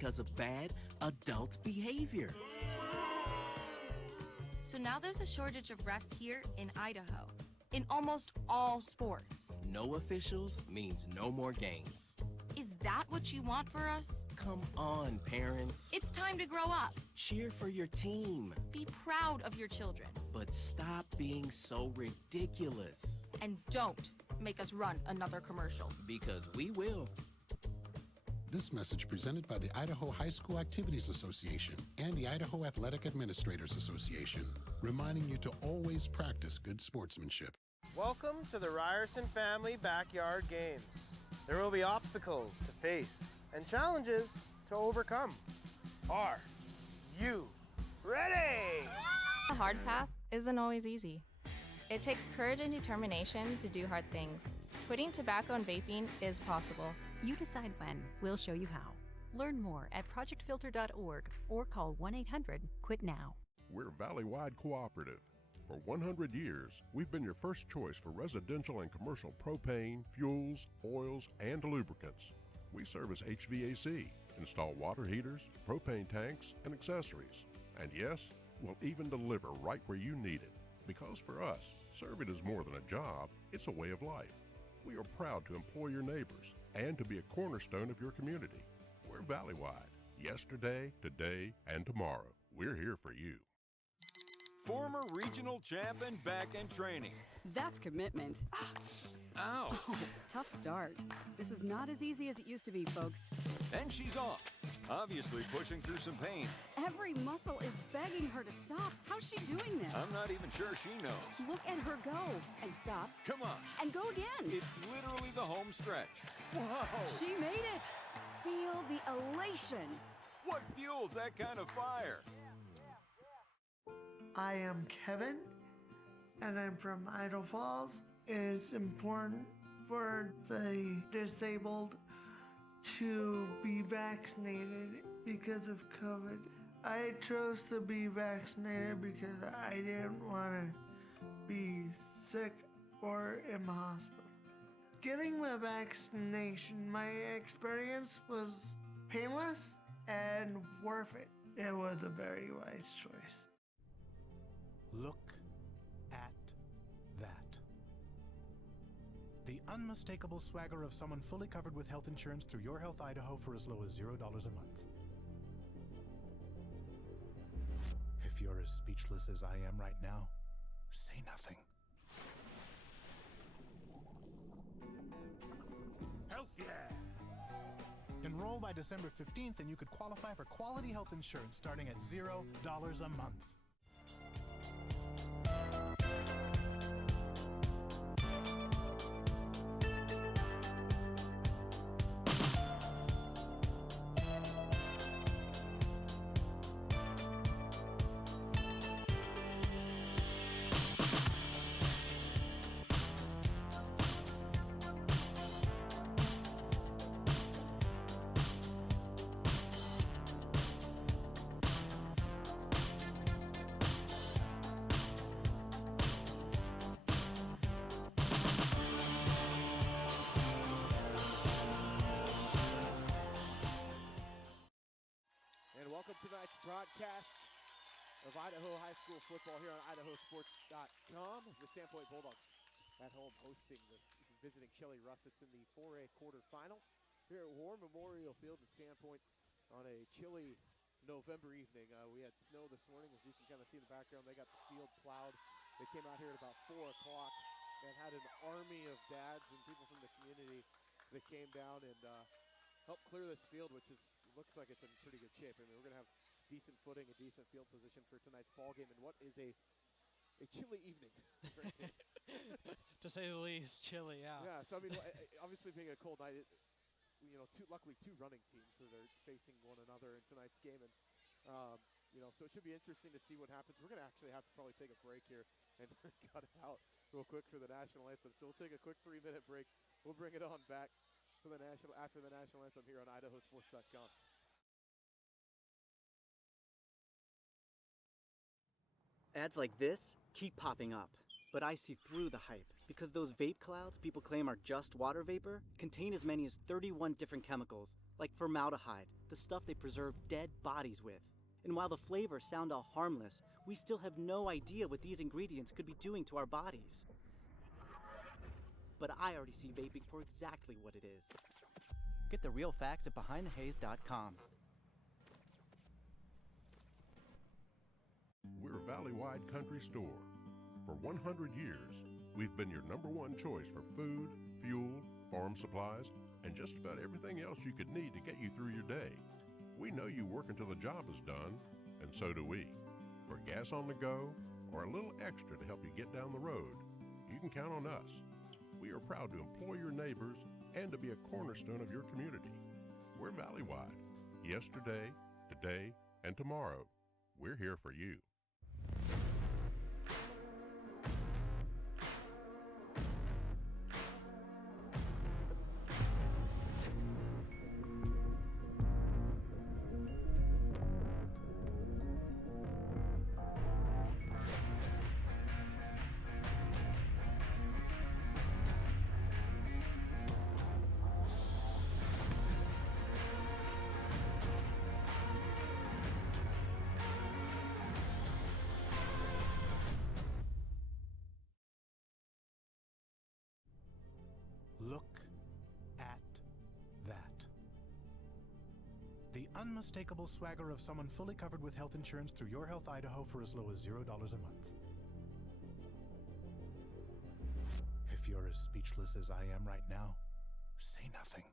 because of bad adult behavior. So now there's a shortage of refs here in Idaho, in almost all sports. No officials means no more games. Is that what you want for us? Come on, parents. It's time to grow up. Cheer for your team. Be proud of your children. But stop being so ridiculous. And don't make us run another commercial. Because we will. This message presented by the Idaho High School Activities Association and the Idaho Athletic Administrators Association, reminding you to always practice good sportsmanship. Welcome to the Ryerson Family Backyard Games. There will be obstacles to face and challenges to overcome. Are you ready? The hard path isn't always easy. It takes courage and determination to do hard things. Quitting tobacco and vaping is possible. You decide when. We'll show you how. Learn more at projectfilter.org or call 1-800-QUIT-NOW. We're Valley-wide cooperative. For 100 years, we've been your first choice for residential and commercial propane, fuels, oils, and lubricants. We service HVAC, install water heaters, propane tanks, and accessories. And yes, we'll even deliver right where you need it. Because for us, serving is more than a job, it's a way of life. We are proud to employ your neighbors and to be a cornerstone of your community. We're Valley-wide. Yesterday, today, and tomorrow. We're here for you. Former regional champ and back end training. That's commitment. Ow! Oh, tough start. This is not as easy as it used to be, folks. And she's off. Obviously pushing through some pain. Every muscle is begging her to stop. How's she doing this? I'm not even sure she knows. Look at her go. And stop. Come on. And go again. It's literally the home stretch. Whoa! She made it. Feel the elation. What fuels that kind of fire? I am Kevin, and I'm from Idaho Falls. It's important for the disabled to be vaccinated because of COVID. I chose to be vaccinated because I didn't want to be sick or in the hospital. Getting the vaccination, my experience was painless and worth it. It was a very wise choice. Look at that. The unmistakable swagger of someone fully covered with health insurance through Your Health Idaho for as low as $0 a month. If you're as speechless as I am right now, say nothing. Health yeah! Enroll by December 15th and you could qualify for quality health insurance starting at $0 a month. And welcome to tonight's broadcast of Idaho High School football here on IdahoSports.com. The Sandpoint Bulldogs at home visiting Shelley Russets in the 4A quarterfinals here at War Memorial Field at Sandpoint on a chilly November evening. We had snow this morning, as you can kind of see in the background. They got the field plowed. They came out here at about 4 o'clock and had an army of dads and people from the community that came down and helped clear this field, which looks like it's in pretty good shape. I mean, we're going to have decent footing, a decent field position for tonight's ball game, and what is a chilly evening. To say the least, chilly, yeah. Yeah, so I mean, obviously being a cold night, luckily two running teams that are facing one another in tonight's game, and so it should be interesting to see what happens. We're going to actually have to probably take a break here and cut it out real quick for the national anthem. So we'll take a quick 3-minute break. We'll bring it on back for after the national anthem here on IdahoSports.com. Ads like this keep popping up, but I see through the hype because those vape clouds people claim are just water vapor contain as many as 31 different chemicals like formaldehyde, the stuff they preserve dead bodies with. And while the flavors sound all harmless, we still have no idea what these ingredients could be doing to our bodies. But I already see vaping for exactly what it is. Get the real facts at BehindTheHaze.com. We're a valley-wide country store. For 100 years, we've been your #1 choice for food, fuel, farm supplies, and just about everything else you could need to get you through your day. We know you work until the job is done, and so do we. For gas on the go, or a little extra to help you get down the road, you can count on us. We are proud to employ your neighbors and to be a cornerstone of your community. We're valley-wide. Yesterday, today, and tomorrow. We're here for you. Look at that. The unmistakable swagger of someone fully covered with health insurance through Your Health Idaho for as low as $0 a month. If you're as speechless as I am right now, say nothing.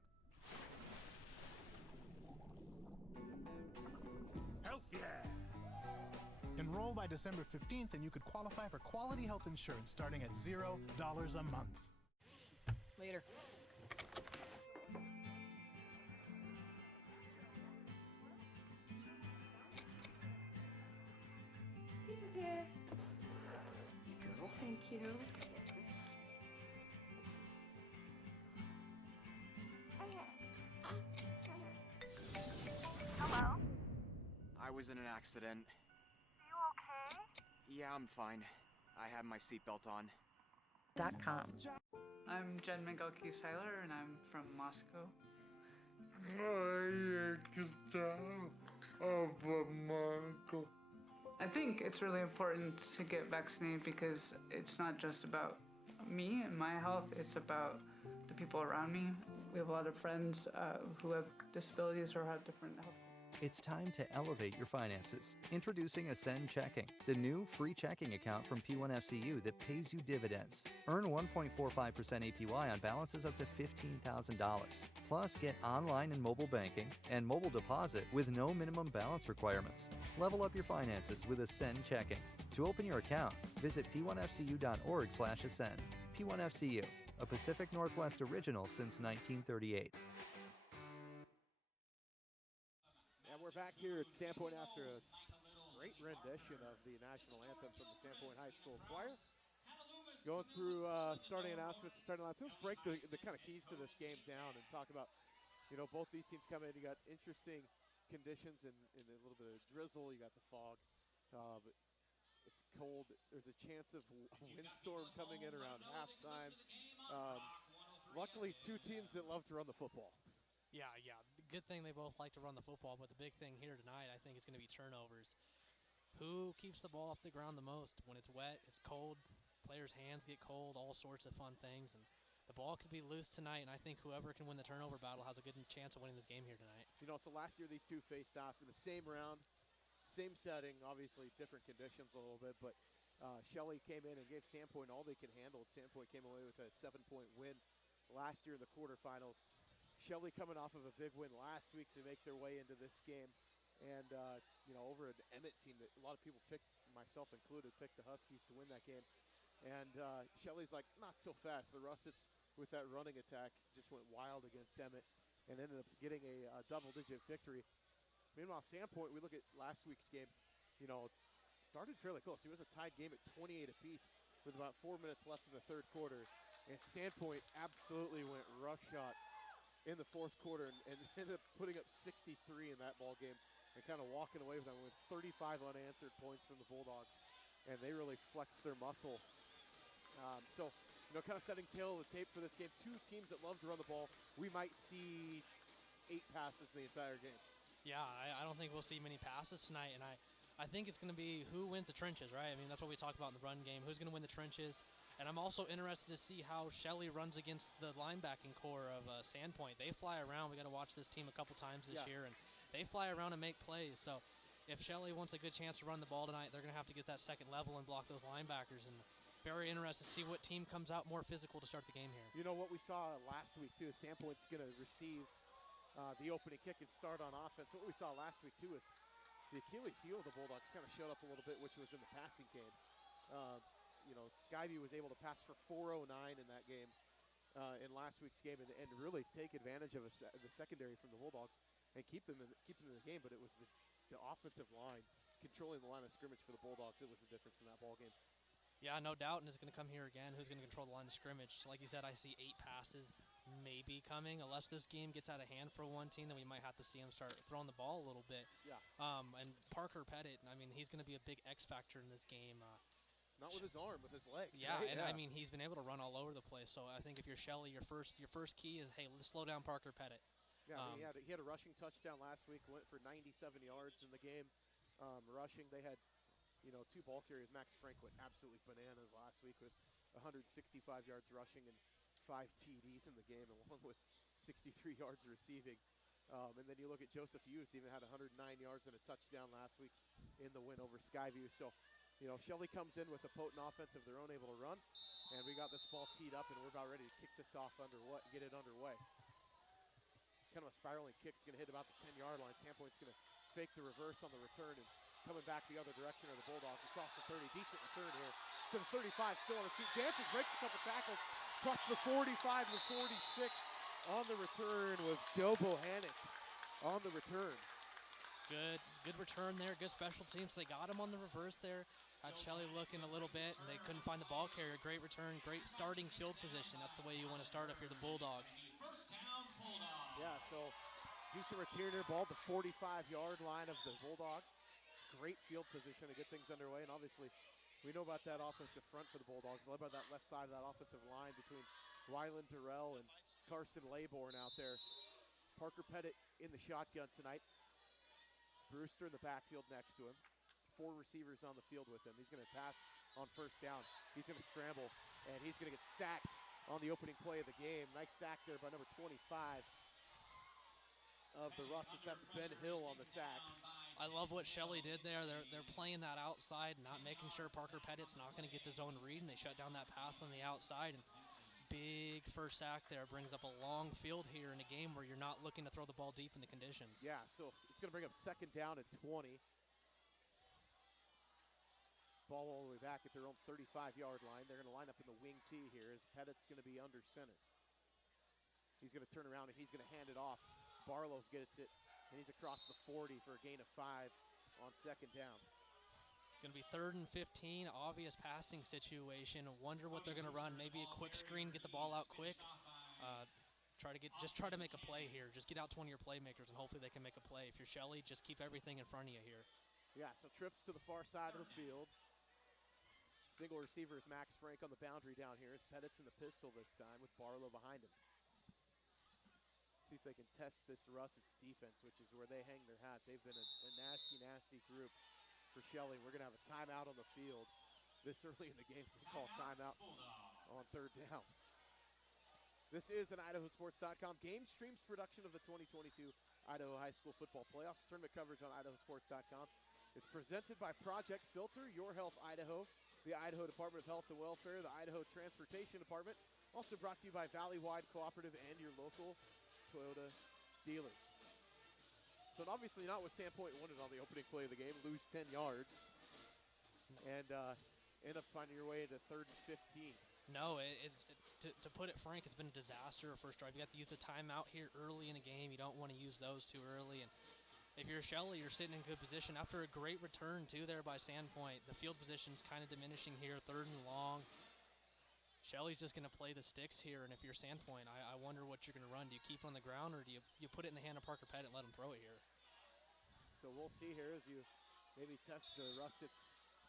Health yeah! Enroll by December 15th and you could qualify for quality health insurance starting at $0 a month. Later. Pizza's here. Girl, thank you. Hello? I was in an accident. You okay? Yeah, I'm fine. I have my seatbelt on. .com. I'm Jen Miguel-Seiler, and I'm from Moscow. I think it's really important to get vaccinated because it's not just about me and my health, it's about the people around me. We have a lot of friends who have disabilities or have different health. It's time to elevate your finances. Introducing Ascend Checking, the new free checking account from P1FCU that pays you dividends. Earn 1.45% APY on balances up to $15,000. Plus, get online and mobile banking and mobile deposit with no minimum balance requirements. Level up your finances with Ascend Checking. To open your account, visit p1fcu.org/ascend. P1FCU, a Pacific Northwest original since 1938. And we're back here at Sandpoint after a great rendition of the national anthem from the Sandpoint High School Choir. Going through starting announcements. Let's break the kind of keys to this game down and talk about, both these teams come in. You got interesting conditions and a little bit of drizzle. You got the fog, but it's cold. There's a chance of a windstorm coming in around halftime. Luckily, two teams that love to run the football. Yeah. Good thing they both like to run the football, but the big thing here tonight, I think, is going to be turnovers. Who keeps the ball off the ground the most? When it's wet, it's cold, players' hands get cold, all sorts of fun things, and the ball could be loose tonight, and I think whoever can win the turnover battle has a good chance of winning this game here tonight. So last year these two faced off in the same round, same setting, obviously different conditions a little bit, but Shelley came in and gave Sandpoint all they could handle. Sandpoint came away with a 7-point win last year in the quarterfinals. Shelley coming off of a big win last week to make their way into this game. And, over an Emmett team that a lot of people picked, myself included, picked the Huskies to win that game. And Shelley's like, not so fast. The Russets, with that running attack, just went wild against Emmett and ended up getting a double-digit victory. Meanwhile, Sandpoint, we look at last week's game, started fairly close. It was a tied game at 28 apiece with about 4 minutes left in the third quarter. And Sandpoint absolutely went roughshod in the fourth quarter and ended up putting up 63 in that ball game and kind of walking away with them with 35 unanswered points from the Bulldogs. And they really flexed their muscle. Kind of setting tail of the tape for this game. Two teams that love to run the ball. We might see 8 passes the entire game. Yeah, I don't think we'll see many passes tonight, and I think it's going to be who wins the trenches, right? I mean, that's what we talk about in the run game. Who's going to win the trenches? And I'm also interested to see how Shelley runs against the linebacking core of Sandpoint. They fly around. We got to watch this team a couple times this year, and they fly around and make plays. So if Shelley wants a good chance to run the ball tonight, they're going to have to get that second level and block those linebackers. And very interested to see what team comes out more physical to start the game here. You know what we saw last week, too, is Sandpoint's going to receive the opening kick and start on offense. What we saw last week, too, is the Achilles heel of the Bulldogs kind of showed up a little bit, which was in the passing game. You know, Skyview was able to pass for 409 in that game, in last week's game, and really take advantage of the secondary from the Bulldogs and keep them in the game. But it was the offensive line controlling the line of scrimmage for the Bulldogs that was the difference in that ball game. Yeah, no doubt, and it's going to come here again. Who's going to control the line of scrimmage? Like you said, I see 8 passes maybe coming. Unless this game gets out of hand for one team, then we might have to see them start throwing the ball a little bit. Yeah. And Parker Pettit, I mean, he's going to be a big X factor in this game. Not with his arm, with his legs. Yeah, right? and I mean, he's been able to run all over the place. So I think if you're Shelley, your first key is, hey, let's slow down Parker Pettit. Yeah, I mean, he had a rushing touchdown last week, went for 97 yards in the game. Rushing, they had, 2 ball carriers. Max Frank went absolutely bananas last week with 165 yards rushing and 5 TDs in the game, along with 63 yards receiving. And then you look at Joseph Hughes, even had 109 yards and a touchdown last week in the win over Skyview. So, Shelley comes in with a potent offense of their own, able to run. And we got this ball teed up, and we're about ready to kick this off get it underway. Kind of a spiraling kick's going to hit about the 10-yard line. Sandpoint's going to fake the reverse on the return, and coming back the other direction are the Bulldogs across the 30. Decent return here to the 35, still on his feet. Dances, breaks a couple tackles, across the 45 to the 46. On the return was Joe Bohannick on the return. Good return there, good special teams. They got him on the reverse there. Had Shelley looking a little bit, and they couldn't find the ball carrier. Great return, great starting field position. That's the way you want to start if you're the Bulldogs. Yeah, so decent returner, ball at the 45-yard line of the Bulldogs. Great field position to get things underway, and obviously we know about that offensive front for the Bulldogs, led by that left side of that offensive line between Ryland Durrell and Carson Laybourne out there. Parker Pettit in the shotgun tonight. Brewster in the backfield next to him. 4 receivers on the field with him. He's going to pass on first down. He's going to scramble, and he's going to get sacked on the opening play of the game. Nice sack there by number 25 of the Russets. That's Ben Hill on the sack. I love what Shelley did there. They're playing that outside, not making sure Parker Pettit's not going to get the zone read, and they shut down that pass on the outside. And big first sack there brings up a long field here in a game where you're not looking to throw the ball deep in the conditions. Yeah, so it's going to bring up second down at 20. Ball all the way back at their own 35-yard line. They're going to line up in the wing tee here as Pettit's going to be under center. He's going to turn around and he's going to hand it off. Barlow's gets it, and he's across the 40 for a gain of 5 on second down. Going to be 3rd and 15, obvious passing situation. Wonder what they're going to run. Maybe a quick screen, get the ball out quick. Try to make a play here. Just get out to one of your playmakers, and hopefully they can make a play. If you're Shelley, just keep everything in front of you here. Yeah, so trips to the far side of the field. Single receiver is Max Frank on the boundary down here as Pettit's in the pistol this time with Barlow behind him. See if they can test this Russets defense, which is where they hang their hat. They've been a nasty, nasty group for Shelley. We're going to have a timeout on the field this early in the game, so call timeout on 3rd down. This is an IdahoSports.com GameStreams production of the 2022 Idaho High School Football Playoffs. Tournament coverage on IdahoSports.com is presented by Project Filter, Your Health Idaho, the Idaho Department of Health and Welfare, the Idaho Transportation Department. Also brought to you by Valley-Wide Cooperative and your local Toyota dealers. So obviously not what Sandpoint wanted on the opening play of the game, lose 10 yards, and end up finding your way to 3rd and 15. No, to put it frank, it's been a disaster first drive. You have to use the timeout here early in the game. You don't want to use those too early. And if you're Shelley, you're sitting in good position. After a great return, too, there by Sandpoint, the field position's kind of diminishing here, 3rd and long. Shelley's just going to play the sticks here, and if you're Sandpoint, I wonder what you're going to run. Do you keep it on the ground, or do you put it in the hand of Parker Pettit and let him throw it here? So we'll see here as you maybe test the Russets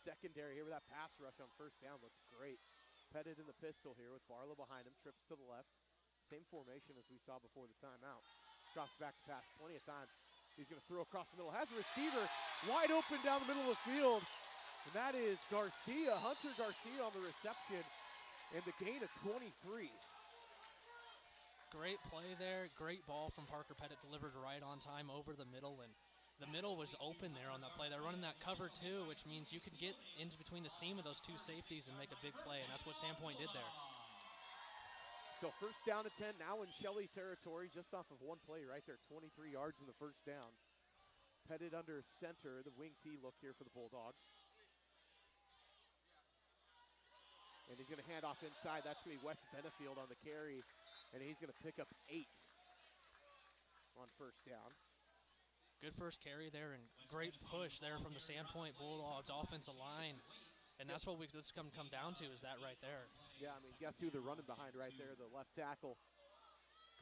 secondary here with that pass rush on first down. Looked great. Pettit in the pistol here with Barlow behind him, trips to the left. Same formation as we saw before the timeout. Drops back to pass, plenty of time. He's going to throw across the middle. Has a receiver wide open down the middle of the field. And that is Garcia, Hunter Garcia on the reception. And the gain of 23. Great play there. Great ball from Parker Pettit, delivered right on time over the middle. And the middle was open there on that play. They're running that cover too, which means you could get into between the seam of those two safeties and make a big play. And that's what Sandpoint did there. So first down to 10, now in Shelley territory, just off of one play right there, 23 yards in the first down. Pettit under center, the wing T look here for the Bulldogs. And he's going to hand off inside. That's going to be Wes Benefield on the carry, and he's going to pick up 8 on first down. Good first carry there, and great push there from the Sandpoint Bulldogs offensive line. And that's what this come down to, is that right there. Yeah, I mean, guess who they're running behind right there? The left tackle,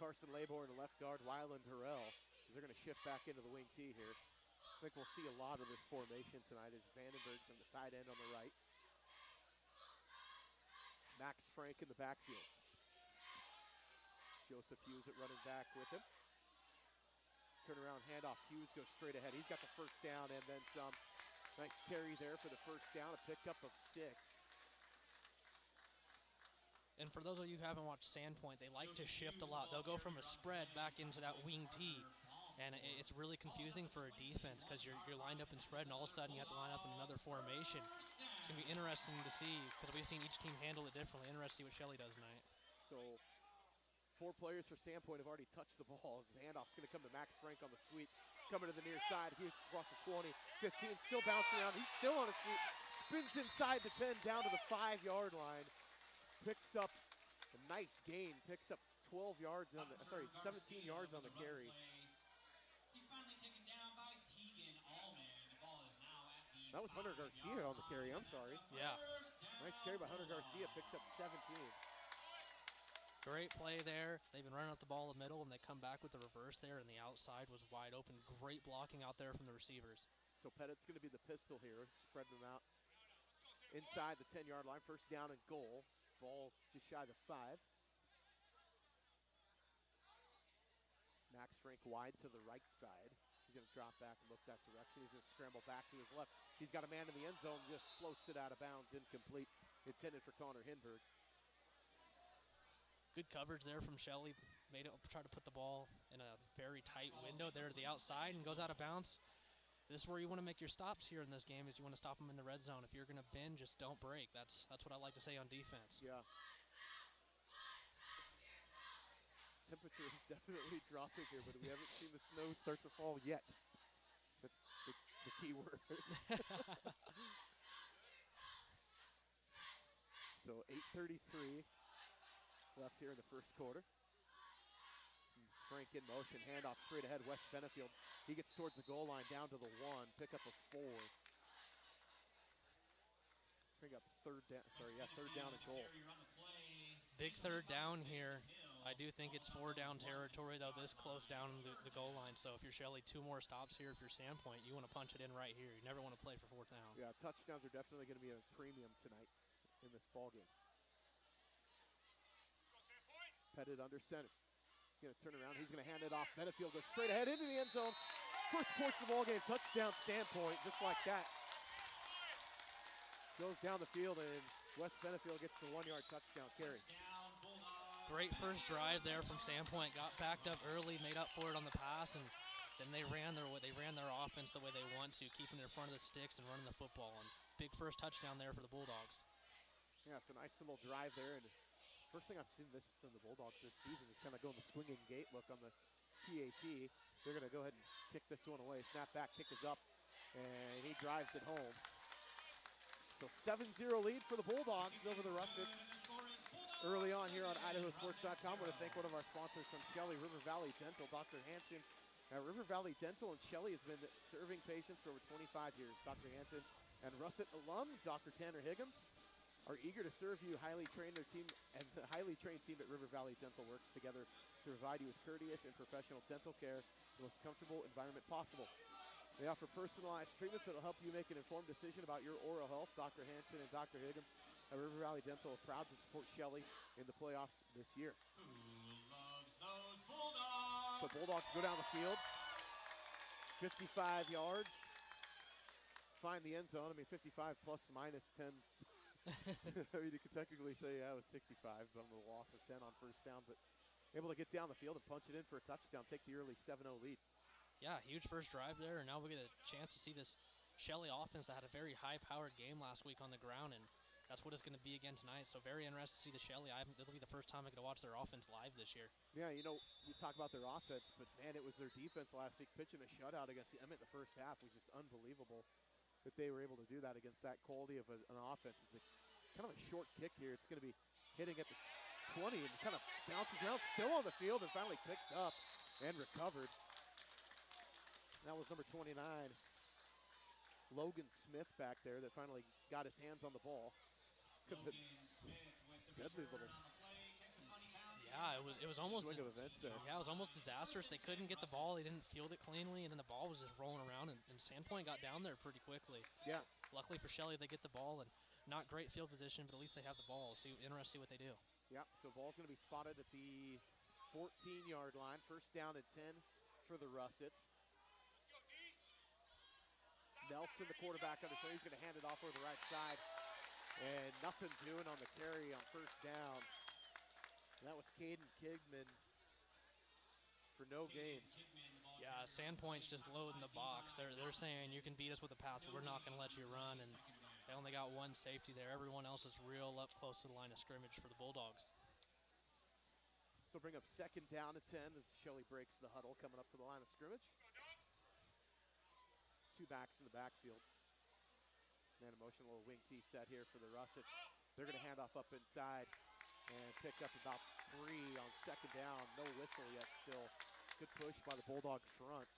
Carson Labor, and the left guard, Wyland Harrell. They're going to shift back into the wing T here. I think we'll see a lot of this formation tonight as Vandenberg's on the tight end on the right. Max Frank in the backfield. Joseph Hughes at running back with him. Turnaround handoff. Hughes goes straight ahead. He's got the first down and then some. Nice carry there for the first down, a pickup of 6. And for those of you who haven't watched Sandpoint, they like to shift a lot. They'll go from a spread back into that wing T, and it's really confusing for a defense because you're lined up in spread, and all of a sudden you have to line up in another formation. It's going to be interesting to see because we've seen each team handle it differently. Interesting to see what Shelley does tonight. So 4 players for Sandpoint have already touched the ball. As the handoff's going to come to Max Frank on the sweep. Coming to the near side, he gets across the 20, 15, still bouncing around. He's still on his feet, spins inside the 10, down to the 5-yard line. Picks up a nice gain, picks up 12 yards on the, 17 yards on the carry. He's finally taken down by Tegan Allman. The ball is now at the That was Hunter Garcia on the carry, I'm sorry. Yeah. Nice carry by Hunter Garcia, picks up 17. Great play there. They've been running up the ball in the middle, and they come back with the reverse there, and the outside was wide open. Great blocking out there from the receivers. So Pettit's going to be the pistol here, spreading them out inside the 10-yard line. First down and goal. Ball just shy of the 5. Max Frank wide to the right side. He's going to drop back and look that direction. He's going to scramble back to his left. He's got a man in the end zone, just floats it out of bounds, incomplete, intended for Connor Hinberg. Good coverage there from Shelley. Made it try to put the ball in a very tight window there to the outside and goes out of bounds. This is where you want to make your stops here in this game, is you want to stop them in the red zone. If you're going to bend, just don't break. That's what I like to say on defense. Yeah. Temperature is definitely dropping here, but we haven't seen the snow start to fall yet. That's the key word. So 8:33 left here in the first quarter. Frank in motion, handoff straight ahead, Wes Benefield. He gets towards the goal line, down to the 1, pick up a 4. Pick up third down and goal. Big third down here. I do think it's 4 down territory, though, this close down the goal line. So if you're Shelley, 2 more stops here. If you're Sandpoint, you want to punch it in right here. You never want to play for 4th down. Yeah, touchdowns are definitely going to be a premium tonight in this ball game. Pettit under center. He's going to turn around. He's going to hand it off. Benefield goes straight ahead into the end zone. First points of the ball game. Touchdown Sandpoint, just like that. Goes down the field, and Wes Benefield gets the 1-yard touchdown carry. Great first drive there from Sandpoint. Got backed up early, made up for it on the pass, and then they ran their offense the way they want to, keeping it in front of the sticks and running the football. And big first touchdown there for the Bulldogs. Yeah, it's a nice little drive there, and first thing I've seen this from the Bulldogs this season is kind of going the swinging gate look on the PAT. They're going to go ahead and kick this one away. Snap back, kick is up, and he drives it home. So 7-0 lead for the Bulldogs over the Russets early on here on IdahoSports.com. I want to thank one of our sponsors from Shelley, River Valley Dental, Dr. Hansen. Now, River Valley Dental and Shelley has been serving patients for over 25 years. Dr. Hansen and Russet alum, Dr. Tanner Higgum, are eager to serve you. Highly trained team, and the highly trained team at River Valley Dental works together to provide you with courteous and professional dental care in the most comfortable environment possible. They offer personalized treatments that will help you make an informed decision about your oral health. Dr. Hansen and Dr. Higgum at River Valley Dental are proud to support Shelley in the playoffs this year. Who loves those Bulldogs? So Bulldogs go down the field, 55 yards, find the end zone. I mean, 55 plus minus 10. I mean, you could technically say, yeah, it was 65, but I'm a loss of 10 on first down. But able to get down the field and punch it in for a touchdown, take the early 7-0 lead. Yeah, huge first drive there, and now we get a chance to see this Shelley offense that had a very high-powered game last week on the ground, and that's what it's going to be again tonight. So very interested to see the Shelley. It'll be the first time I get to watch their offense live this year. Yeah, you know, we talk about their offense, but man, it was their defense last week pitching a shutout against Emmett in the first half. It was just unbelievable that they were able to do that against that quality of an offense. It's kind of a short kick here. It's going to be hitting at the 20 and kind of bounces around, still on the field, and finally picked up and recovered. That was number 29, Logan Smith back there, that finally got his hands on the ball. Deadly little. Yeah, it was almost swing of events there. Yeah, it was almost disastrous. They couldn't get the ball. They didn't field it cleanly, and then the ball was just rolling around, and Sandpoint got down there pretty quickly. Yeah. Luckily for Shelley, they get the ball, and not great field position, but at least they have the ball. Interesting to see what they do. Yeah, so ball's going to be spotted at the 14-yard line. First down and 10 for the Russets. Nelson, the quarterback, under center. He's going to hand it off over the right side. And nothing doing on the carry on first down. And that was Caden Kigman for no gain. Yeah, Sandpoint's just loading the box. They're saying you can beat us with a pass, but we're not going to let you run. And they only got one safety there. Everyone else is real up close to the line of scrimmage for the Bulldogs. So bring up second down and 10 as Shelley breaks the huddle coming up to the line of scrimmage. Two backs in the backfield. Man in motion, a little wing tee set here for the Russets. They're going to hand off up inside and pick up about 3 on second down. No whistle yet still. Good push by the Bulldog front.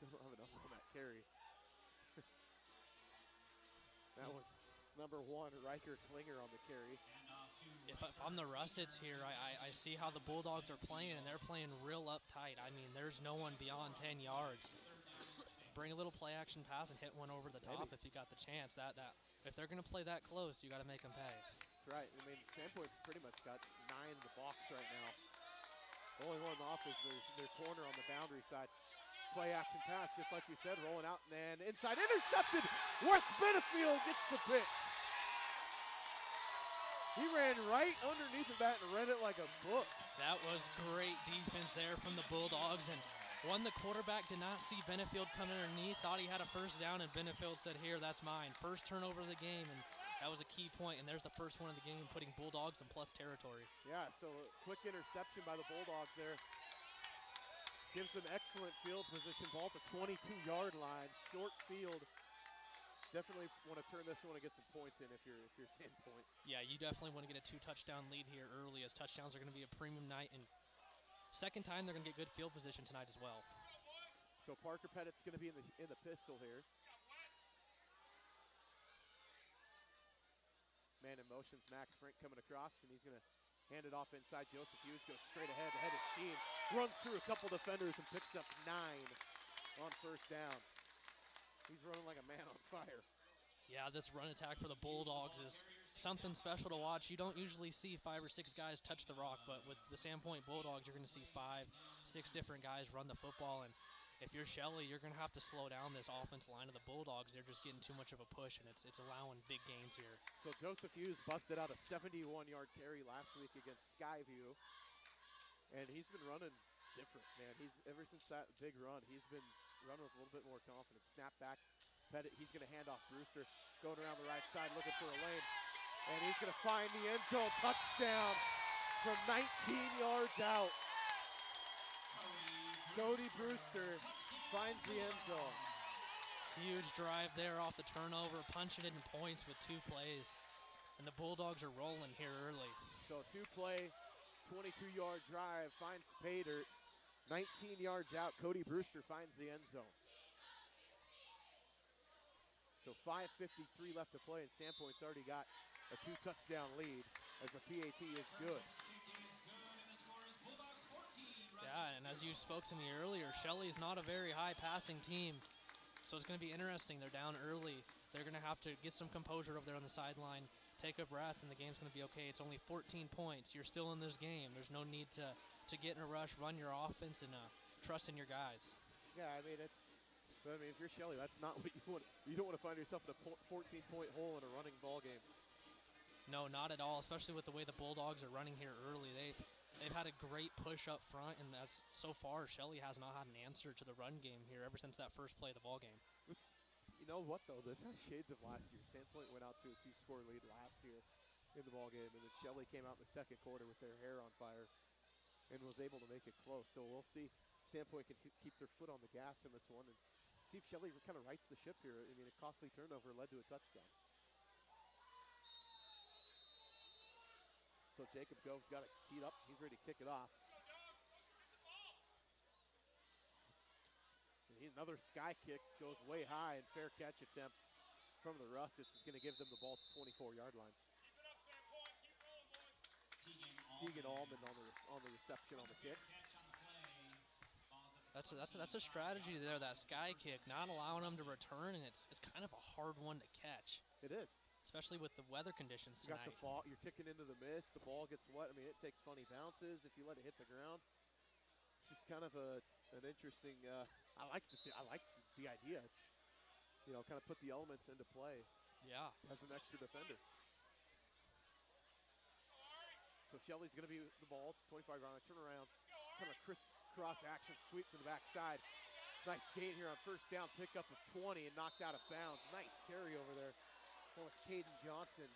Still don't have a number on that carry. That was number 1, Riker Klinger on the carry. If I'm the Russets here, I see how the Bulldogs are playing, and they're playing real uptight. I mean, there's no one beyond 10 yards. Bring a little play-action pass and hit one over the top if you got the chance. That if they're going to play that close, you got to make them pay. That's right. I mean, Sandpoint's pretty much got 9 in the box right now. The only one off is their corner on the boundary side. Play-action pass, just like you said, rolling out, and then inside, intercepted. West Benefield gets the pick. He ran right underneath of that and read it like a book. That was great defense there from the Bulldogs, and the quarterback did not see Benefield coming underneath, thought he had a first down, and Benefield said, here, that's mine. First turnover of the game, and that was a key point, and there's the first one of the game, putting Bulldogs in plus territory. Yeah, so a quick interception by the Bulldogs there. Gives them excellent field position, ball at the 22-yard line, short field. Definitely want to turn this one and get some points in if you're Sandpoint. Yeah, you definitely want to get a 2-touchdown lead here early, as touchdowns are going to be a premium night, and second time they're going to get good field position tonight as well. So Parker Pettit's going to be in the pistol here. Man in motion's Max Frank coming across, and he's going to hand it off inside. Joseph Hughes goes straight ahead of steam, runs through a couple defenders and picks up 9 on first down. He's running like a man on fire. Yeah, this run attack for the Bulldogs is something special to watch. You don't usually see 5 or 6 guys touch the rock, but with the Sandpoint Bulldogs, you're going to see 5, 6 different guys run the football. And if you're Shelley, you're going to have to slow down this offensive line of the Bulldogs. They're just getting too much of a push, and it's allowing big gains here. So Joseph Hughes busted out a 71-yard carry last week against Skyview, and he's been running different, man. Ever since that big run, he's been running with a little bit more confidence. Snap back, Pettit, he's going to hand off Brewster, going around the right side looking for a lane, and he's going to find the end zone. Touchdown from 19 yards out. Cody Brewster finds the end zone. Huge drive there off the turnover, punching it in points with 2 plays. And the Bulldogs are rolling here early. So 2-play, 22-yard drive, finds pay dirt. 19 yards out, Cody Brewster finds the end zone. So 5:53 left to play, and Sandpoint's already got a 2-touchdown lead as the PAT is good. Yeah, and as you spoke to me earlier, Shelley's not a very high passing team, so it's going to be interesting. They're down early. They're going to have to get some composure over there on the sideline, take a breath, and the game's going to be okay. It's only 14 points. You're still in this game. There's no need to to get in a rush, run your offense, and trust in your guys. Yeah, I mean, if you're Shelley, that's not what you want. You don't want to find yourself in a 14-point hole in a running ball game. No, not at all, especially with the way the Bulldogs are running here early. They've had a great push up front, and so far, Shelley has not had an answer to the run game here ever since that first play of the ball game. You know what, though? This has shades of last year. Sandpoint went out to a 2-score lead last year in the ball game, and then Shelley came out in the second quarter with their hair on fire and was able to make it close. So we'll see. Sandpoint can keep their foot on the gas in this one and see if Shelley kind of rights the ship here. I mean, a costly turnover led to a touchdown. So Jacob Gove's got it teed up. He's ready to kick it off. And another sky kick goes way high, and fair catch attempt from the Russets is going to give them the ball at the 24-yard line. Tegan Allman on the reception on the kick. That's a strategy there, that sky kick, not allowing them to return, and it's kind of a hard one to catch. It is. Especially with the weather conditions You got tonight. the fall, you're kicking into the mist, the ball gets wet. I mean, it takes funny bounces if you let it hit the ground. It's just kind of an interesting, I like the idea. You know, kind of put the elements into play. Yeah. As an extra defender. So Shelley's going to be the ball, 25-yard line, turn around, kind of crisscross action, sweep to the backside. Nice gain here on first down, pickup of 20 and knocked out of bounds. Nice carry over there. That was Caden Johnson.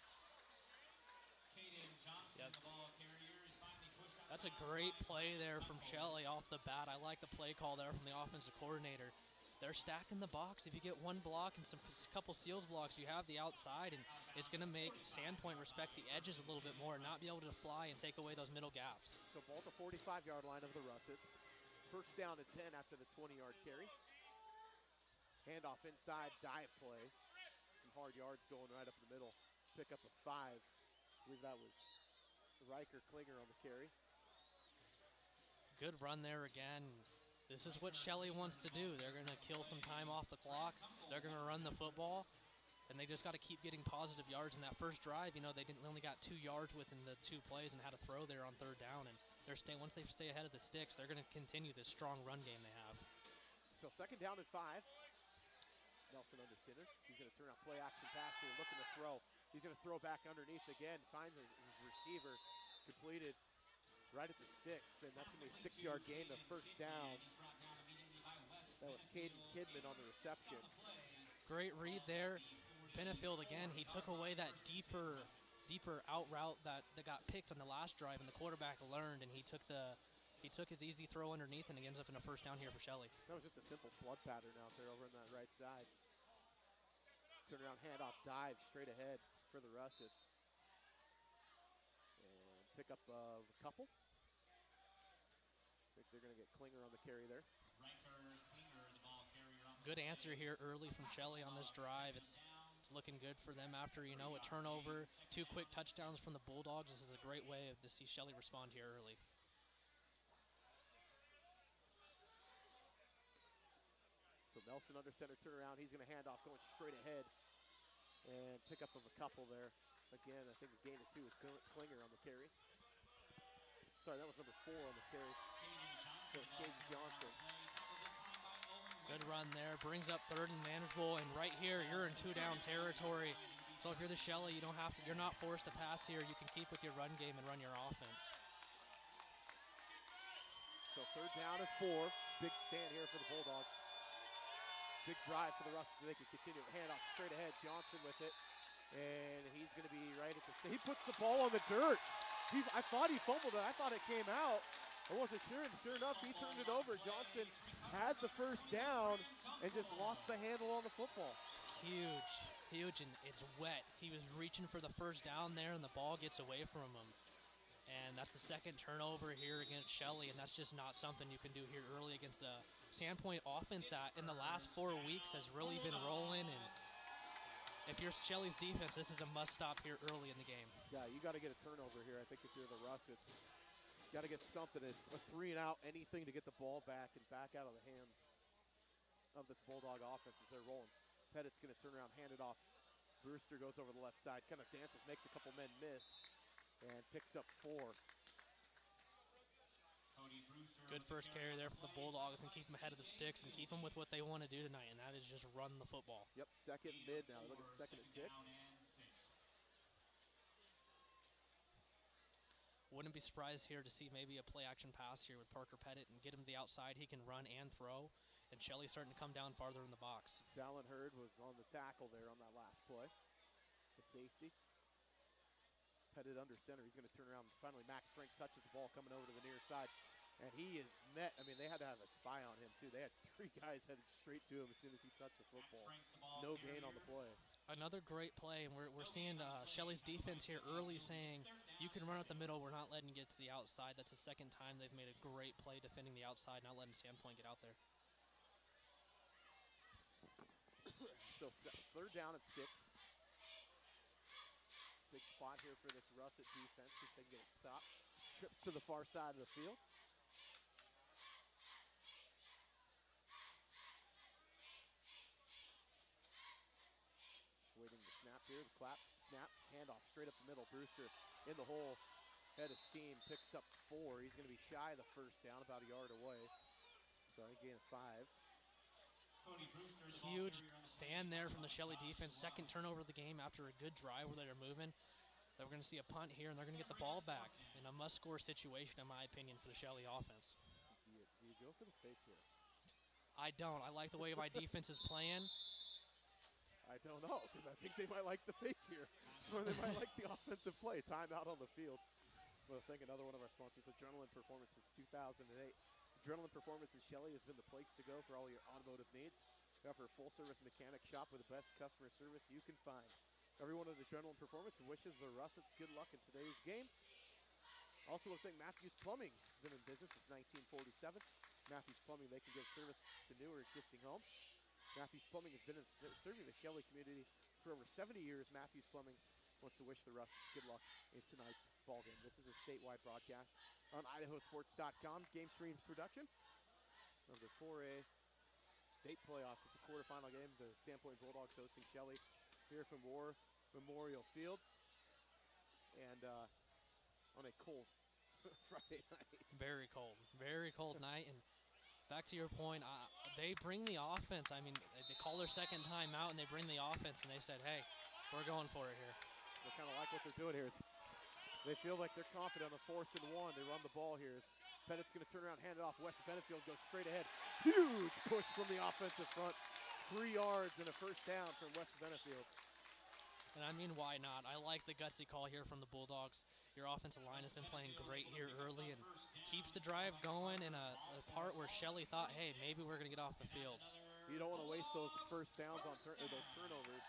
Yep. That's a great play there from Shelley off the bat. I like the play call there from the offensive coordinator. They're stacking the box. If you get one block and a couple seals blocks, you have the outside, and it's going to make Sandpoint respect the edges a little bit more and not be able to fly and take away those middle gaps. So ball at the 45-yard line of the Russets. First down and 10 after the 20-yard carry. Handoff inside, dive play. Some hard yards going right up the middle. Pick up a 5. I believe that was Riker Klinger on the carry. Good run there again. This is what Shelley wants to do. They're going to kill some time off the clock. They're going to run the football, and they just got to keep getting positive yards. In that first drive, you know, they only got 2 yards within the 2 plays and had to throw there on third down. And once they stay ahead of the sticks, they're going to continue this strong run game they have. So second down and 5. Nelson under center. He's going to turn out play action pass here, looking to throw. He's going to throw back underneath again, finds a receiver, completed right at the sticks, and that's going to be a 6-yard gain, the first down. That was Caden Kidman on the reception. Great read there. Benefield again, he took away that deeper out route that got picked on the last drive, and the quarterback learned, and he took his easy throw underneath, and he ends up in a first down here for Shelley. That was just a simple flood pattern out there over on that right side. Turn around, handoff, dive straight ahead for the Russets. And pick up of a couple. I think they're going to get Klinger on the carry there. Good answer here early from Shelley on this drive. It's looking good for them after, you know, a turnover, 2 quick touchdowns from the Bulldogs. This is a great way to see Shelley respond here early. So Nelson under center, turn around. He's going to hand off, going straight ahead. And pick up of a couple there. Again, I think a gain of 2 is Klinger on the carry. Sorry, that was number 4 on the carry. So it's Caden Johnson. Good run there. Brings up third and manageable. And right here, you're in 2-down territory. So if you're the Shelley, you're not forced to pass here. You can keep with your run game and run your offense. So third down and 4. Big stand here for the Bulldogs. Big drive for the Russets so they can continue. Handoff straight ahead. Johnson with it. And he's going to be right at the he puts the ball on the dirt. I thought he fumbled it. I thought it came out. I wasn't sure, and sure enough, he turned it over. Johnson had the first down and just lost the handle on the football. Huge, and it's wet. He was reaching for the first down there, and the ball gets away from him. And that's the second turnover here against Shelley, and that's just not something you can do here early against a Sandpoint offense that in the last 4 weeks has really been rolling. And if you're Shelley's defense, this is a must-stop here early in the game. Yeah, you got to get a turnover here. I think if you're the Russets, got to get something, a 3-and-out, anything to get the ball back and back out of the hands of this Bulldog offense as they're rolling. Pettit's going to turn around, hand it off. Brewster goes over the left side, kind of dances, makes a couple men miss, and picks up 4. Good first carry there for the Bulldogs and keep them ahead of the sticks and keep them with what they want to do tonight, and that is just run the football. Yep, second and mid now. Look at second and 6. Wouldn't be surprised here to see maybe a play-action pass here with Parker Pettit and get him to the outside. He can run and throw, and Shelley's starting to come down farther in the box. Dallin Hurd was on the tackle there on that last play. The safety. Pettit under center. He's going to turn around. Finally, Max Frank touches the ball coming over to the near side. And he is met. I mean, they had to have a spy on him, too. They had 3 guys headed straight to him as soon as he touched the football. No gain on the play. Another great play, and we're seeing Shelley's defense here early saying, you can run up the middle, we're not letting you get to the outside. That's the second time they've made a great play defending the outside, not letting Sandpoint get out there. So third down at 6. Big spot here for this Russet defense, if they can get a stop. Trips to the far side of the field. Waiting to snap here, the clap, snap, handoff straight up the middle. Brewster in the hole, head of steam, picks up 4. He's going to be shy of the first down, about a yard away. So I gain of 5. Huge stand there from the Shelley defense. Second turnover of the game after a good drive where they're moving. Then we're going to see a punt here, and they're going to get the ball back in a must-score situation, in my opinion, for the Shelley offense. Do you go for the fake here? I don't. I like the way my defense is playing. I don't know, because I think they might like the fake here, or they might like the offensive play. Timeout on the field. Well, I think another one of our sponsors, Adrenaline Performance, since 2008. Adrenaline Performance in Shelley has been the place to go for all your automotive needs. We offer a full-service mechanic shop with the best customer service you can find. Everyone at Adrenaline Performance wishes the Russets good luck in today's game. Also want to thank Matthews Plumbing. It's been in business since 1947. Matthews Plumbing, they can give service to new or existing homes. Matthews Plumbing has been serving the Shelley community for over 70 years. Matthews Plumbing wants to wish the Russets good luck in tonight's ballgame. This is a statewide broadcast on IdahoSports.com, GameStreams production of the 4A state playoffs. It's a quarterfinal game. The Sandpoint Bulldogs hosting Shelley here from War Memorial Field. And on a cold Friday night. Very cold night. And back to your point, they bring the offense. I mean, they call their second time out, and they bring the offense, and they said, hey, we're going for it here. So kind of like what they're doing here is they feel like they're confident on the 4th and 1. They run the ball here. As Pettit's going to turn around, hand it off. West Benefield goes straight ahead. Huge push from the offensive front. 3 yards and a first down from West Benefield. And I mean, why not? I like the gutsy call here from the Bulldogs. Your offensive line has been playing great here early and keeps the drive going in a part where Shelley thought, hey, maybe we're going to get off the field. You don't want to waste those first downs on those turnovers.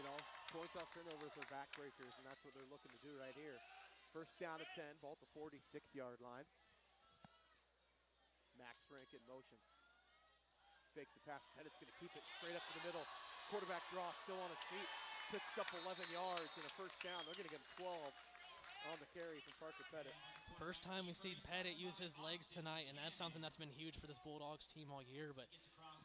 You know, points off turnovers are backbreakers, and that's what they're looking to do right here. First down at 10, ball at the 46-yard line. Max Frank in motion. Fakes the pass. Pettit's going to keep it straight up to the middle. Quarterback draw still on his feet. Picks up 11 yards and a first down. They're going to get 12 on the carry from Parker Pettit. First time we see Pettit use his legs tonight, and that's something that's been huge for this Bulldogs team all year. But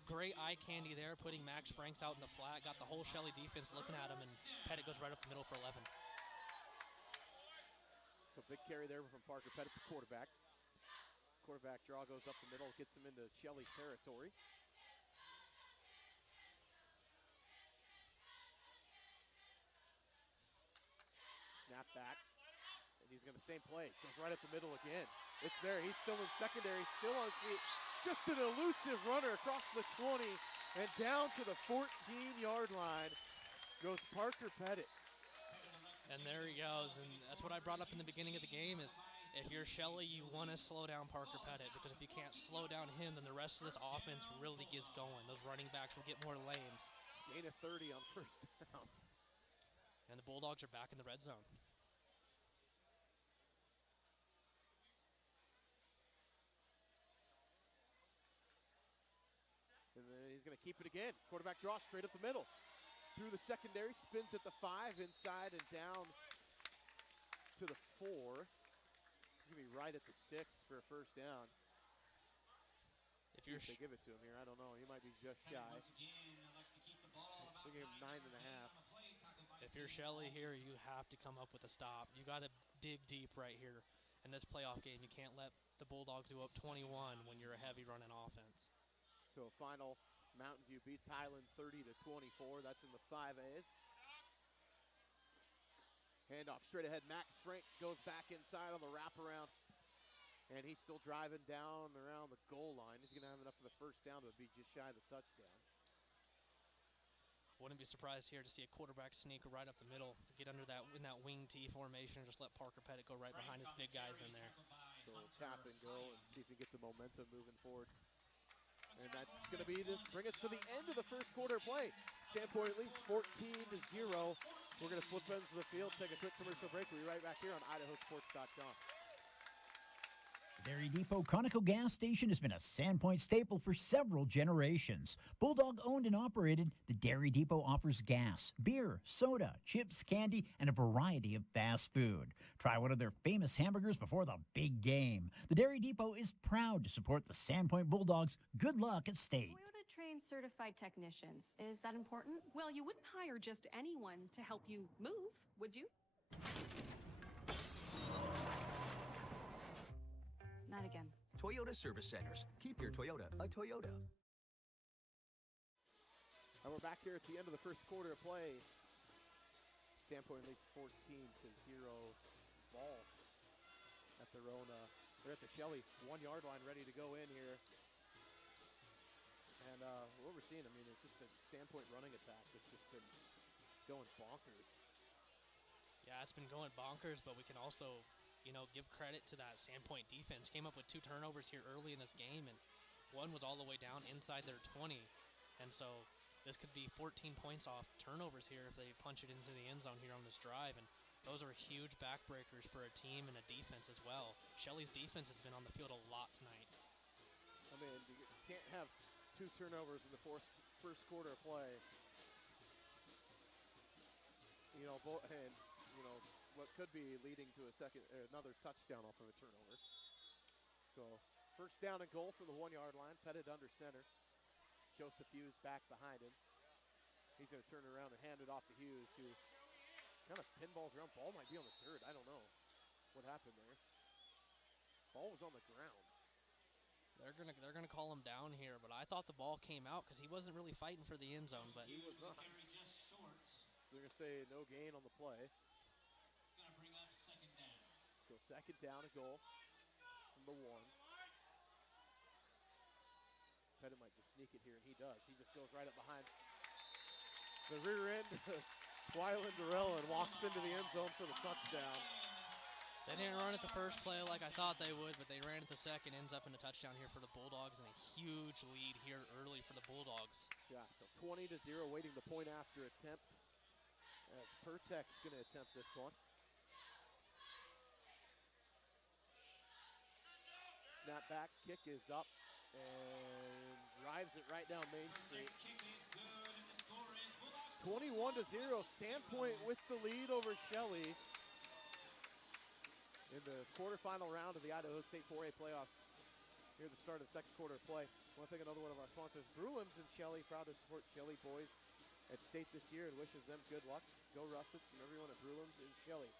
great eye candy there, putting Max Franks out in the flat. Got the whole Shelley defense looking at him, and Pettit goes right up the middle for 11. So big carry there from Parker Pettit, the quarterback. Quarterback draw goes up the middle, gets him into Shelley territory. Snap back, and he's going to same play. Goes right up the middle again. It's there. He's still in secondary, still on his feet. Just an elusive runner across the 20 and down to the 14-yard line goes Parker Pettit. And there he goes, and that's what I brought up in the beginning of the game is if you're Shelley, you want to slow down Parker Pettit because if you can't slow down him, then the rest of this offense really gets going. Those running backs will get more lanes. Gain of 30 on first down. And the Bulldogs are back in the red zone. And then he's going to keep it again. Quarterback draw straight up the middle. Through the secondary, spins at the 5, inside and down to the 4. He's going to be right at the sticks for a first down. If they give it to him here, I don't know. He might be just shy. We'll give him 9.5. If you're Shelley here, you have to come up with a stop. You got to dig deep right here. in this playoff game, you can't let the Bulldogs go up 21 when you're a heavy running offense. So final, Mountain View beats Highland 30-24. That's in the 5As. Handoff straight ahead. Max Frank goes back inside on the wraparound. And he's still driving down around the goal line. He's going to have enough for the first down, but be just shy of the touchdown. Wouldn't be surprised here to see a quarterback sneak right up the middle, get under that in that wing T formation, just let Parker Pettit go right behind his big guys in there. So tap and go and see if we get the momentum moving forward. And that's going to be this. Bring us to the end of the first quarter play. Sandpoint leads 14-0. We're going to flip ends of the field, take a quick commercial break. We'll be right back here on IdahoSports.com. Dairy Depot Conoco gas station has been a Sandpoint staple for several generations. Bulldog owned and operated, the Dairy Depot offers gas, beer, soda, chips, candy, and a variety of fast food. Try one of their famous hamburgers before the big game. The Dairy Depot is proud to support the Sandpoint Bulldogs. Good luck at state. Toyota trains certified technicians. Is that important? Well, you wouldn't hire just anyone to help you move, would you? Not again. Toyota Service Centers. Keep your Toyota a Toyota. And we're back here at the end of the first quarter of play. Sandpoint leads 14-0. Ball at their own. They're at the Shelley 1-yard line, ready to go in here. And what we're seeing, I mean, it's just a Sandpoint running attack that's just been going bonkers. Yeah, it's been going bonkers, but we can also, give credit to that Sandpoint defense. Came up with 2 turnovers here early in this game, and one was all the way down inside their 20. And so this could be 14 points off turnovers here if they punch it into the end zone here on this drive. And those are huge backbreakers for a team and a defense as well. Shelley's defense has been on the field a lot tonight. I mean, you can't have 2 turnovers in the first quarter of play. What could be leading to another touchdown off of a turnover. So first down and goal from the 1-yard line. Pettit under center. Joseph Hughes back behind him. He's going to turn around and hand it off to Hughes, who kind of pinballs around. Ball might be on the dirt. I don't know what happened there. Ball was on the ground. They're gonna call him down here, but I thought the ball came out because he wasn't really fighting for the end zone. But he was not. So they're going to say no gain on the play. So second down and goal from the 1. Pettit might just sneak it here, and he does. He just goes right up behind the rear end of Wyland Durrell and walks into the end zone for the touchdown. They didn't run it the first play like I thought they would, but they ran it the second. Ends up in a touchdown here for the Bulldogs, and a huge lead here early for the Bulldogs. Yeah, so 20-0, waiting the point after attempt, as Pertek's going to attempt this one. Snap back, kick is up, and drives it right down Main Street. 21-0, Sandpoint with the lead over Shelley in the quarterfinal round of the Idaho State 4A playoffs here at the start of the second quarter of play. I want to thank another one of our sponsors, Brewlims and Shelley, proud to support Shelley boys at state this year and wishes them good luck. Go Russets from everyone at Brewlims and Shelley.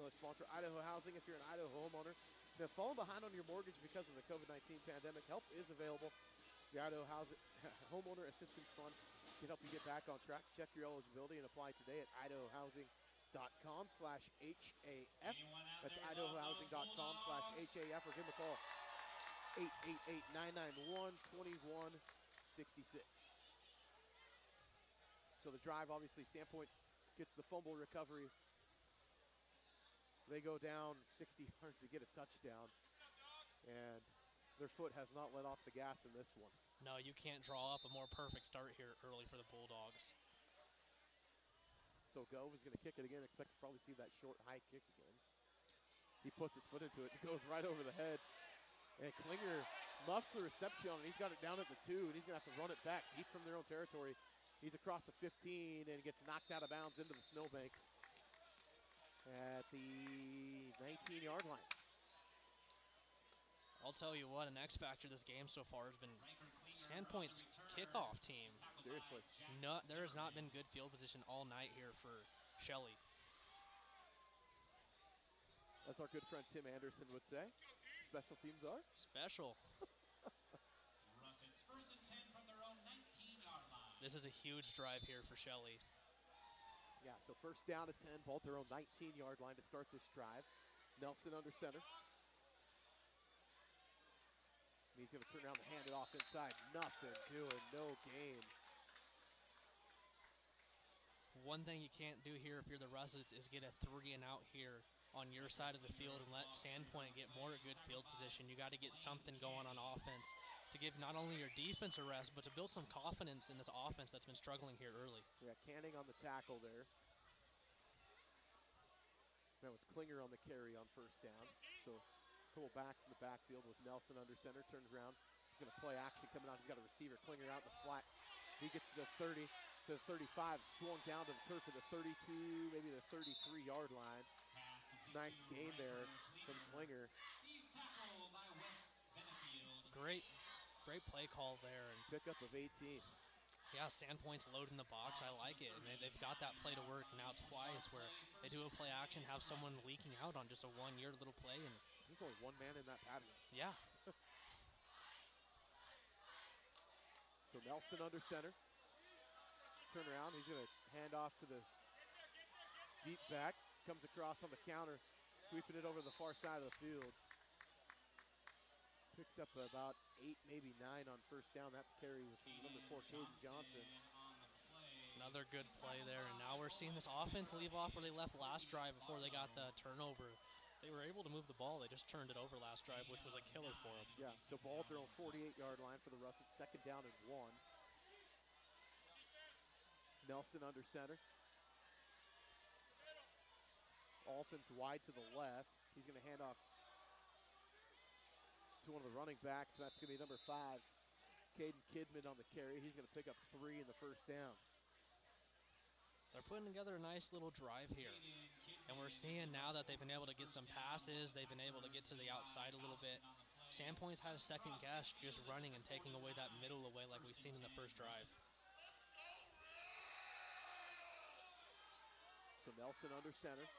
Another sponsor, Idaho Housing. If you're an Idaho homeowner, now, falling behind on your mortgage because of the COVID-19 pandemic, help is available. The Idaho Homeowner Assistance Fund can help you get back on track. Check your eligibility and apply today at IdahoHousing.com/HAF. That's IdahoHousing.com/HAF, or give them a call, 888-991-2166. So the drive, obviously, Sandpoint gets the fumble recovery. They go down 60 yards to get a touchdown, and their foot has not let off the gas in this one. No, you can't draw up a more perfect start here early for the Bulldogs. So Gove is going to kick it again. Expect to probably see that short, high kick again. He puts his foot into it. It goes right over the head. And Klinger muffs the reception on it. He's got it down at the 2, and he's going to have to run it back deep from their own territory. He's across the 15 and gets knocked out of bounds into the snowbank at the 19-yard line. I'll tell you what, an X factor this game so far has been Sandpoint's kickoff team. Seriously. No, there has not been good field position all night here for Shelley. as our good friend Tim Anderson would say. Special teams are special. Russets first and 10 from their own 19-yard line. This is a huge drive here for Shelley. Yeah, so first down at 10, ball at their own 19-yard line to start this drive. Nelson under center. And he's going to turn around and hand it off inside. Nothing doing, no gain. One thing you can't do here if you're the Russets is get a 3-and-out here on your side of the field and let Sandpoint get more good field position. You got to get something going on offense to give not only your defense a rest, but to build some confidence in this offense that's been struggling here early. Yeah, Canning on the tackle there. That was Klinger on the carry on first down. So a couple backs in the backfield with Nelson under center, turns around. He's going to play action coming out. He's got a receiver, Klinger out in the flat. He gets to the 30, to the 35, swung down to the turf at the 32, maybe the 33-yard line. Nice gain there from Klinger. Great play call there. And pickup of 18. Yeah, Sandpoint's loading the box. I like it. And they've got that play to work now twice where they do a play action, have someone leaking out on just a one-yard little play. And there's only one man in that pattern. Yeah. So Nelson under center. Turn around. He's going to hand off to the deep back. Comes across on the counter, sweeping it over the far side of the field. Picks up about 8, maybe 9 on first down. That carry was from number 4, Caden Johnson. Another good play there, and now we're seeing this offense leave off where they left last drive before they got the turnover. They were able to move the ball. They just turned it over last drive, which was a killer for them. Yeah, so ball at their own 48-yard line for the Russets. Second down and 1. Nelson under center. Offense wide to the left. He's going to hand off to one of the running backs. That's going to be number 5, Caden Kidman on the carry. He's going to pick up 3 in the first down. They're putting together a nice little drive here. And we're seeing now that they've been able to get some passes. They've been able to get to the outside a little bit. Sandpoint's had a second guess just running and taking away that middle away like we've seen in the first drive. So Nelson under center.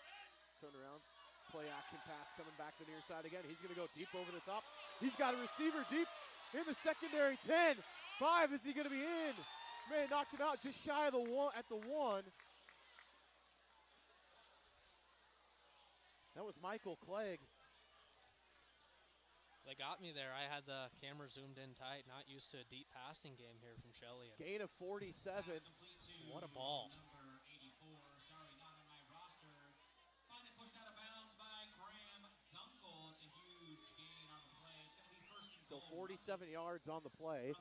Turn around, play action pass coming back to the near side again. He's going to go deep over the top. He's got a receiver deep in the secondary. 10, 5, is he going to be in? Man, knocked him out just shy of the 1 at the 1. That was Michael Clegg. They got me there. I had the camera zoomed in tight. Not used to a deep passing game here from Shelley. Gain of 47. What a ball. So 47 yards on the play,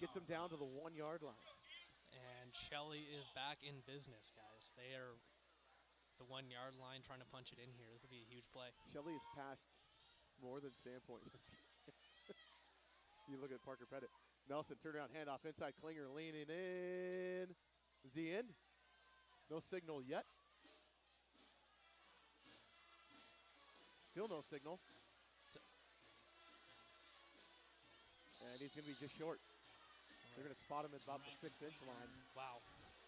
gets him down to the 1-yard line. And Shelley is back in business, guys. They are the 1-yard line trying to punch it in here. This will be a huge play. Shelley has passed more than Sandpoint this game. You look at Parker Pettit. Nelson, turn around, handoff inside, Klinger leaning in. Is he in? No signal yet. Still no signal. And he's going to be just short. They're going to spot him at about the 6-inch line. Wow.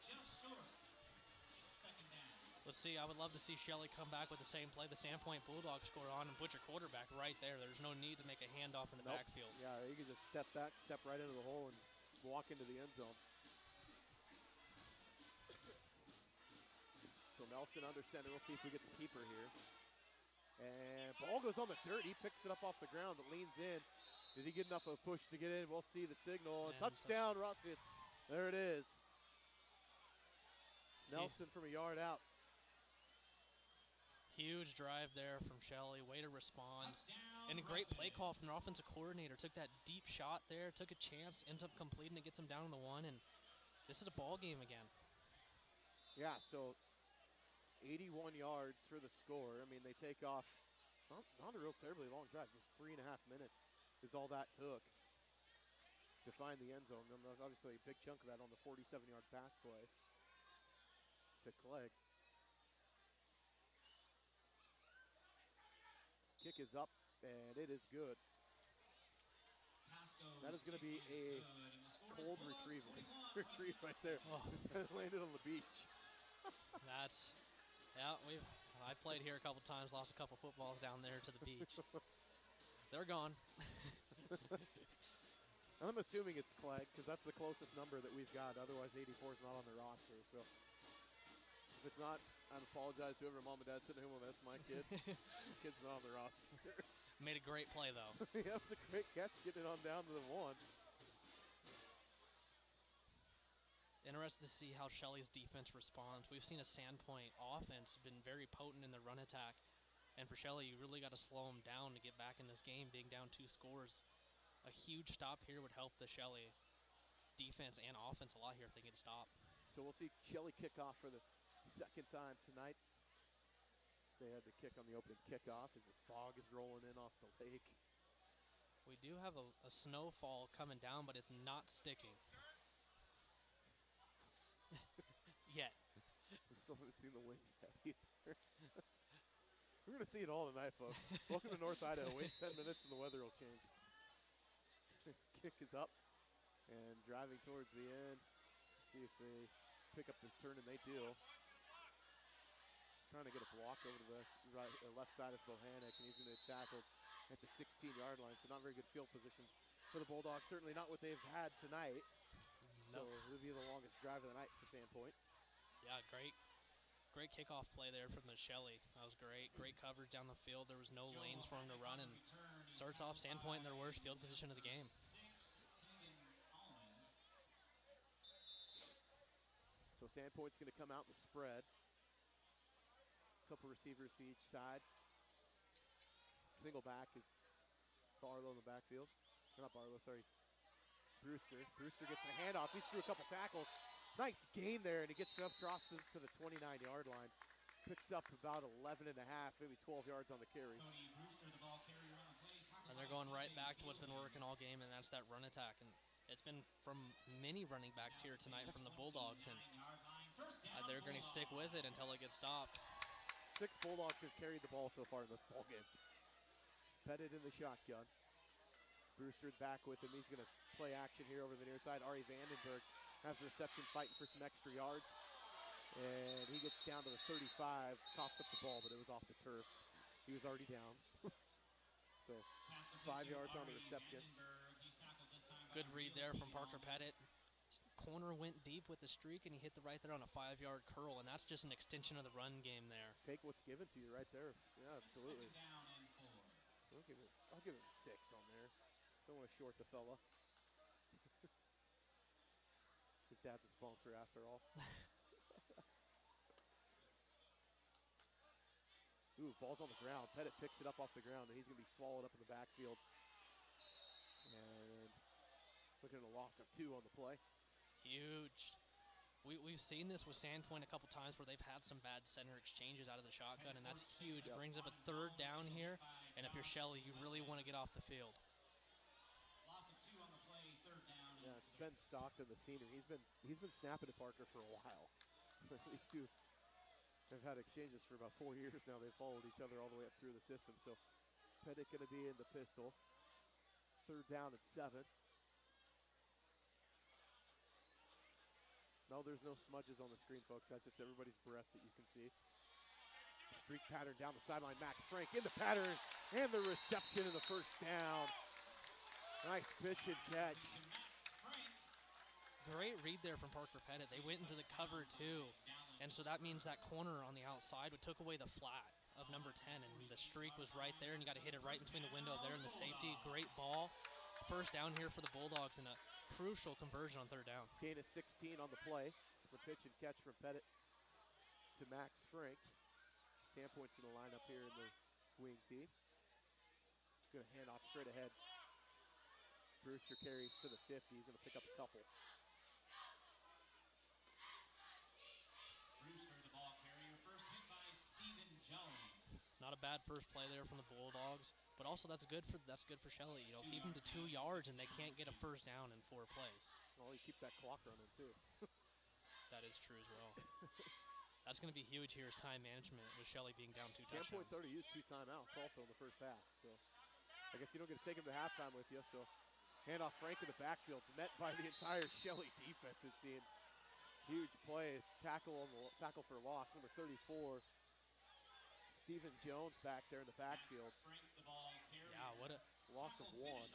Just short. It's second down. Let's see. I would love to see Shelley come back with the same play. The Sandpoint Bulldogs score on and put your quarterback right there. There's no need to make a handoff in the backfield. Yeah, you can just step back, step right into the hole, and walk into the end zone. So Nelson under center. We'll see if we get the keeper here. And ball goes on the dirt. He picks it up off the ground, but leans in. Did he get enough of a push to get in? We'll see the signal. And touchdown, Russets. There it is. Nelson from a yard out. Huge drive there from Shelley. Way to respond. And a great play call from their offensive coordinator. Took that deep shot there, took a chance, ends up completing it, gets him down to the 1, and this is a ball game again. Yeah, so 81 yards for the score. I mean, they take off not a real terribly long drive, just 3.5 minutes is all that took to find the end zone. And obviously a big chunk of that on the 47-yard pass play to Clegg. Kick is up, and it is good. That is going to be a cold retrieve right there. Oh. It's landed on the beach. Yeah, I played here a couple times, lost a couple footballs down there to the beach. They're gone. I'm assuming it's Clegg because that's the closest number that we've got. Otherwise, 84 is not on the roster. So if it's not, I apologize to whoever mom and dad sitting at home. That's my kid. Kid's not on the roster. Made a great play, though. Yeah, it was a great catch getting it on down to the 1. Interested to see how Shelley's defense responds. We've seen a Sandpoint offense been very potent in the run attack. And for Shelley, you really got to slow them down to get back in this game, being down 2 scores. A huge stop here would help the Shelley defense and offense a lot here if they get a stop. So we'll see Shelley kick off for the second time tonight. They had the kick on the opening kickoff as the fog is rolling in off the lake. We do have a snowfall coming down, but it's not sticking. Yet. We still haven't seen the wind yet either. We're going to see it all tonight, folks. Welcome to North Idaho. Wait 10 minutes and the weather will change. Kick is up and driving towards the end. See if they pick up the turn, and they do. Trying to get a block over to the left side is Bohannik, and he's going to be tackled at the 16-yard line. So not very good field position for the Bulldogs. Certainly not what they've had tonight. Nope. So it'll be the longest drive of the night for Sandpoint. Yeah, great kickoff play there from the Shelley. That was great. Great coverage down the field. There was no lanes for him to run, and starts off Sandpoint in their worst field position of the game. So Sandpoint's going to come out in the spread. A couple receivers to each side. Single back is Barlow in the backfield. Or not Barlow, sorry. Brewster. Brewster gets the handoff. He's through a couple tackles. Nice gain there, and he gets it up across to the 29-yard line. Picks up about 11 and a half, maybe 12 yards on the carry. And they're going right back to what's been working all game, and that's that run attack. And it's been from many running backs here tonight from the Bulldogs, and they're going to stick with it until it gets stopped. 6 Bulldogs have carried the ball so far in this ball game. Pettit in the shotgun. Brewster back with him. He's going to play action here over the near side. Ari Vandenberg has a reception, fighting for some extra yards. And he gets down to the 35, coughs up the ball, but it was off the turf. He was already down. So 5 yards on the reception. Good read there from Parker Pettit. Corner went deep with the streak, and he hit the right there on a 5-yard curl, and that's just an extension of the run game there. Take what's given to you right there. Yeah, absolutely. I'll give him 6 on there. Don't want to short the fella. His dad's a sponsor after all. Ooh, ball's on the ground. Pettit picks it up off the ground, and he's going to be swallowed up in the backfield. And looking at a loss of 2 on the play. Huge. We've seen this with Sandpoint a couple times where they've had some bad center exchanges out of the shotgun, and that's huge. Yep. Brings up a 3rd down here, and if you're Shelley, you really want to get off the field. Loss of 2 on the play, 3rd down. Yeah, it's Ben Stockton, the senior. He's been snapping at Parker for a while. These two have had exchanges for about 4 years now. They've followed each other all the way up through the system. So Pettit going to be in the pistol. 3rd down at 7. No, there's no smudges on the screen, folks. That's just everybody's breath that you can see. Streak pattern down the sideline. Max Frank in the pattern and the reception in the 1st down. Nice pitch and catch. Great read there from Parker Pettit. They went into the cover too, and so that means that corner on the outside took away the flat of number 10, and the streak was right there, and you got to hit it right between the window there and the safety. Great ball. 1st down here for the Bulldogs, and a crucial conversion on 3rd down. Gain of 16 on the play. The pitch and catch from Pettit to Max Frank. Sandpoint's going to line up here in the wing tee. Going to hand off straight ahead. Brewster carries to the 50. He's going to pick up a couple. Brewster, the ball carrier, first hit by Stephen Jones. Not a bad first play there from the Bulldogs, but also that's good for Shelley. You know, keep them to 2 yards, and they can't get a 1st down in 4 plays. Well, you keep that clock running too. That is true as well. That's going to be huge here is time management with Shelley being down 2 touchdowns. Sandpoint's already used 2 timeouts also in the 1st half, so I guess you don't get to take him to halftime with you. So handoff Frank in the backfield. It's met by the entire Shelley defense, it seems. Huge play, tackle for loss, number 34. Stephen Jones back there in the backfield. Yeah, what a loss of one.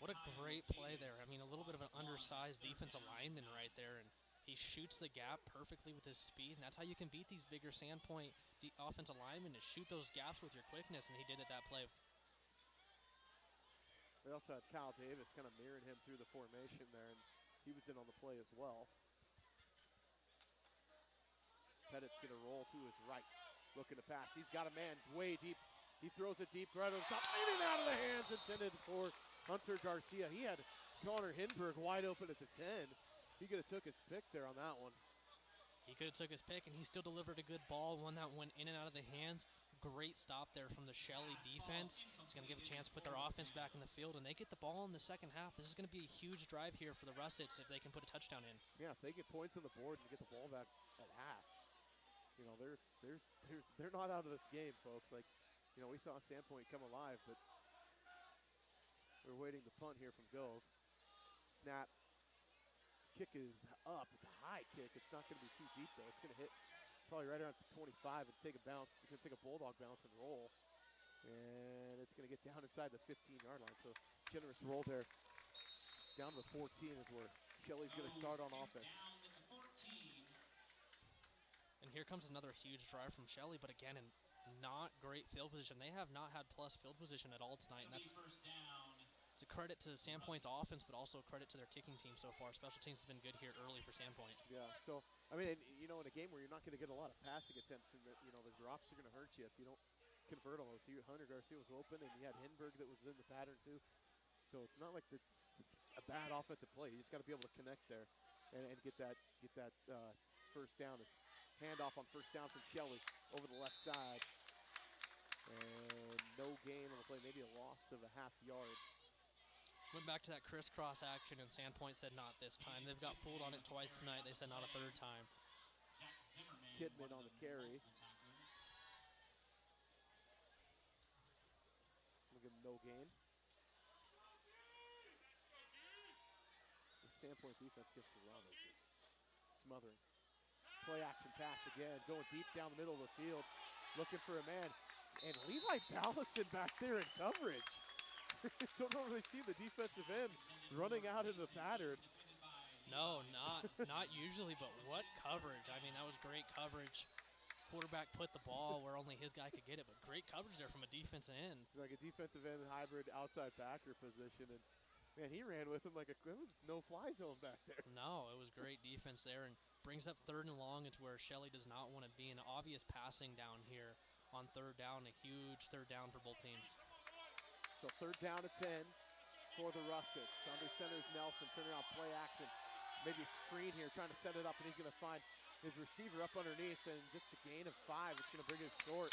What a great play there. I mean, a little bit of an undersized defensive lineman right there, and he shoots the gap perfectly with his speed, and that's how you can beat these bigger Sandpoint offensive linemen, to shoot those gaps with your quickness, and he did it that play. We also had Kyle Davis kind of mirroring him through the formation there, and he was in on the play as well. Pettit's going to roll to his right, looking to pass. He's got a man way deep. He throws it deep right over the top, in and out of the hands intended for Hunter Garcia. He had Connor Hinberg wide open at the 10. He could have took his pick there on that one. He could have took his pick, and he still delivered a good ball, one that went in and out of the hands. Great stop there from the Shelley defense. It's going to give a chance to put their offense back in the field, and they get the ball in the second half. This is going to be a huge drive here for the Russets if they can put a touchdown in. Yeah, if they get points on the board and get the ball back at half, you know, they're not out of this game, folks. Like, you know, we saw Sandpoint come alive, but we're waiting the punt here from Gove. Snap. Kick is up. It's a high kick. It's not going to be too deep, though. It's going to hit probably right around the 25 and take a bounce. It's going to take a Bulldog bounce and roll. And it's going to get down inside the 15-yard line. So generous roll there. Down to the 14 is where Shelley's going to start on offense. And here comes another huge drive from Shelley, but again, in not great field position. They have not had plus field position at all tonight, and that's it's a credit to Sandpoint's offense, but also a credit to their kicking team so far. Special teams has been good here early for Sandpoint. Yeah, so, I mean, you know, in a game where you're not going to get a lot of passing attempts, and you know, the drops are going to hurt you if you don't convert on those. So Hunter Garcia was open, and you had Hinberg that was in the pattern too. So it's not like a bad offensive play. You just got to be able to connect there and get that first down. This handoff on first down from Shelley over the left side. And no gain on the play, maybe a loss of a half yard. Went back to that crisscross action, and Sandpoint said not this time. They've got fooled on it twice tonight. They said not a third time. Kidman on the carry. We'll give him no gain. The Sandpoint defense gets the run. It's just smothering. Play action pass again, going deep down the middle of the field, looking for a man. And Levi Ballison back there in coverage. Don't normally see the defensive end running out into the pattern. No, not usually, but what coverage. I mean, that was great coverage. Quarterback put the ball where only his guy could get it, but great coverage there from a defensive end. Like a defensive end hybrid outside backer position. And man, he ran with him like it was no-fly zone back there. No, it was great defense there, and brings up 3rd and long. It's where Shelley does not want to be. An obvious passing down here on 3rd down, a huge 3rd down for both teams. So 3rd down to 10 for the Russets. Under center is Nelson, turning around play action. Maybe a screen here, trying to set it up, and he's going to find his receiver up underneath, and just a gain of 5. It's going to bring it short.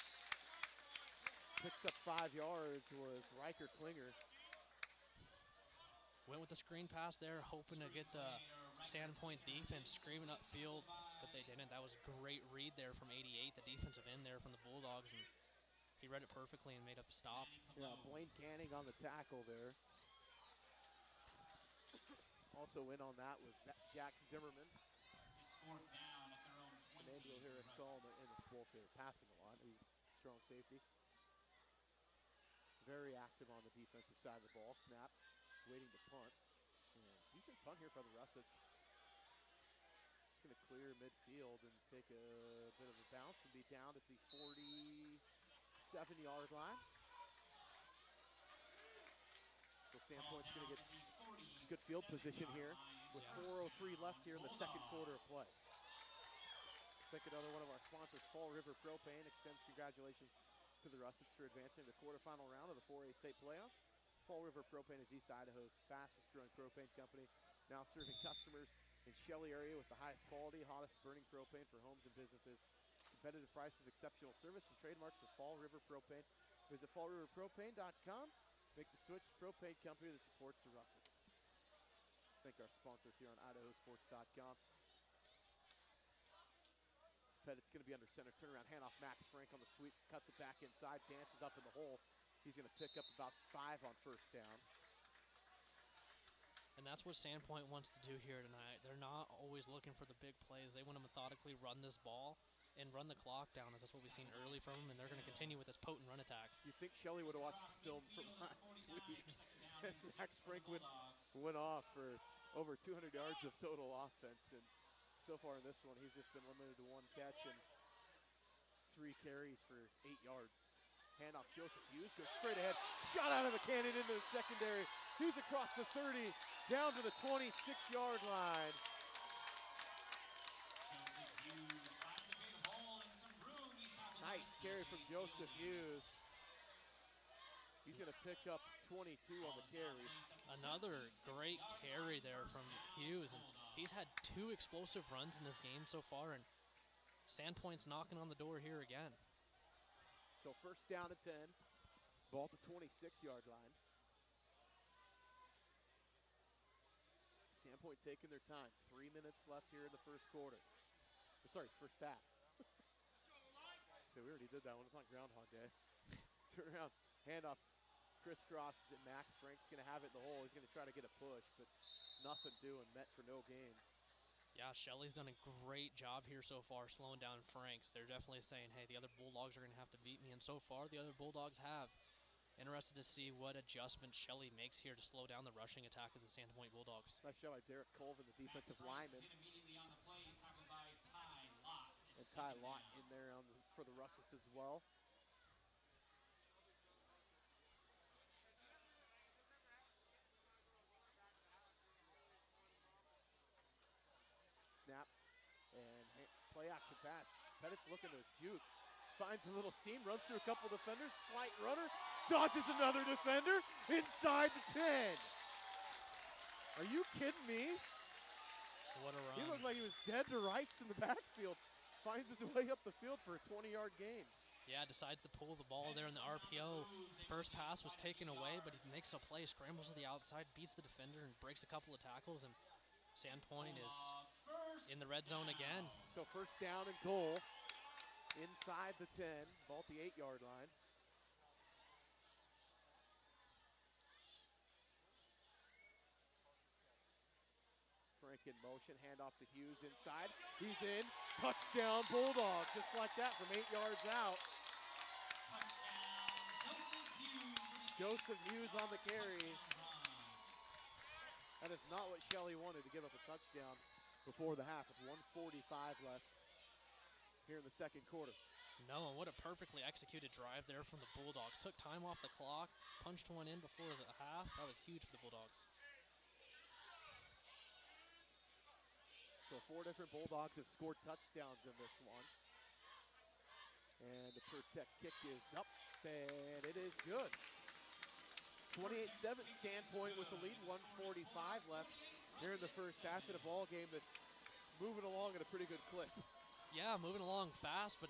Picks up 5 yards was Riker Klinger. Went with the screen pass there, hoping to get the Sandpoint defense screaming upfield, but they didn't. That was a great read there from 88, the defensive end there from the Bulldogs, and he read it perfectly and made up a stop. Yeah, Blaine Canning on the tackle there. Also in on that was Jack Zimmerman. It's 4th down at their own 20. And you'll hear us call in the ball field passing a lot. He's strong safety. Very active on the defensive side of the ball. Snap, waiting to punt. And decent punt here for the Russets. It's going to clear midfield and take a bit of a bounce and be down at the 47-yard line. So Sandpoint's going to get good field position here with 4:03 left here in the second quarter of play. Thank another one of our sponsors, Fall River Propane, extends congratulations to the Russets for advancing to the quarterfinal round of the 4A state playoffs. Fall River Propane is East Idaho's fastest growing propane company, now serving customers in Shelley area with the highest quality, hottest burning propane for homes and businesses. Competitive prices, exceptional service, and trademarks of Fall River Propane. Visit fallriverpropane.com. Make the switch to propane company that supports the Russets. Thank our sponsors here on IdahoSports.com. Pettit's going to be under center. Turnaround handoff. Max Frank on the sweep. Cuts it back inside. Dances up in the hole. He's going to pick up about 5 on first down. And that's what Sandpoint wants to do here tonight. They're not always looking for the big plays. They want to methodically run this ball and run the clock down, as that's what we've seen early from them, and they're going to continue with this potent run attack. You think Shelley would have watched the film from last week as Max Frank went off for over 200 yards of total offense, and so far in this one, he's just been limited to 1 catch and 3 carries for 8 yards. Handoff, Joseph Hughes goes straight ahead, shot out of the cannon into the secondary. He's across the 30, down to the 26-yard line. Nice carry from Joseph Hughes. He's going to pick up 22 on the carry. Another great carry there from Hughes. And he's had 2 explosive runs in this game so far, and Sandpoint's knocking on the door here again. So first down at 10, ball at the 26-yard line. Sandpoint taking their time. 3 minutes left here in the first quarter. Sorry, first half. So we already did that one. It's not Groundhog Day. Turn around, handoff, crisscrosses it. Max Frank's going to have it in the hole. He's going to try to get a push, but nothing doing. Met for no gain. Yeah, Shelley's done a great job here so far slowing down Franks. They're definitely saying, hey, the other Bulldogs are going to have to beat me, and so far the other Bulldogs have. Interested to see what adjustment Shelley makes here to slow down the rushing attack of the Sandpoint Bulldogs. Nice shot by Derek Colvin, the defensive lineman. And Ty Lott in there for the Russets as well. Snap and play action pass. Pettit's looking to juke. Finds a little seam, runs through a couple defenders. Slight runner, dodges another defender inside the 10. Are you kidding me? What a run. He looked like he was dead to rights in the backfield. Finds his way up the field for a 20-yard gain. Yeah, decides to pull the ball there in the RPO. First pass was taken away, but he makes a play, scrambles to the outside, beats the defender, and breaks a couple of tackles, and Sandpoint is in the red zone again. So first down and goal inside the 10, ball at the 8-yard line. Frank in motion, handoff to Hughes inside. He's in, touchdown Bulldogs, just like that from 8 yards out. Joseph Hughes on the carry. That is not what Shelley wanted, to give up a touchdown before the half with 1:45 left here in the second quarter. No, and what a perfectly executed drive there from the Bulldogs. Took time off the clock, punched one in before the half. That was huge for the Bulldogs. So 4 different Bulldogs have scored touchdowns in this one. And the Pertec kick is up, and it is good. 28-7, Sandpoint with the lead, 1:45 left here in the first half in a ball game that's moving along at a pretty good clip. Yeah, moving along fast, but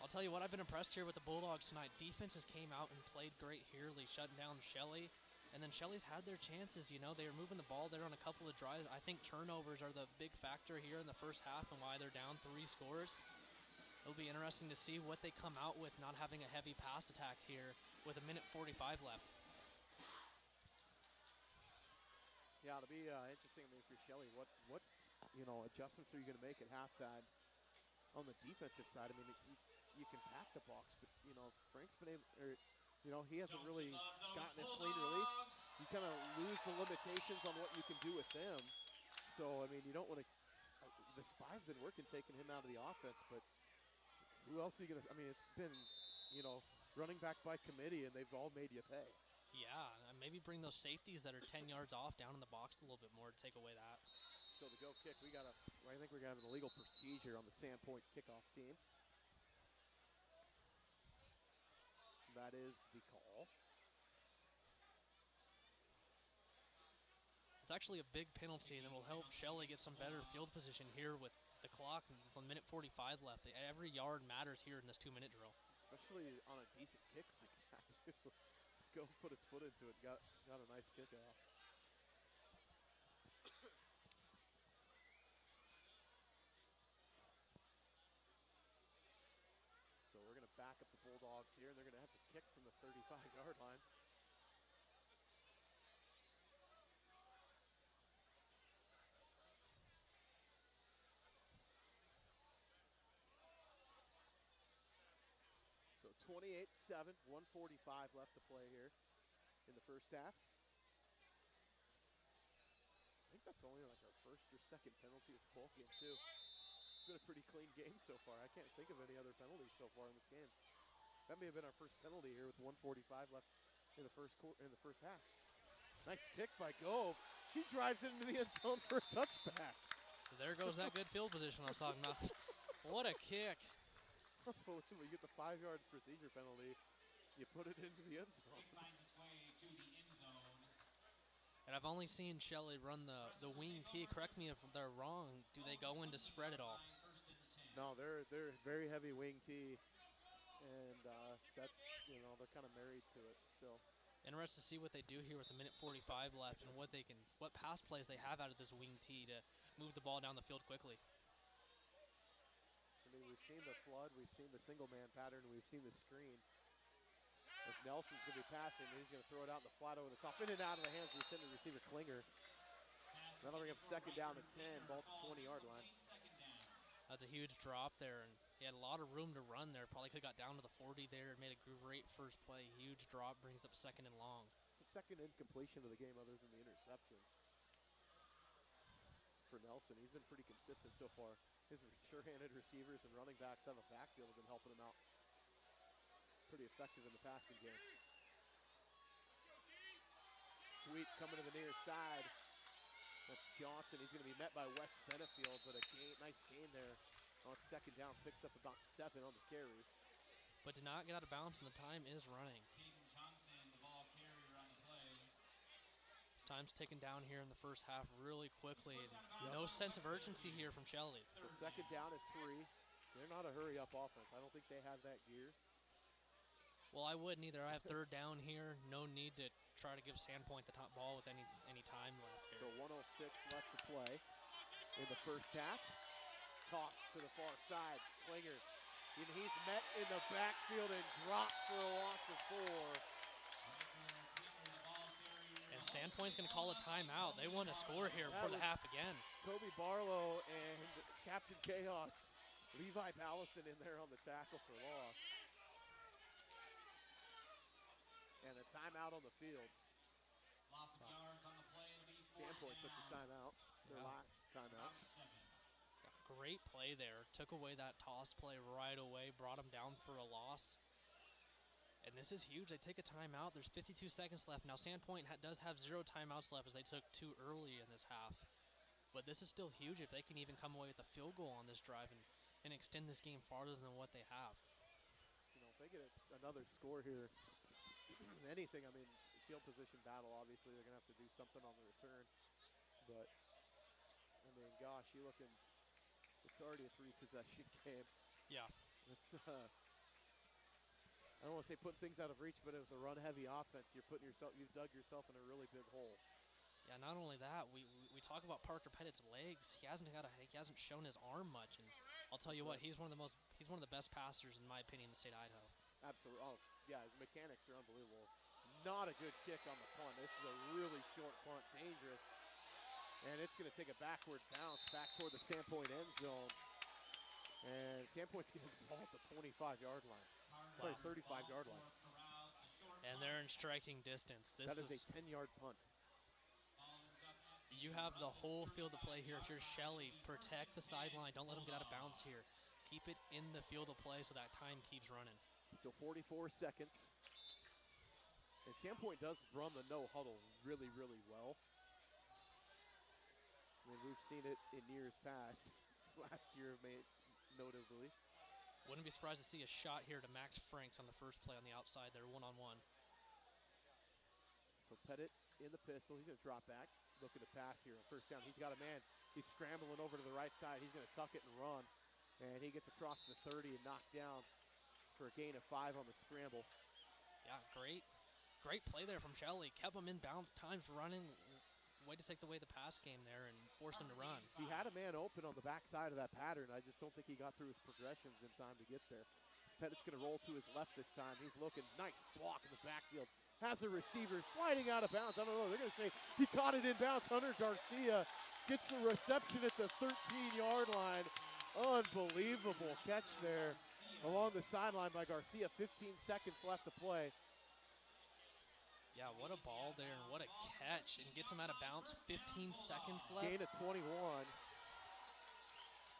I'll tell you what, I've been impressed here with the Bulldogs tonight. Defenses came out and played great here, shutting down Shelley. And then Shelley's had their chances, you know. They were moving the ball there on a couple of drives. I think turnovers are the big factor here in the first half and why they're down 3 scores. It'll be interesting to see what they come out with, not having a heavy pass attack here with 1:45 left. Yeah, it'll be interesting. I mean, for Shelley, what adjustments are you going to make at halftime on the defensive side? I mean, you can pack the box, but Frank's been able, he hasn't really gotten a clean release. You kind of lose the limitations on what you can do with them. So, I mean, you don't want to – the spy's been working taking him out of the offense, but who else are you going to – I mean, it's been, running back by committee, and they've all made you pay. Yeah, and maybe bring those safeties that are 10 yards off down in the box a little bit more to take away that. So the go kick, I think we're going to have an illegal procedure on the Sandpoint kickoff team. That is the call. It's actually a big penalty, and it will help Shelley get some better field position here with the clock and with 1:45 left. Every yard matters here in this 2-minute drill. Especially on a decent kick like that, too. Scove put his foot into it, got a nice kickoff. So we're going to back up the Bulldogs here, and they're going to have to kick from the 35-yard line. 28-7, 1:45 left to play here in the first half. I think that's only like our first or second penalty of the ball game too. It's been a pretty clean game so far. I can't think of any other penalties so far in this game. That may have been our first penalty here with 1:45 left in the first half. Nice kick by Gove. He drives it into the end zone for a touchback. So there goes that good field position I was talking about. What a kick. Unbelievable. You get the 5-yard procedure penalty. You put it into the end zone. It finds its way to the end zone. And I've only seen Shelley run the wing tee. Correct me if they're wrong. Do they go in to spread it all? No, they're very heavy wing tee, and that's, you know, they're kind of married to it. So Interested to see what they do here with a minute 45 left and what pass plays they have out of this wing tee to move the ball down the field quickly. I mean, we've seen the flood, we've seen the single man pattern, we've seen the screen. As Nelson's going to be passing, and he's going to throw it out in the flat over the top, in and out of the hands of the intended receiver, Klinger. That'll bring up second down and 10, ball at the 20-yard line. That's a huge drop there, and he had a lot of room to run there. Probably could have got down to the 40 there and made a great first play. Huge drop, brings up second and long. It's the second incompletion of the game other than the interception. For Nelson, he's been pretty consistent so far. His sure-handed receivers and running backs out of the backfield have been helping him out. Pretty effective in the passing game. Sweep coming to the near side. That's Johnson. He's going to be met by Wes Benefield, but nice gain there on second down. Picks up about 7 on the carry. But did not get out of bounds, and the time is running. Hayden Johnson, the ball carrier on the play. Time's ticking down here in the first half really quickly. No sense of urgency here from Shelley. So second down at 3. They're not a hurry-up offense. I don't think they have that gear. Well, I wouldn't either. I have third down here. No need to try to give Sandpoint the top ball with any time left here. So 1:06 left to play in the first half. Toss to the far side. Klinger, and he's met in the backfield and dropped for a loss of 4. And Sandpoint's going to call a timeout. They want to score here before the half again. Kobe Barlow and Captain Chaos, Levi Ballison in there on the tackle for loss. And a timeout on the field. Loss of yards on the play. Sandpoint took the timeout, their last timeout. Great play there. Took away that toss play right away, brought him down for a loss. And this is huge. They take a timeout. There's 52 seconds left. Now Sandpoint does have 0 timeouts left as they took 2 early in this half. But this is still huge if they can even come away with a field goal on this drive and extend this game farther than what they have. You know, if they get another score here, anything, I mean, field position battle, obviously they're going to have to do something on the return. But, I mean, gosh, you're looking, it's already a 3-possession game. Yeah. It's, I don't want to say putting things out of reach, but with a run-heavy offense, you've dug yourself in a really big hole. Yeah, not only that, we talk about Parker Pettit's legs. He hasn't shown his arm much, and I'll tell you what, he's one of the best passers in my opinion in the state of Idaho. Absolutely. Oh, yeah, his mechanics are unbelievable. Not a good kick on the punt. This is a really short punt, dangerous. And it's going to take a backward bounce back toward the Sandpoint end zone. And Sandpoint's getting the ball at the 25-yard line. Sorry, 35-yard line. And they're in striking distance. That is a 10-yard punt. You have the whole field to play here. If you're Shelley, protect the sideline. Don't let them get out of bounds here. Keep it in the field of play so that time keeps running. So 44 seconds. And Sandpoint does run the no-huddle really, really well. I mean, we've seen it in years past. Last year, notably. Wouldn't be surprised to see a shot here to Max Franks on the first play on the outside there, one-on-one. So Pettit in the pistol. He's going to drop back, looking to pass here on first down. He's got a man. He's scrambling over to the right side. He's going to tuck it and run. And he gets across the 30 and knocked down for a gain of 5 on the scramble. Yeah, great play there from Shelley. Kept him in bounds, times running. Way to take away the pass game there and force him to run. He had a man open on the backside of that pattern. I just don't think he got through his progressions in time to get there. Pettit's going to roll to his left this time. He's looking, nice block in the backfield. Has a receiver sliding out of bounds. I don't know, they're going to say he caught it in bounds. Hunter Garcia gets the reception at the 13-yard line. Unbelievable catch there along the sideline by Garcia. 15 seconds left to play. Yeah, what a ball there and what a catch. And gets him out of bounds. 15 seconds left. Gain of 21.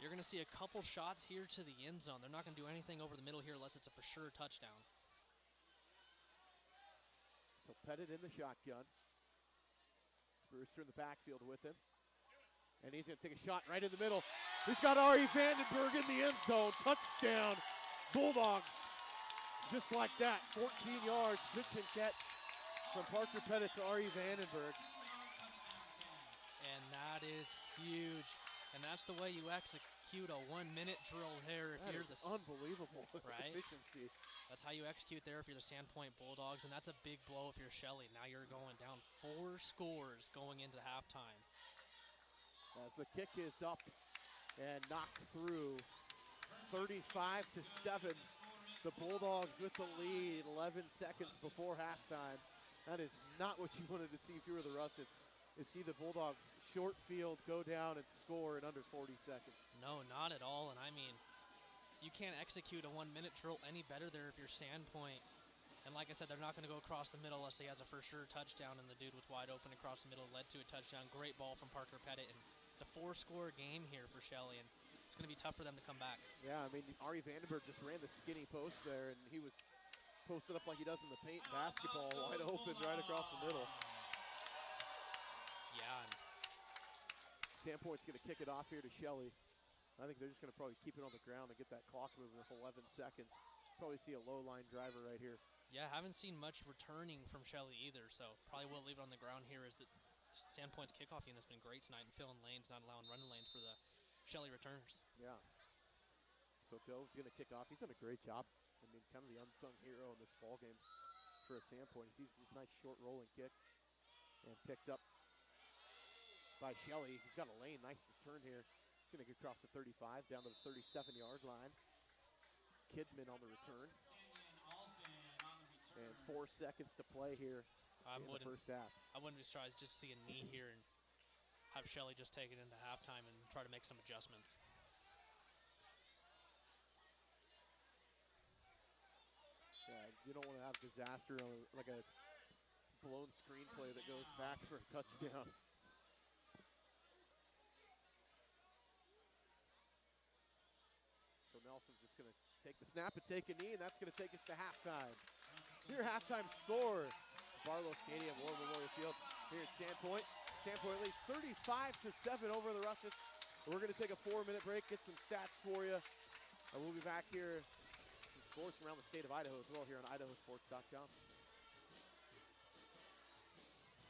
You're going to see a couple shots here to the end zone. They're not going to do anything over the middle here unless it's a for sure touchdown. So Pettit in the shotgun. Brewster in the backfield with him. And he's going to take a shot right in the middle. He's got Ari Vandenberg in the end zone. Touchdown, Bulldogs. Just like that, 14 yards, pitch and catch from Parker Pettit to Ari Vandenberg. And that is huge. And that's the way you execute a 1 minute drill there. That is unbelievable right? efficiency. That's how you execute there if you're the Sandpoint Bulldogs, and that's a big blow if you're Shelley. Now you're going down 4 scores going into halftime. As the kick is up and knocked through, 35-7. The Bulldogs with the lead, 11 seconds before halftime. That is not what you wanted to see if you were the Russets, is see the Bulldogs short field go down and score in under 40 seconds. No, not at all, and I mean, you can't execute a 1 minute drill any better there if you're Sandpoint. And like I said, they're not going to go across the middle unless he has a for sure touchdown, and the dude was wide open across the middle, led to a touchdown. Great ball from Parker Pettit, and it's a 4-score game here for Shelley, and it's going to be tough for them to come back. Yeah, I mean, Ari Vandenberg just ran the skinny post there, and he was posted up like he does in the paint basketball, wide open right across the middle. Yeah. And Sandpoint's going to kick it off here to Shelley. I think they're just going to probably keep it on the ground and get that clock moving with 11 seconds. Probably see a low-line driver right here. Yeah, haven't seen much returning from Shelley either, so probably will leave it on the ground here. As the Sandpoint's kickoff unit has been great tonight and filling lanes, not allowing running lanes for the Shelley returners. Yeah. So Gove's going to kick off. He's done a great job. I mean, kind of the unsung hero in this ball game for a Sandpoint. He's just nice short rolling kick and picked up by Shelley. He's got a lane, nice return here. Going to get across the 35 down to the 37-yard line. Kidman on the return. And 4 seconds to play here in the first half. I wouldn't be surprised just to see a knee here and have Shelley just take it into halftime and try to make some adjustments. Yeah, you don't want to have disaster on like a blown screenplay that goes back for a touchdown. So Nelson's just going to take the snap and take a knee, and that's going to take us to halftime. Your halftime score, Barlow Stadium, War Memorial Field here at Sandpoint. Sandpoint leads 35-7 over the Russets. We're going to take a 4-minute break, get some stats for you. And we'll be back here with some scores from around the state of Idaho as well here on IdahoSports.com.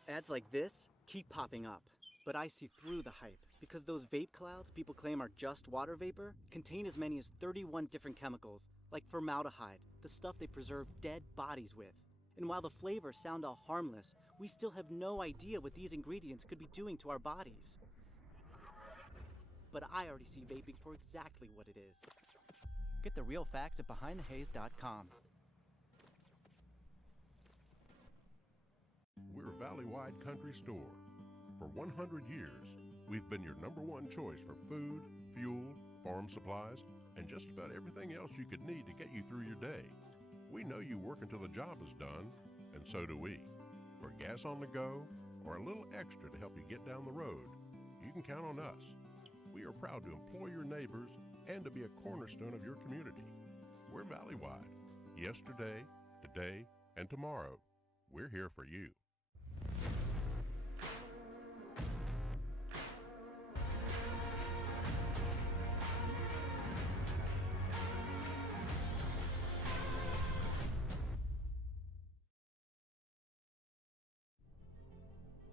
Ads like this keep popping up, but I see through the hype because those vape clouds people claim are just water vapor contain as many as 31 different chemicals, like formaldehyde, the stuff they preserve dead bodies with. And while the flavors sound all harmless, we still have no idea what these ingredients could be doing to our bodies. But I already see vaping for exactly what it is. Get the real facts at BehindTheHaze.com. We're Valley-wide Country Store. For 100 years, we've been your #1 choice for food, fuel, farm supplies, and just about everything else you could need to get you through your day. We know you work until the job is done, and so do we. For gas on the go, or a little extra to help you get down the road, you can count on us. We are proud to employ your neighbors and to be a cornerstone of your community. We're Valley-wide. Yesterday, today, and tomorrow, we're here for you.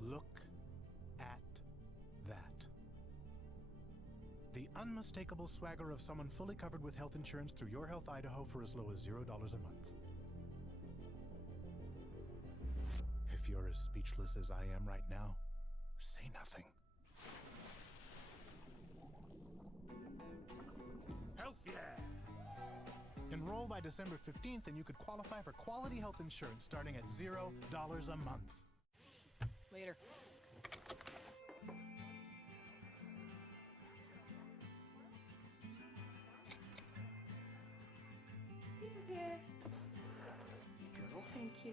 Look at that. The unmistakable swagger of someone fully covered with health insurance through Your Health Idaho for as low as $0 a month. If you're as speechless as I am right now, say nothing. Health yeah! Enroll by December 15th and you could qualify for quality health insurance starting at $0 a month. Later. you.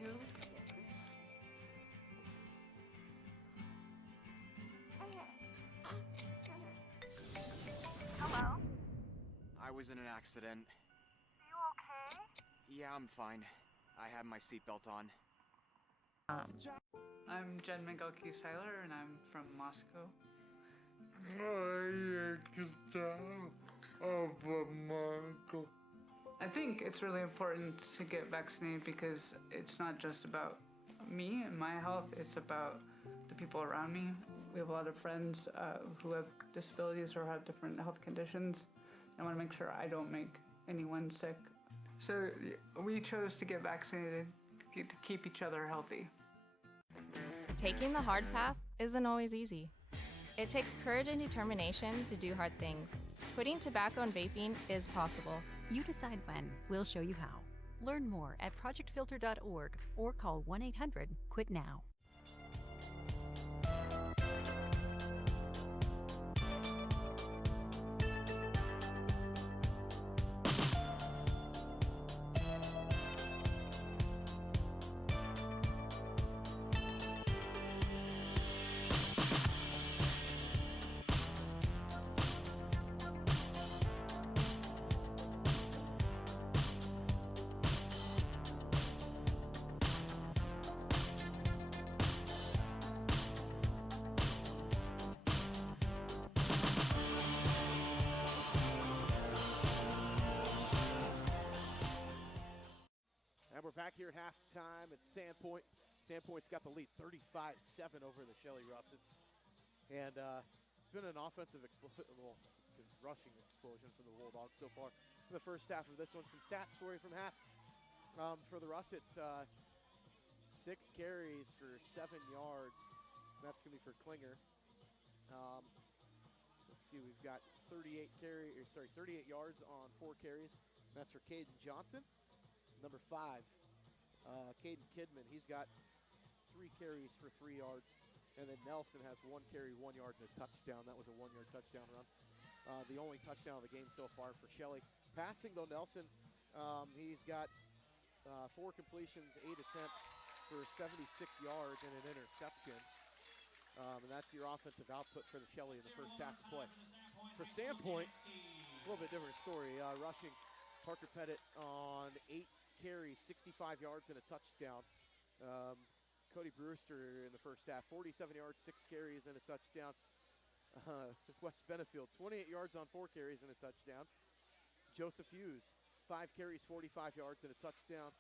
Hello? I was in an accident. You okay? Yeah, I'm fine. I had my seatbelt on. I'm Jen Mengelke-Seiler, and I'm from Moscow. I think it's really important to get vaccinated because it's not just about me and my health, it's about the people around me. We have a lot of friends who have disabilities or have different health conditions. I want to make sure I don't make anyone sick. So we chose to get vaccinated to keep each other healthy. Taking the hard path isn't always easy. It takes courage and determination to do hard things. Quitting tobacco and vaping is possible. You decide when. We'll show you how. Learn more at projectfilter.org or call 1-800-QUIT-NOW. And we're back here at halftime at Sandpoint. Sandpoint's got the lead 35-7 over the Shelley Russets. And it's been an offensive rushing explosion for the Bulldogs so far in the first half of this one. Some stats for you from half. For the Russets, 6 carries for 7 yards. That's going to be for Klinger. Let's see, we've got 38 yards on 4 carries. That's for Caden Johnson. Number 5, Caden Kidman. He's got 3 carries for 3 yards. And then Nelson has 1 carry, 1 yard, and a touchdown. That was a 1-yard touchdown run. The only touchdown of the game so far for Shelley. Passing, though, Nelson, he's got 4 completions, 8 attempts for 76 yards and an interception. And that's your offensive output for the Shelley in the first half of play. For Sandpoint, a little bit different story. Rushing, Parker Pettit on 8 carries, 65 yards and a touchdown. Cody Brewster in the first half, 47 yards, 6 carries and a touchdown. Wes Benefield, 28 yards on 4 carries and a touchdown. Joseph Hughes, 5 carries, 45 yards and a touchdown.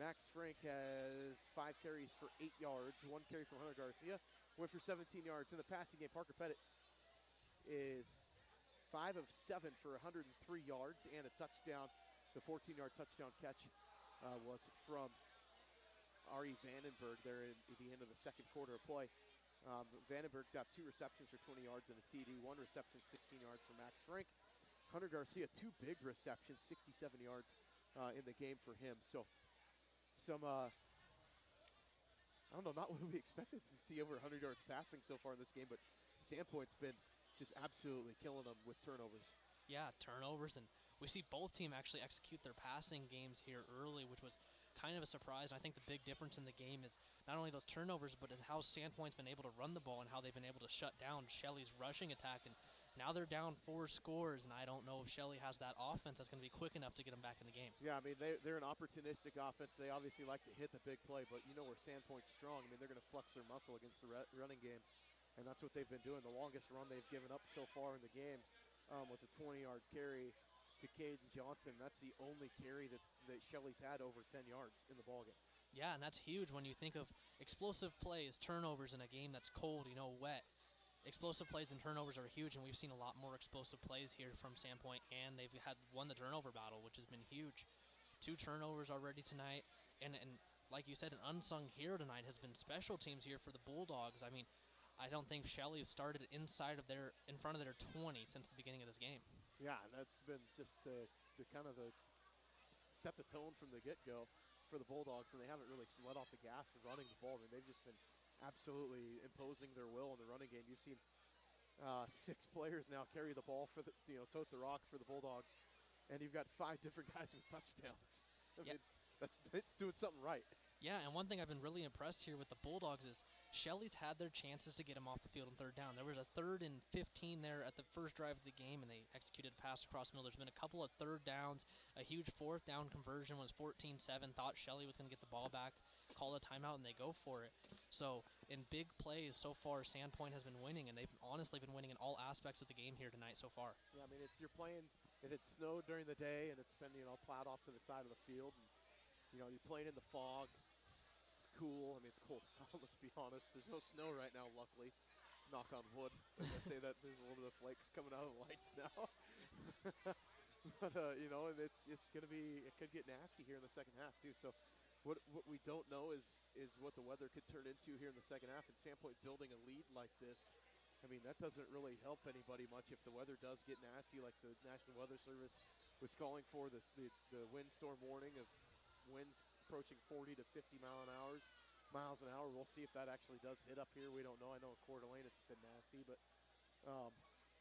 Max Frank has 5 carries for 8 yards, 1 carry from Hunter Garcia, went for 17 yards. In the passing game, Parker Pettit is 5 of 7 for 103 yards and a touchdown. The 14-yard touchdown catch was from Ari Vandenberg there at the end of the second quarter of play. Vandenberg's got 2 receptions for 20 yards and a TD, 1 reception, 16 yards for Max Frank. Hunter Garcia, 2 big receptions, 67 yards in the game for him. So some, I don't know, not what we expected to see over 100 yards passing so far in this game, but Sandpoint's been just absolutely killing them with turnovers. Yeah, turnovers, and we see both teams actually execute their passing games here early, which was kind of a surprise. And I think the big difference in the game is not only those turnovers, but is how Sandpoint's been able to run the ball and how they've been able to shut down Shelley's rushing attack. And now they're down 4 scores, and I don't know if Shelley has that offense that's going to be quick enough to get them back in the game. Yeah, I mean, they're an opportunistic offense. They obviously like to hit the big play, but you know where Sandpoint's strong. I mean, they're going to flex their muscle against the running game, and that's what they've been doing. The longest run they've given up so far in the game was a 20-yard carry to Caden Johnson. That's the only carry that Shelley's had over 10 yards in the ballgame. Yeah, and that's huge when you think of explosive plays, turnovers in a game that's cold, wet. Explosive plays and turnovers are huge, and we've seen a lot more explosive plays here from Sandpoint, and they've won the turnover battle, which has been huge. 2 turnovers already tonight, and like you said, an unsung hero tonight has been special teams here for the Bulldogs. I mean, I don't think Shelley started in front of their 20 since the beginning of this game. Yeah, and that's been just the kind of the set the tone from the get-go for the Bulldogs, and they haven't really let off the gas and running the ball. I mean, they've just been absolutely imposing their will in the running game. You've seen 6 players now carry the ball for tote the rock for the Bulldogs, and you've got 5 different guys with touchdowns. I mean, it's doing something right. Yeah, and one thing I've been really impressed here with the Bulldogs is Shelley's had their chances to get him off the field on third down. There was a 3rd and 15 there at the first drive of the game, and they executed a pass across the middle. There's been a couple of third downs. A huge 4th down conversion was 14-7. Thought Shelley was going to get the ball back, call a timeout, and they go for it. So in big plays so far, Sandpoint has been winning, and they've honestly been winning in all aspects of the game here tonight so far. Yeah, I mean, you're playing, if it snowed during the day and it's been, plowed off to the side of the field, and, you're playing in the fog. It's cool. I mean, it's cold out, let's be honest. There's no snow right now, luckily. Knock on wood. As I say that, there's a little bit of flakes coming out of the lights now. But, it's going to be, it could get nasty here in the second half, too. So what we don't know is what the weather could turn into here in the second half. And Sandpoint building a lead like this, I mean, that doesn't really help anybody much if the weather does get nasty, like the National Weather Service was calling for the windstorm warning of winds approaching 40 to 50 miles an hour. We'll see if that actually does hit up here. We don't know. I know in Coeur d'Alene it's been nasty, but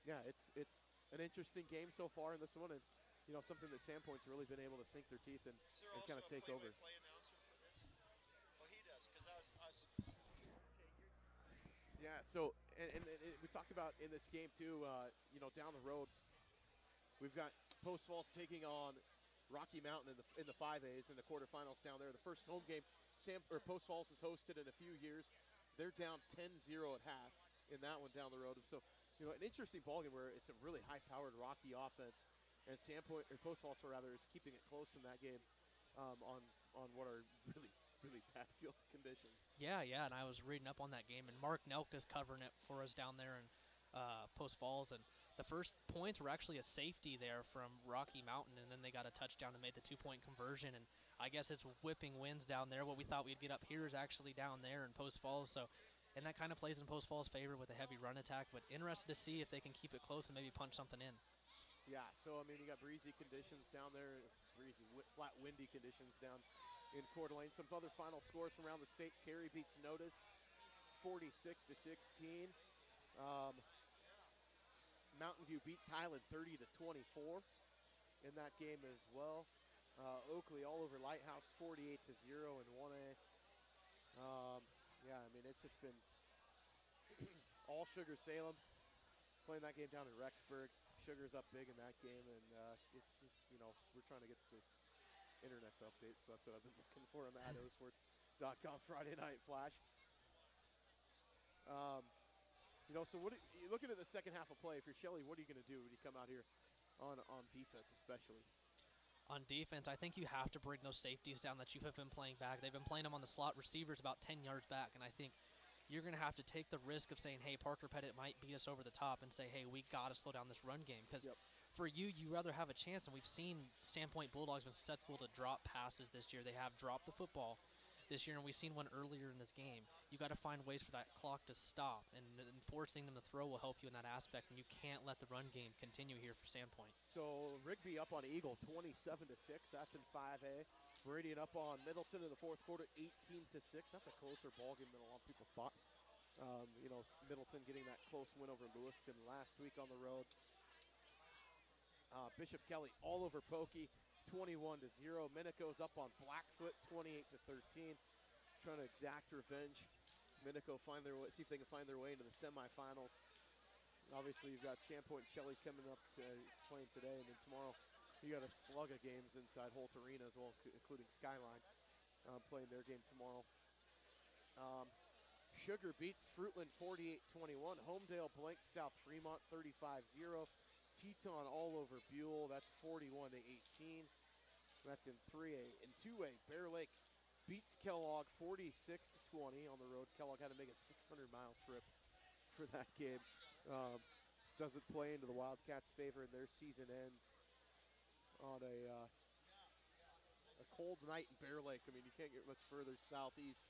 yeah, it's an interesting game so far in this one, and something that Sandpoint's really been able to sink their teeth in and kind of take over. Yeah, so, and we talked about in this game, too, down the road, we've got Post Falls taking on Rocky Mountain in the 5As in the quarterfinals down there. The first home game Post Falls has hosted in a few years. They're down 10-0 at half in that one down the road. And so, an interesting ballgame where it's a really high-powered Rocky offense, and Sandpoint, or Post Falls, rather, is keeping it close in that game on what are really bad field conditions. Yeah, and I was reading up on that game, and Mark Nelka's covering it for us down there in Post Falls, and the first points were actually a safety there from Rocky Mountain, and then they got a touchdown and made the 2-point conversion, and I guess it's whipping winds down there. What we thought we'd get up here is actually down there in Post Falls, and that kind of plays in Post Falls' favor with a heavy run attack, but interested to see if they can keep it close and maybe punch something in. Yeah, so, I mean, you got breezy conditions down there, flat windy conditions down in Coeur d'Alene. Some other final scores from around the state. Cary beats Notice 46-16. Mountain View beats Highland 30-24 in that game as well. Oakley all over Lighthouse 48-0 in 1A. Yeah, I mean, it's just been all Sugar Salem playing that game down in Rexburg. Sugar's up big in that game, and it's just, we're trying to get the internet to update, so that's what I've been looking for on the IdahoSports.com Friday Night Flash. So what you're looking at the second half of play. If you're Shelley, what are you going to do when you come out here on defense, especially? On defense, I think you have to bring those safeties down that you have been playing back. They've been playing them on the slot receivers about 10 yards back, and I think you're going to have to take the risk of saying, hey, Parker Pettit might beat us over the top, and say, hey, we got to slow down this run game. Because for you rather have a chance, and we've seen Sandpoint Bulldogs been susceptible to drop passes this year. They have dropped the football this year, and we've seen one earlier in this game. You got to find ways for that clock to stop, and forcing them to throw will help you in that aspect, and you can't let the run game continue here for Sandpoint. So Rigby up on Eagle 27-6. That's in 5A. Meridian up on Middleton in the fourth quarter 18-6. That's a closer ball game than a lot of people thought. Middleton getting that close win over Lewiston last week on the road. Bishop Kelly all over Pokey 21-0. Minico's up on Blackfoot 28-13. Trying to exact revenge. Minico see if they can find their way into the semifinals. Obviously, you've got Sandpoint and Shelley coming up to playing today, and then tomorrow you got a slug of games inside Holt Arena as well, including Skyline playing their game tomorrow. Sugar beats Fruitland 48-21. Homedale blanks South Fremont 35-0. Teton all over Buell. That's 41-18. That's in 3A. In 2A, Bear Lake beats Kellogg 46-20 on the road. Kellogg had to make a 600-mile trip for that game. Doesn't play into the Wildcats' favor, and their season ends on a cold night in Bear Lake. I mean, you can't get much further southeast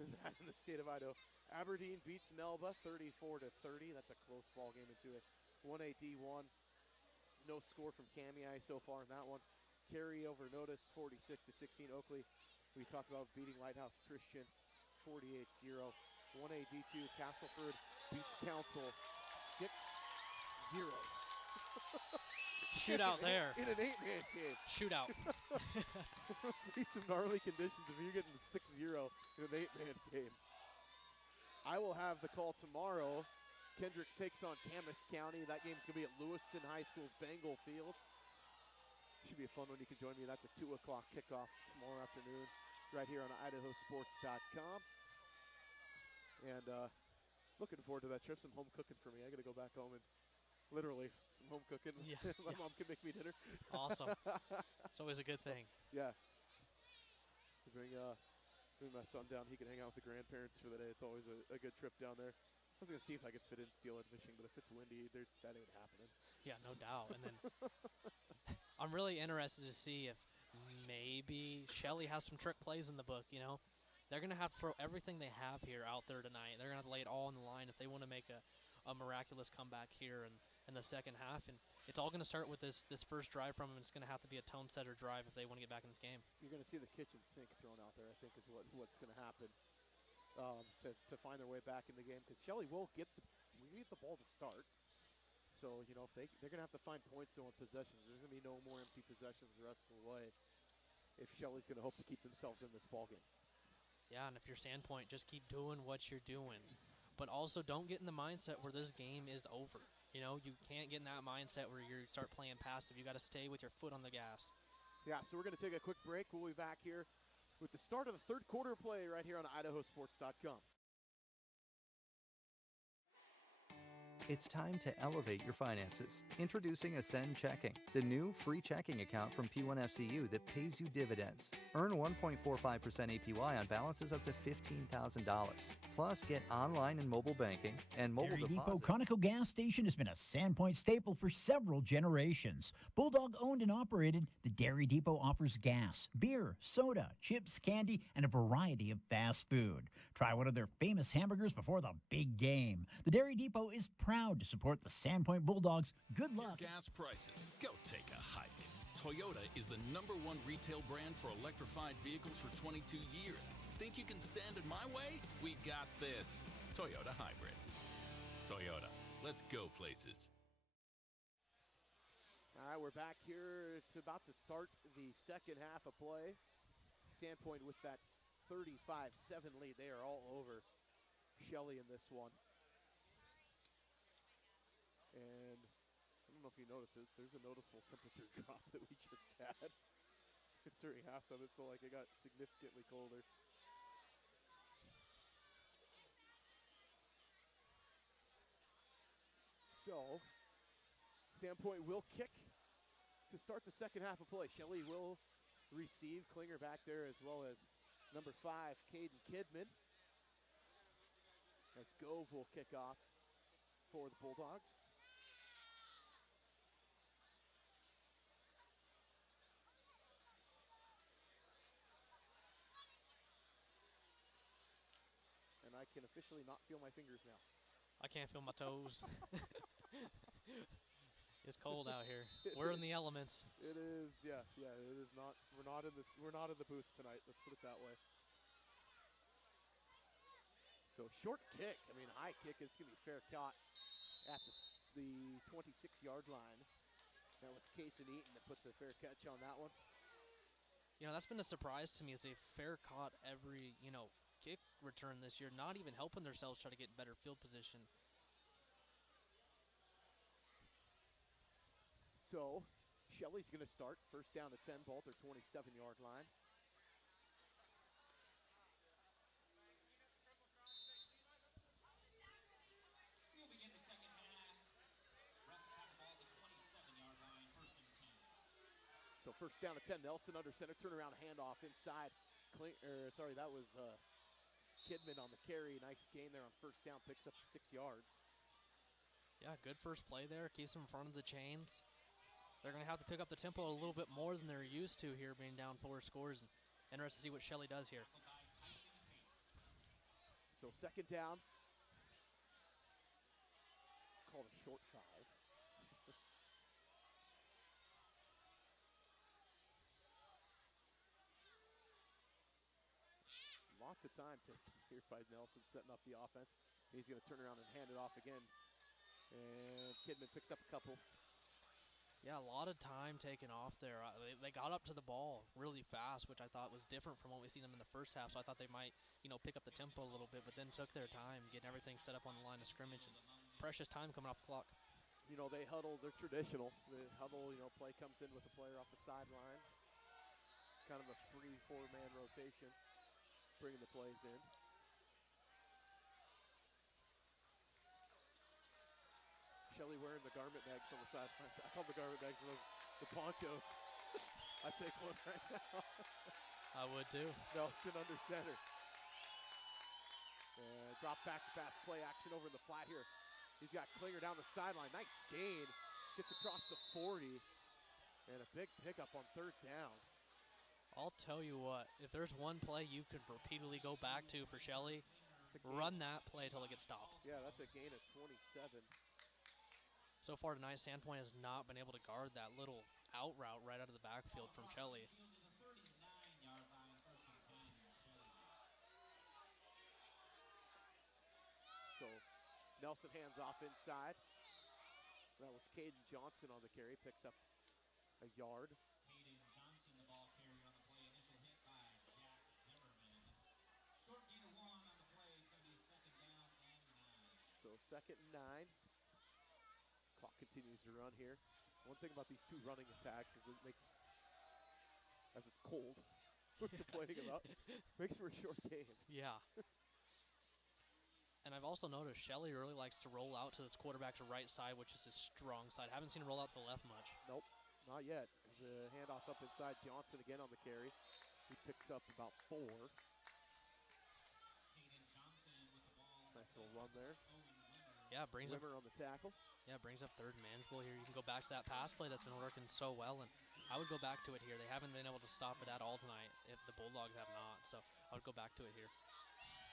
than that in the state of Idaho. Aberdeen beats Melba 34-30. That's a close ball game into a 1A D1. No score from Kamiai so far in that one. Carry over Notice 46-16. Oakley, we talked about beating Lighthouse Christian 48-0. 1A D2, Castleford beats Council 6-0. Shootout there. In an 8-man game. Shootout. There must be some gnarly conditions if you're getting 6-0 in an 8-man game. I will have the call tomorrow. Kendrick takes on Camas County. That game's going to be at Lewiston High School's Bengal Field. Should be a fun one. You can join me. That's a 2 o'clock kickoff tomorrow afternoon right here on IdahoSports.com. And looking forward to that trip. Some home cooking for me. I got to go back home and literally some home cooking. Yeah, My mom can make me dinner. Awesome. It's always a good thing. Yeah. Bring my son down. He can hang out with the grandparents for the day. It's always a good trip down there. I was going to see if I could fit in steelhead fishing, but if it's windy, that ain't happening. Yeah, no doubt. And then I'm really interested to see if maybe Shelley has some trick plays in the book, you know. They're going to have to throw everything they have here out there tonight. They're going to have to lay it all on the line if they want to make a miraculous comeback here in the second half. And it's all going to start with this first drive from them. It's going to have to be a tone-setter drive if they want to get back in this game. You're going to see the kitchen sink thrown out there, I think, is what's going to happen to find their way back in the game. Because Shelley will get the ball to start. So, you know, if they're going to have to find points on possessions. There's going to be no more empty possessions the rest of the way if Shelley's going to hope to keep themselves in this ballgame. Yeah, and if you're Sandpoint, just keep doing what you're doing. But also don't get in the mindset where this game is over. You know, you can't get in that mindset where you start playing passive. You got to stay with your foot on the gas. Yeah, so we're going to take a quick break. We'll be back here with the start of the third quarter play right here on IdahoSports.com. It's time to elevate your finances. Introducing Ascend Checking, the new free checking account from P1FCU that pays you dividends. Earn 1.45% APY on balances up to $15,000. Plus, get online and mobile banking and mobile Dairy Depot deposit. Conoco gas station has been a Sandpoint staple for several generations. Bulldog owned and operated, the Dairy Depot offers gas, beer, soda, chips, candy, and a variety of fast food. Try one of their famous hamburgers before the big game. The Dairy Depot is proud to support the Sandpoint Bulldogs. Good luck. Gas prices. Go take a hike. Toyota is the #1 retail brand for electrified vehicles for 22 years. Think you can stand in my way? We got this. Toyota Hybrids. Toyota. Let's go places. All right, we're back here. It's about to start the second half of play. Sandpoint with that 35-7 lead. They are all over Shelley in this one. And I don't know if you noticed it, there's a noticeable temperature drop that we just had during halftime. It felt like it got significantly colder. So, Sandpoint will kick to start the second half of play. Shelley will receive. Klinger back there as well as number 5, Caden Kidman. As Gove will kick off for the Bulldogs. And I can officially not feel my fingers now. I can't feel my toes. It's cold out here. We're in the elements. It is, yeah, it is not. We're not in the booth tonight. Let's put it that way. So short kick. I mean, high kick. It's gonna be fair caught at the 26-yard line. That was Kason Eaton that put the fair catch on that one. You know, that's been a surprise to me. Is they fair caught every kick return this year, not even helping themselves try to get better field position. So, Shelley's going to start. First down to 10, ball at their 27-yard line. We'll begin the second half. Russ will have the ball at the 27-yard line, first and 10. So first down to 10, Nelson under center, turnaround handoff inside. That was Kidman on the carry. Nice gain there on first down, picks up 6 yards. Yeah, good first play there. Keeps them in front of the chains. They're going to have to pick up the tempo a little bit more than they're used to here, being down 4 scores. And interested to see what Shelley does here. So second down. Called a short 5. Lots of time taken here by Nelson setting up the offense. He's going to turn around and hand it off again. And Kidman picks up a couple. Yeah, a lot of time taken off there. They got up to the ball really fast, which I thought was different from what we seen them in the first half. So I thought they might, pick up the tempo a little bit, but then took their time getting everything set up on the line of scrimmage. And precious time coming off the clock. They huddle. They're traditional. They huddle. Play comes in with a player off the sideline. Kind of a 3-4-man rotation, bringing the plays in. Shelley wearing the garment bags on the sidelines. I call the garment bags the ponchos. I take one right now. I would too. Nelson under center. And drop back to pass play action over in the flat here. He's got Klinger down the sideline. Nice gain. Gets across the 40. And a big pickup on third down. I'll tell you what, if there's one play you could repeatedly go back to for Shelley, run that play until it gets stopped. Yeah, that's a gain of 27. So far tonight, Sandpoint has not been able to guard that little out route right out of the backfield from Shelley. So Nelson hands off inside. That was Caden Johnson on the carry, picks up a yard. Caden Johnson, the ball carrier on the play. Initial hit by Jack Zimmerman. Short gain of 1 on the play. It's going to be 2nd down and 9. So 2nd and 9. Clock continues to run here. One thing about these two running attacks is it makes, as it's cold, we're complaining about, makes for a short game. Yeah. And I've also noticed Shelley really likes to roll out to this quarterback's right side, which is his strong side. Haven't seen him roll out to the left much. Nope, not yet. There's a handoff up inside. Johnson again on the carry. He picks up about 4. Nice little run there. Yeah, brings Wimmer on the tackle. Yeah, brings up third and manageable here. You can go back to that pass play that's been working so well, and I would go back to it here. They haven't been able to stop it at all tonight. If the Bulldogs have not, so I would go back to it here.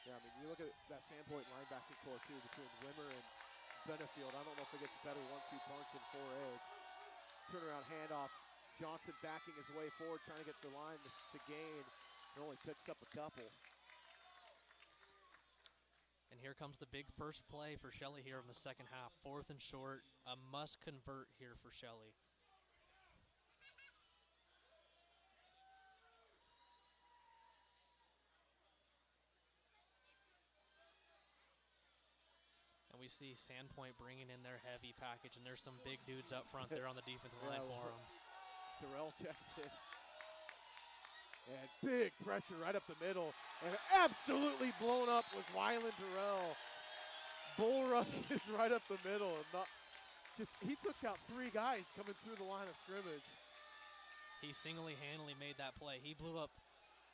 Yeah, I mean, you look at that Sandpoint linebacking core, too, between Wimmer and Benefield. I don't know if it gets a better 1-2 punch in 4As. Turnaround handoff. Johnson backing his way forward, trying to get the line to gain, and only picks up a couple. And here comes the big first play for Shelley here in the second half. 4th and short, a must convert here for Shelley. And we see Sandpoint bringing in their heavy package, and there's some big dudes up front there on the defensive line for them. Terrell checks in. And big pressure right up the middle. And absolutely blown up was Wyland Terrell. Bull rush is right up the middle. And he took out 3 guys coming through the line of scrimmage. He single-handedly made that play. He blew up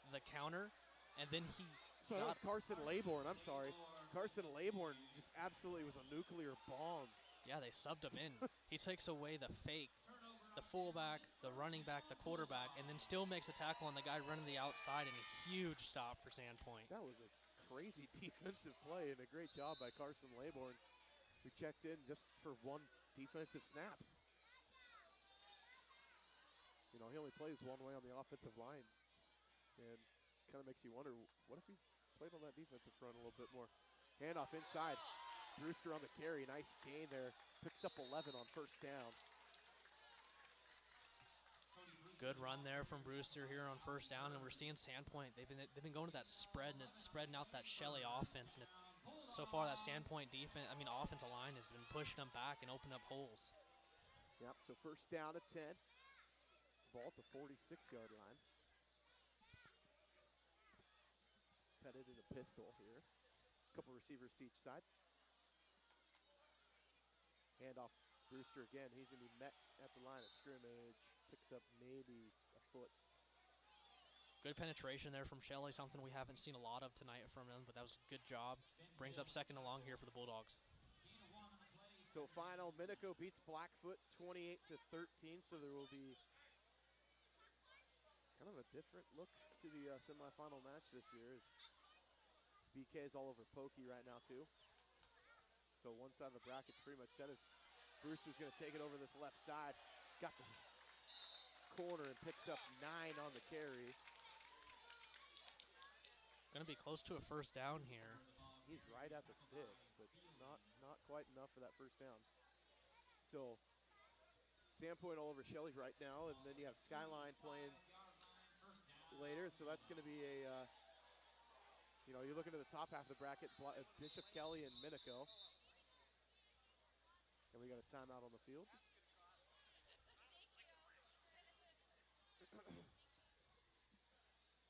the counter, and then he So that was Carson Laybourne, I'm sorry. Carson Laybourne just absolutely was a nuclear bomb. Yeah, they subbed him in. He takes away the fake, the fullback, the running back, the quarterback, and then still makes a tackle on the guy running the outside, and a huge stop for Sandpoint. That was a crazy defensive play and a great job by Carson Laybourne, who checked in just for 1 defensive snap. He only plays one way on the offensive line, and kind of makes you wonder, what if he played on that defensive front a little bit more? Handoff inside. Brewster on the carry. Nice gain there. Picks up 11 on first down. Good run there from Brewster here on first down, and we're seeing Sandpoint. They've been going to that spread, and it's spreading out that Shelley offense. And so far, that Sandpoint offensive line has been pushing them back and opening up holes. Yep. So first down at 10. Ball at the 46-yard line. Pettit in the pistol here. Couple receivers to each side. Handoff Brewster again. He's going to be met at the line of scrimmage. Picks up maybe a foot. Good penetration there from Shelley, something we haven't seen a lot of tonight from him, but that was a good job. Brings up second and long here for the Bulldogs. So final, Minico beats Blackfoot 28-13, so there will be kind of a different look to the semifinal match this year, as BK is all over Pokey right now too. So one side of the bracket's pretty much set as Brewster's going to take it over this left side. Got the corner and picks up 9 on the carry. Going to be close to a first down here. He's right at the sticks, but not quite enough for that first down. So Sandpoint all over Shelley right now, and then you have Skyline playing later, so that's going to be a, you're looking at the top half of the bracket, Bishop, Kelly, and Minico. And we got a timeout on the field.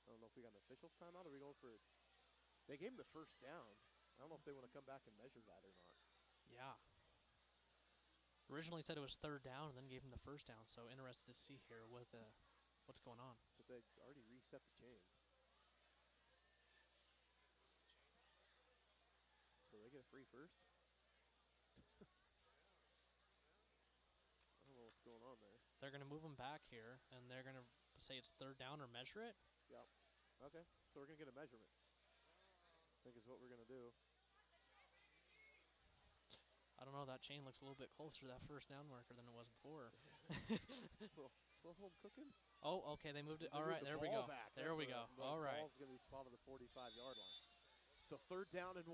I don't know if we got an officials timeout, or are we going for, they gave him the first down. I don't know if they want to come back and measure that or not. Yeah. Originally said it was third down and then gave him the first down, so interested to see here what's going on. But they already reset the chains. So they get a free first? I don't know what's going on there. They're going to move him back here, and they're going to say it's third down or measure it? Yep. Okay, so we're going to get a measurement. I think is what we're going to do. I don't know, that chain looks a little bit closer to that first down marker than it was before. Little home cooking? Oh, okay, they moved it. All right, there we go. Back. There we go. All right. The ball's going to be spotted at the 45-yard line. So third down and 1.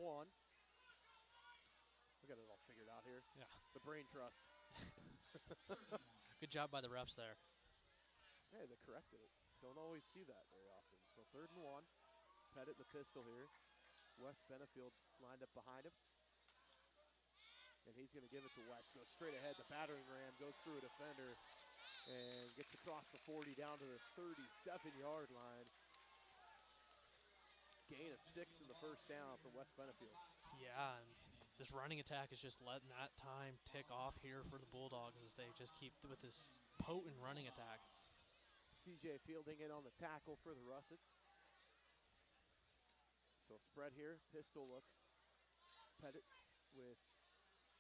We got it all figured out here. Yeah. The brain trust. Good job by the refs there. Hey, they corrected it. Don't always see that very often. So third and 1. Pettit the pistol here. Wes Benefield lined up behind him. And he's going to give it to West. Goes straight ahead. The battering ram goes through a defender and gets across the 40 down to the 37-yard line. Gain of 6 in the first down for West Benefield. Yeah, and this running attack is just letting that time tick off here for the Bulldogs as they just keep with this potent running attack. CJ fielding in on the tackle for the Russets. So spread here, pistol look. Pettit with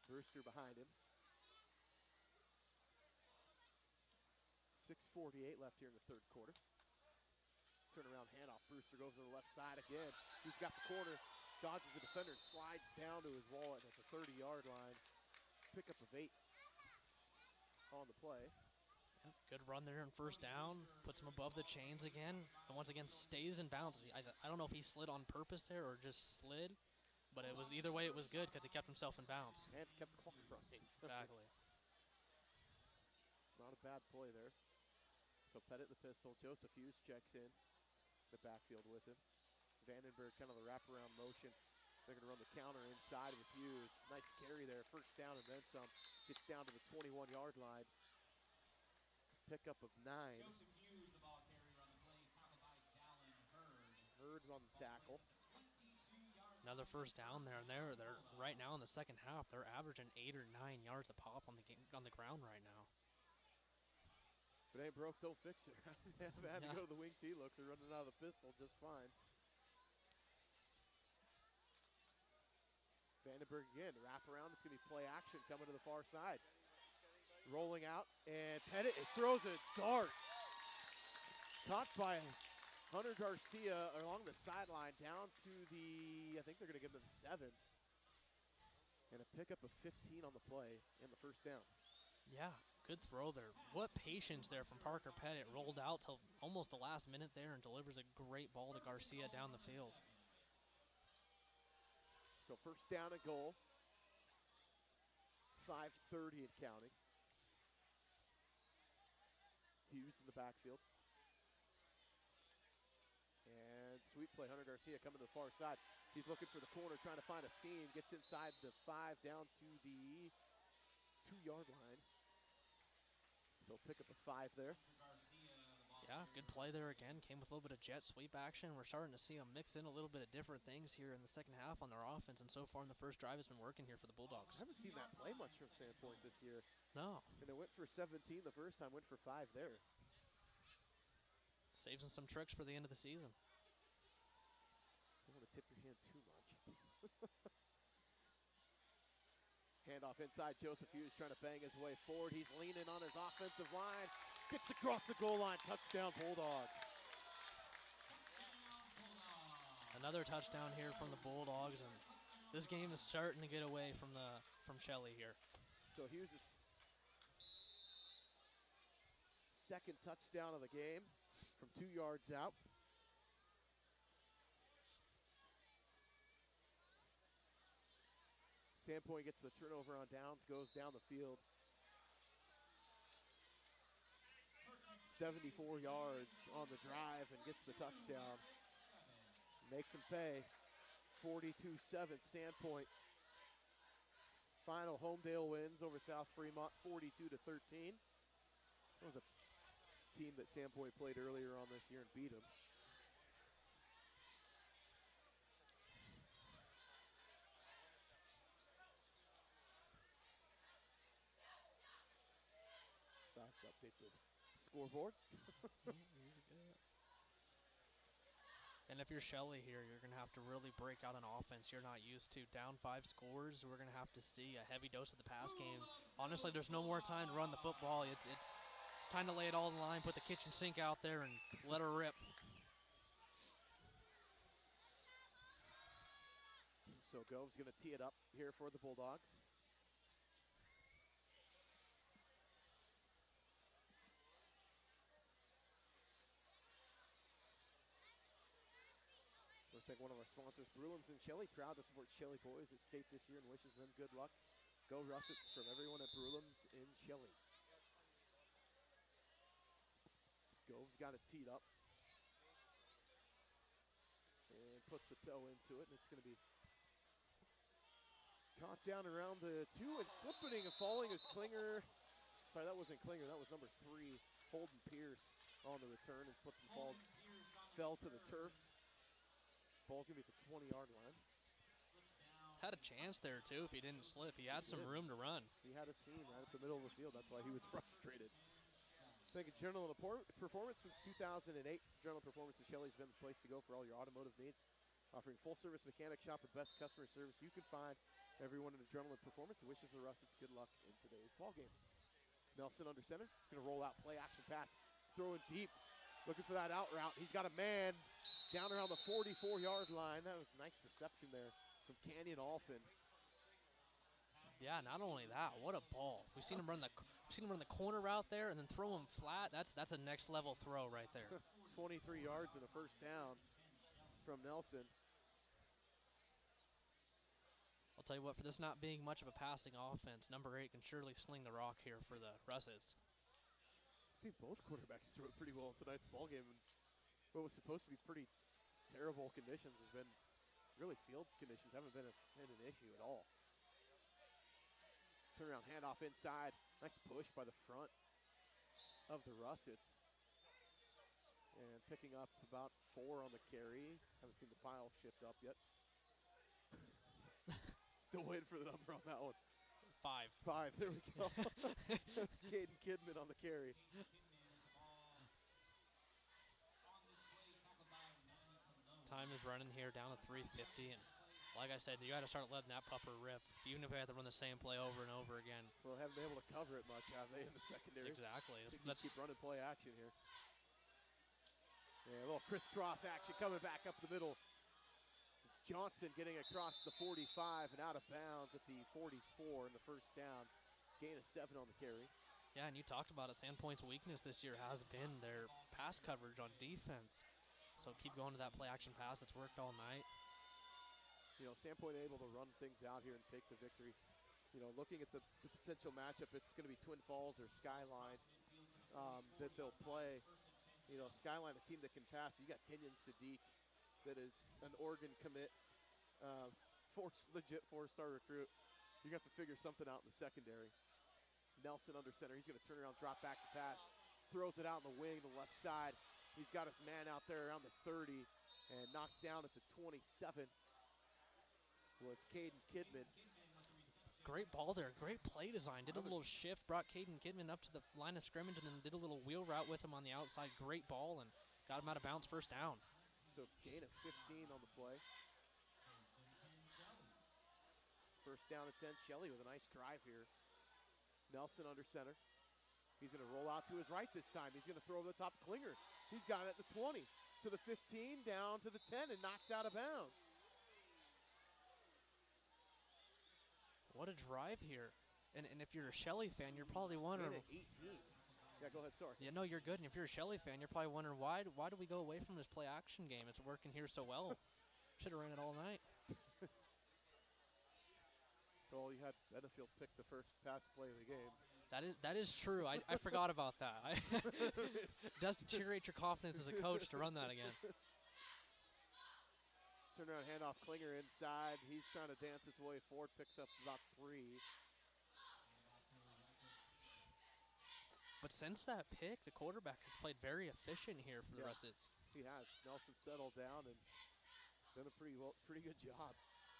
Brewster behind him. 6:48 left here in the third quarter. Turnaround handoff. Brewster goes to the left side again. He's got the corner, dodges the defender, and slides down to his wallet at the 30-yard line. Pickup of 8 on the play. Yep, good run there on first down. Puts him above the chains again. And once again, stays in bounds. I don't know if he slid on purpose there or just slid. But it was either way, it was good because he kept himself in bounds. And kept the clock running. Exactly. Not a bad play there. So Pettit the pistol. Joseph Hughes checks in the backfield with him. Vandenberg kind of the wraparound motion. They're going to run the counter inside with Hughes. Nice carry there. First down and then some. Gets down to the 21-yard line. Pickup of 9. Joseph Hughes, the ball carrier on the play, tackled by Dallin Hurd. Hurd on the tackle. Another first down there, and they're right now in the second half. They're averaging 8 or 9 yards a pop on the ground right now. If it ain't broke, don't fix it. They had to go to the wing T look. They're running out of the pistol just fine. Vandenberg again, wrap around. It's going to be play action coming to the far side. Rolling out, and Pettit throws a dart. Caught by Hunter Garcia along the sideline down to the, I think they're going to give him the 7. And a pickup of 15 on the play in the first down. Yeah, good throw there. What patience there from Parker Pettit. Rolled out till almost the last minute there and delivers a great ball to Garcia down the field. So first down and goal. 5:30 and counting. Hughes in the backfield. And sweep play, Hunter Garcia coming to the far side. He's looking for the corner, trying to find a seam. Gets inside the 5 down to the 2-yard line. So pick up a 5 there. Yeah, good play there again. Came with a little bit of jet sweep action. We're starting to see them mix in a little bit of different things here in the second half on their offense. And so far in the first drive, it's been working here for the Bulldogs. I haven't seen that play much from Sandpoint this year. No. And it went for 17 the first time, went for 5 there. Saves them some tricks for the end of the season. Don't want to tip your hand too much. Handoff inside, Joseph Hughes trying to bang his way forward. He's leaning on his offensive line. Gets across the goal line, touchdown Bulldogs. Another touchdown here from the Bulldogs, and this game is starting to get away from Shelley here. So Hughes' second touchdown of the game from 2 yards out. Sandpoint gets the turnover on downs, goes down the field. 74 yards on the drive and gets the touchdown. Makes them pay. 42-7 Sandpoint. Final Homedale wins over South Fremont 42-13. That was a team that Sandpoint played earlier on this year and beat them. So I have to update the scoreboard. And if you're Shelley here, you're going to have to really break out an offense you're not used to. Down 5 scores, we're going to have to see a heavy dose of the pass game. Honestly, there's no more time to run the football. It's time to lay it all in line, put the kitchen sink out there, and let her rip. So Gove's going to tee it up here for the Bulldogs. I thank one of our sponsors, Brewlands and Shelley, proud to support Shelley boys at state this year and wishes them good luck. Go Russets from everyone at Brewlands in Shelley. Gove's got it teed up. And puts the toe into it, and it's going to be caught down around the 2 and slipping and falling is Klinger. Sorry, that wasn't Klinger, that was number 3, Holden Pierce on the return and slipped and fell to the turf. Ball's going to be at the 20-yard line. Had a chance there, too, if he didn't slip. He had some room to run. He had a seam right at the middle of the field. That's why he was frustrated. Thank you, General Performance. Since 2008, General Performance of Shelley's been the place to go for all your automotive needs. Offering full-service mechanic shop and best customer service you can find. Everyone in Adrenaline Performance wishes the Russets good luck in today's ballgame. Nelson under center. He's going to roll out, play action pass, throwing deep, looking for that out route. He's got a man down around the 44-yard line. That was nice reception there from Canyon Alphin. Yeah, not only that, what a ball. We've seen him run the corner route there and then throw him flat. That's a next level throw right there. 23 yards and a first down from Nelson. I'll tell you what, for this not being much of a passing offense, number 8 can surely sling the rock here for the Russets. I've seen both quarterbacks throw it pretty well in tonight's ballgame. What was supposed to be pretty terrible conditions has been, really field conditions haven't been an issue at all. Turnaround handoff inside. Nice push by the front of the Russets. And picking up about 4 on the carry. Haven't seen the pile shift up yet. Still waiting for the number on that one. 5. There we go. That's Caden Kidman on the carry. Time is running here down to 3:50, and like I said, you got to start letting that pupper rip, even if we have to run the same play over and over again. Well, haven't been able to cover it much, have they, in the secondary? Exactly. Let's keep running play action here. Yeah, a little crisscross action coming back up the middle. It's Johnson getting across the 45 and out of bounds at the 44 in the first down. Gain of 7 on the carry. Yeah, and you talked about it. Sandpoint's weakness this year has been their pass coverage on defense. So keep going to that play action pass that's worked all night. You know, Sandpoint able to run things out here and take the victory. You know, looking at the potential matchup, it's going to be Twin Falls or Skyline that they'll play. You know, Skyline, a team that can pass. You got Kenyon Sadiq, that is an Oregon commit, legit 4-star recruit. You're going to have to figure something out in the secondary. Nelson under center. He's going to turn around, drop back to pass. Throws it out in the wing, the left side. He's got his man out there around the 30 and knocked down at the 27 was Caden Kidman. Great ball there, great play design. Did a little shift, brought Caden Kidman up to the line of scrimmage and then did a little wheel route with him on the outside. Great ball and got him out of bounds first down. So gain of 15 on the play. First down at 10, Shelley with a nice drive here. Nelson under center. He's going to roll out to his right this time. He's going to throw over the top. Klinger. He's got it at the 20, to the 15, down to the 10, and knocked out of bounds. What a drive here. And if you're a Shelley fan, you're probably wondering. 18. Yeah, go ahead, sorry. Yeah, no, you're good. And if you're a Shelley fan, you're probably wondering, why do we go away from this play action game? It's working here so well. Should have ran it all night. Well, you had Benefield pick the first pass play of the game. That is true. I forgot about that. It does deteriorate your confidence as a coach to run that again. Turnaround handoff, Klinger inside. He's trying to dance his way forward, picks up about 3. But since that pick, the quarterback has played very efficient here for the Russets. He has. Nelson settled down and done a pretty good job.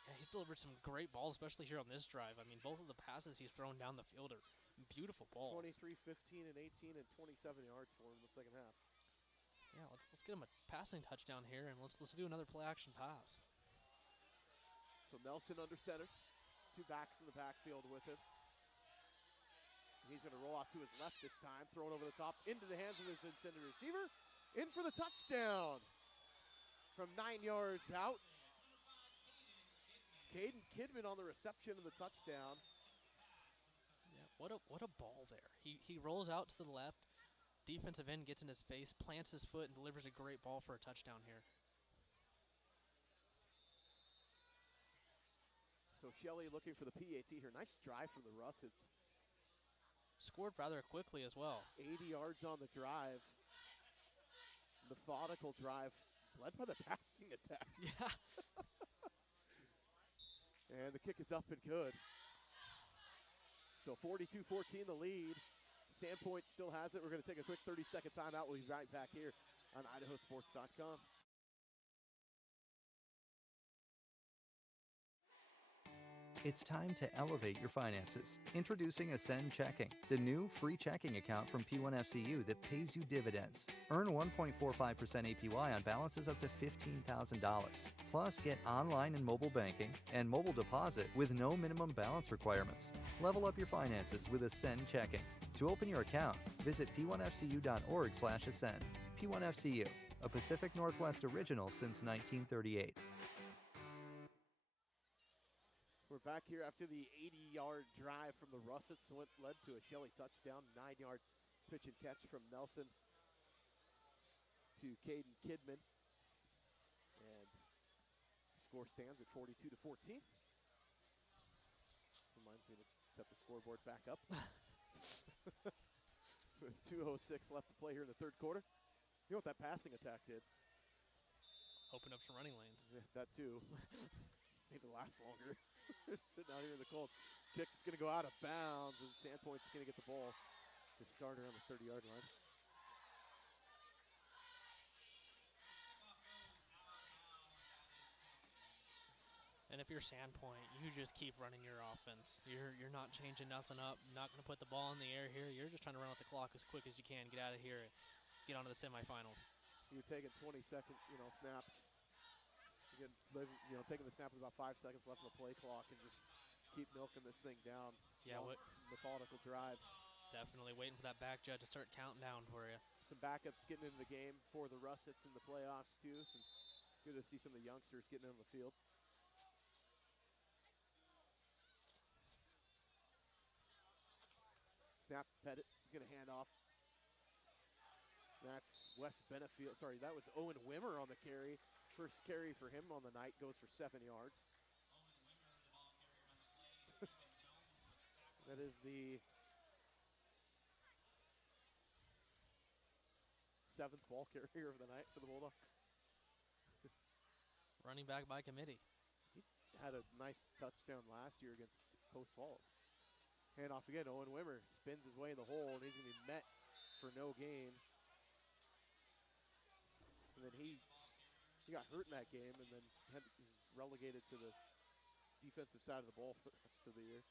Yeah, he's delivered some great balls, especially here on this drive. I mean, both of the passes he's thrown down the field are beautiful balls. 23, 15, and 18, and 27 yards for him in the second half. Yeah, let's get him a passing touchdown here, and let's do another play-action pass. So Nelson under center. 2 backs in the backfield with him. He's going to roll out to his left this time, throw it over the top into the hands of his intended receiver. In for the touchdown from 9 yards out. Caden Kidman on the reception of the touchdown. Yeah, what a ball there. He rolls out to the left. Defensive end gets in his face, plants his foot, and delivers a great ball for a touchdown here. So Shelley looking for the PAT here. Nice drive from the Russets. Scored rather quickly as well. 80 yards on the drive. Methodical drive led by the passing attack. Yeah. And the kick is up and good. So 42-14 the lead. Sandpoint still has it. We're going to take a quick 30-second timeout. We'll be right back here on IdahoSports.com. It's time to elevate your finances. Introducing Ascend Checking, the new free checking account from P1FCU that pays you dividends. Earn 1.45% APY on balances up to $15,000. Plus, get online and mobile banking and mobile deposit with no minimum balance requirements. Level up your finances with Ascend Checking. To open your account, visit p1fcu.org/ascend. P1FCU, a Pacific Northwest original since 1938. We're back here after the 80-yard drive from the Russets led to a Shelley touchdown, 9-yard pitch and catch from Nelson to Caden Kidman. And score stands at 42-14. Reminds me to set the scoreboard back up. With 2:06 left to play here in the third quarter. You know what that passing attack did? Open up some running lanes. Yeah, that too. Made it last longer. Sitting out here in the cold. Kick's going to go out of bounds, and Sandpoint's going to get the ball to start around the 30-yard line. And if you're Sandpoint, you just keep running your offense. You're not changing nothing up. Not going to put the ball in the air here. You're just trying to run out the clock as quick as you can. Get out of here and get on to the semifinals. You're taking 20-second, snaps. Taking the snap with about 5 seconds left on the play clock and just keep milking this thing down. Yeah, methodical drive. Definitely waiting for that back judge to start counting down for you. Some backups getting into the game for the Russets in the playoffs too. Good to see some of the youngsters getting on the field. Snap, Pettit is going to hand off. That's Wes Benefield. Sorry, that was Owen Wimmer on the carry. First carry for him on the night goes for 7 yards. That is the 7th ball carrier of the night for the Bulldogs. Running back by committee. He had a nice touchdown last year against Post Falls. Hand off again, Owen Wimmer spins his way in the hole, and he's going to be met for no gain. And then he got hurt in that game and then was relegated to the defensive side of the ball for the rest of the year.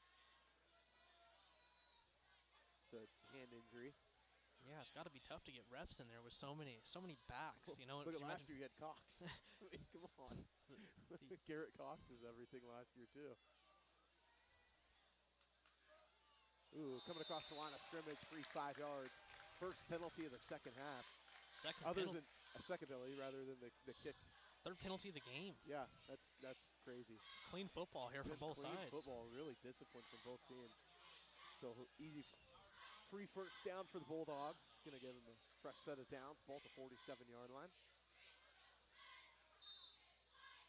It's a hand injury. Yeah, it's got to be tough to get reps in there with so many backs. Look at last year, you had Cox. I mean, come on. Garrett Cox was everything last year, too. Ooh, coming across the line of scrimmage, free 5 yards. First penalty of the second half. Second penalty rather than the kick. Third penalty of the game. Yeah, that's crazy. Clean football here from both sides. Clean football, really disciplined from both teams. So easy, free first down for the Bulldogs. Going to give them a fresh set of downs. Ball at the 47-yard line.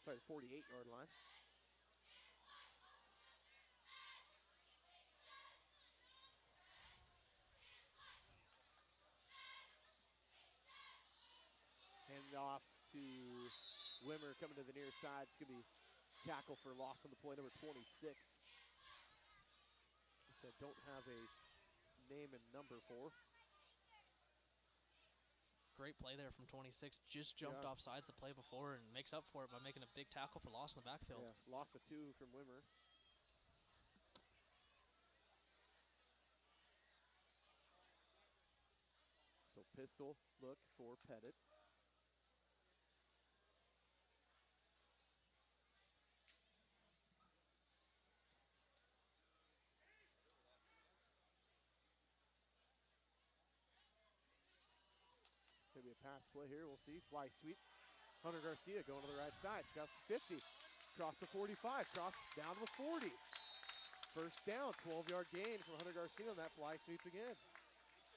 Sorry, the 48-yard line. it off to Wimmer coming to the near side. It's going to be tackle for loss on the play, number 26, which I don't have a name and number for. Great play there from 26. Just jumped off sides the play before and makes up for it by making a big tackle for loss in the backfield. Yeah, loss of 2 from Wimmer. So pistol look for Pettit. Maybe a pass play here. We'll see. Fly sweep. Hunter Garcia going to the right side. Across the 50. Across the 45. Cross down to the 40. First down. 12-yard gain from Hunter Garcia on that fly sweep again.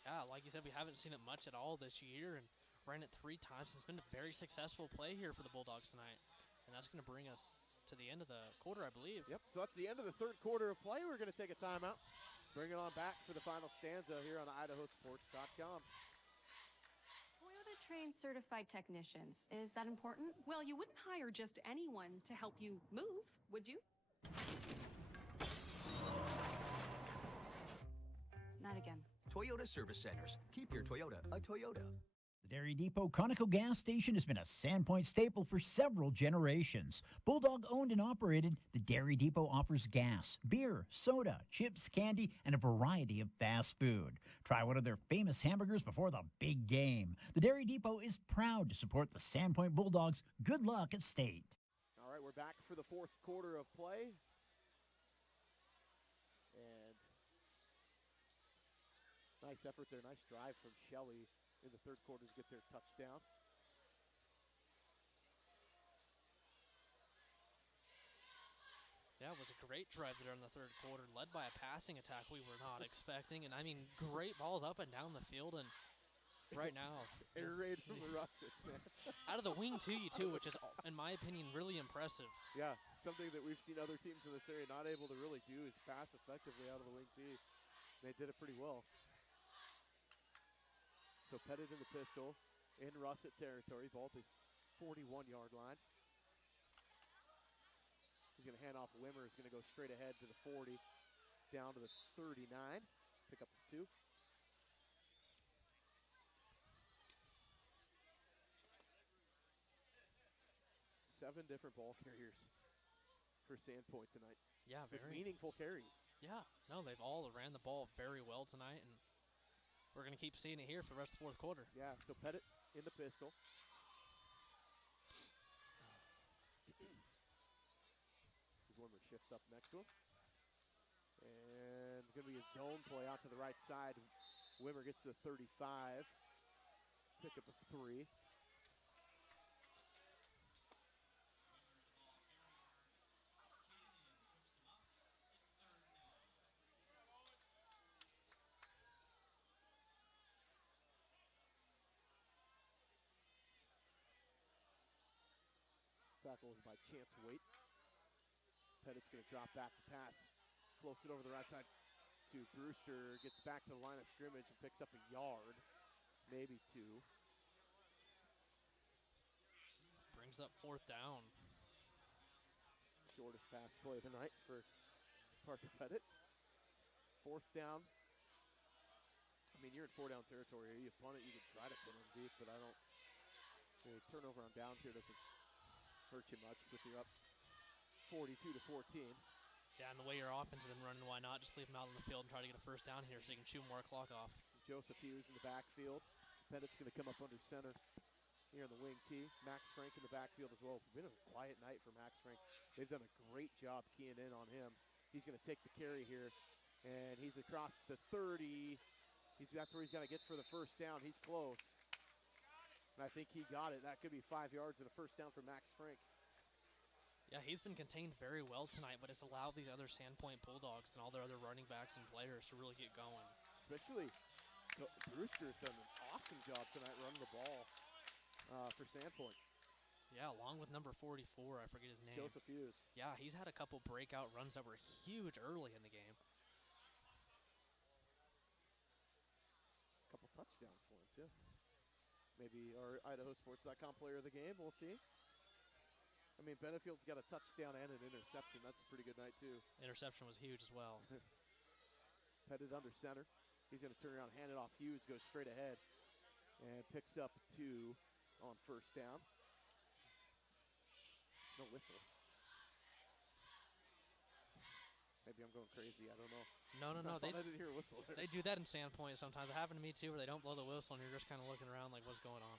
Yeah, like you said, we haven't seen it much at all this year and ran it 3 times. It's been a very successful play here for the Bulldogs tonight. And that's going to bring us to the end of the quarter, I believe. Yep, so that's the end of the third quarter of play. We're going to take a timeout. Bring it on back for the final stanza here on IdahoSports.com. Toyota trains certified technicians. Is that important? Well, you wouldn't hire just anyone to help you move, would you? Not again. Toyota Service Centers. Keep your Toyota a Toyota. The Dairy Depot Conoco gas station has been a Sandpoint staple for several generations. Bulldog owned and operated, the Dairy Depot offers gas, beer, soda, chips, candy, and a variety of fast food. Try one of their famous hamburgers before the big game. The Dairy Depot is proud to support the Sandpoint Bulldogs. Good luck at state. All right, we're back for the fourth quarter of play. And nice effort there, nice drive from Shelley in the third quarter to get their touchdown. Yeah, it was a great drive there in the third quarter, led by a passing attack we were not expecting. And, I mean, great balls up and down the field. And right now, air raid from the Russets, man. Out of the wing to you, too, which is, in my opinion, really impressive. Yeah, something that we've seen other teams in this area not able to really do is pass effectively out of the wing tee. They did it pretty well. So Pettit in the pistol in Russet territory, ball at the 41-yard line. He's going to hand off. Wimmer is going to go straight ahead to the 40, down to the 39. Pick up 2. 7 different ball carriers for Sandpoint tonight. Yeah, with meaningful carries. Yeah, no, they've all ran the ball very well tonight, and we're going to keep seeing it here for the rest of the fourth quarter. Yeah, so Pettit in the pistol. Wimmer shifts up next to him. And going to be a zone play out to the right side. Wimmer gets to the 35. Pickup of 3. Tackle is by Chance Waite. Pettit's going to drop back to pass. Floats it over the right side to Brewster. Gets back to the line of scrimmage and picks up a yard, maybe 2. Brings up 4th down. Shortest pass play of the night for Parker Pettit. 4th down. I mean, you're in 4-down territory here. You punt it, you can try to put them deep, but I don't. The turnover on downs here doesn't hurt you much with your up 42-14. Yeah, and the way your offense has been running, why not just leave them out on the field and try to get a first down here so you can chew more clock off. Joseph Hughes in the backfield. Pettit's going to come up under center here on the wing tee. Max Frank in the backfield as well. Been a quiet night for Max Frank. They've done a great job keying in on him. He's going to take the carry here, and he's across the 30. That's where he's got to get for the first down. He's close. And I think he got it. That could be 5 yards and a first down for Max Frank. Yeah, he's been contained very well tonight, but it's allowed these other Sandpoint Bulldogs and all their other running backs and players to really get going. Especially Brewster's done an awesome job tonight running the ball for Sandpoint. Yeah, along with number 44, I forget his name. Joseph Hughes. Yeah, he's had a couple breakout runs that were huge early in the game. A couple touchdowns for him, too. maybe our IdahoSports.com player of the game. We'll see. I mean, Benefield's got a touchdown and an interception. That's a pretty good night, too. Interception was huge as well. Pettit under center. He's going to turn around, hand it off. Hughes goes straight ahead and picks up 2 on first down. No whistle. Maybe I'm going crazy. I don't know. No. I didn't hear a whistle there. They do that in Sandpoint sometimes. It happened to me, too, where they don't blow the whistle, and you're just kind of looking around like, what's going on?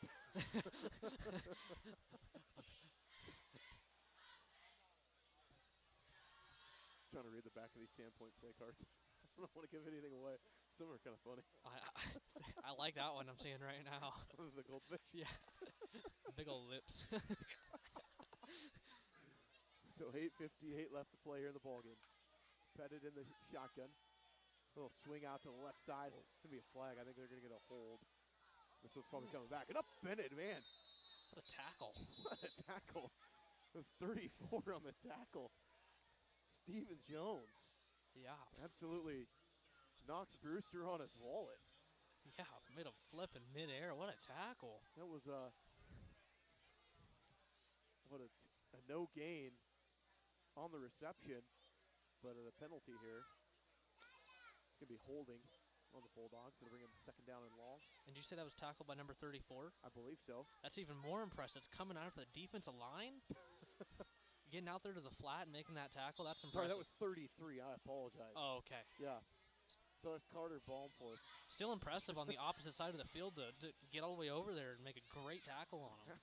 Trying to read the back of these Sandpoint play cards. I don't want to give anything away. Some are kind of funny. I like that one I'm seeing right now. The goldfish? Yeah. Big old lips. So 8:58 left to play here in the ballgame. Pettit in the shotgun. A little swing out to the left side. Going to be a flag. I think they're going to get a hold. This one's probably coming back. And up Bennett, man. What a tackle. What a tackle. It was 34 on the tackle. Stephen Jones. Yeah. Absolutely knocks Brewster on his wallet. Yeah, made him flip in midair. What a tackle. That was a no gain on the reception, but the penalty here could be holding on the Bulldogs. It'll bring him second down and long. And did you say that was tackled by number 34? I believe so. That's even more impressive. It's coming out of the defensive line. Getting out there to the flat and making that tackle, that's impressive. Sorry, that was 33. I apologize. Oh, okay. Yeah. So that's Carter Baumforth. Still impressive on the opposite side of the field to get all the way over there and make a great tackle on him.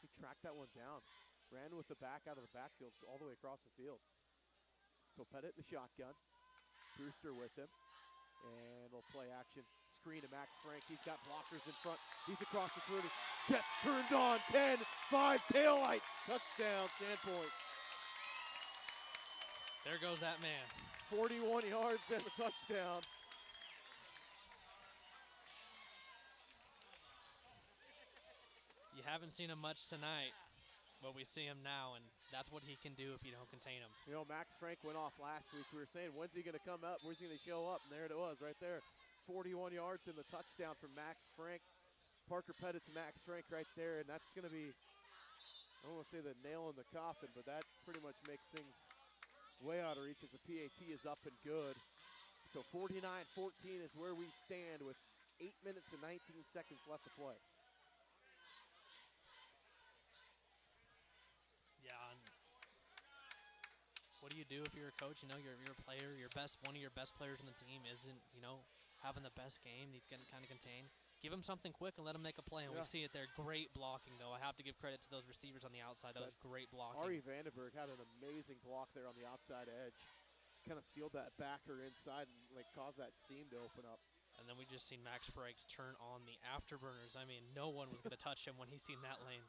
He tracked that one down. Ran with the back out of the backfield all the way across the field. So Pettit the shotgun. Brewster with him. And they'll play action. Screen to Max Frank. He's got blockers in front. He's across the 30. Jets turned on. 10, 5, taillights. Touchdown, Sandpoint. There goes that man. 41 yards and the touchdown. You haven't seen him much tonight, but we see him now, and that's what he can do if you don't contain him. You know, Max Frank went off last week. We were saying, when's he going to come up? Where's he going to show up? And there it was right there. 41 yards and the touchdown from Max Frank. Parker Pettit to Max Frank right there, and that's going to be, I don't want to say the nail in the coffin, but that pretty much makes things way out of reach as the PAT is up and good. So 49-14 is where we stand with 8 minutes and 19 seconds left to play. Yeah, and what do you do if you're a coach? You know, you're a player, one of your best players in the team isn't, having the best game. He's getting kind of contained. Give him something quick and let him make a play, and we see it there. Great blocking, though. I have to give credit to those receivers on the outside. That was great blocking. Ari Vandenberg had an amazing block there on the outside edge. Kind of sealed that backer inside and caused that seam to open up. And then we just seen Max Franks turn on the afterburners. I mean, no one was going to touch him when he seen that lane.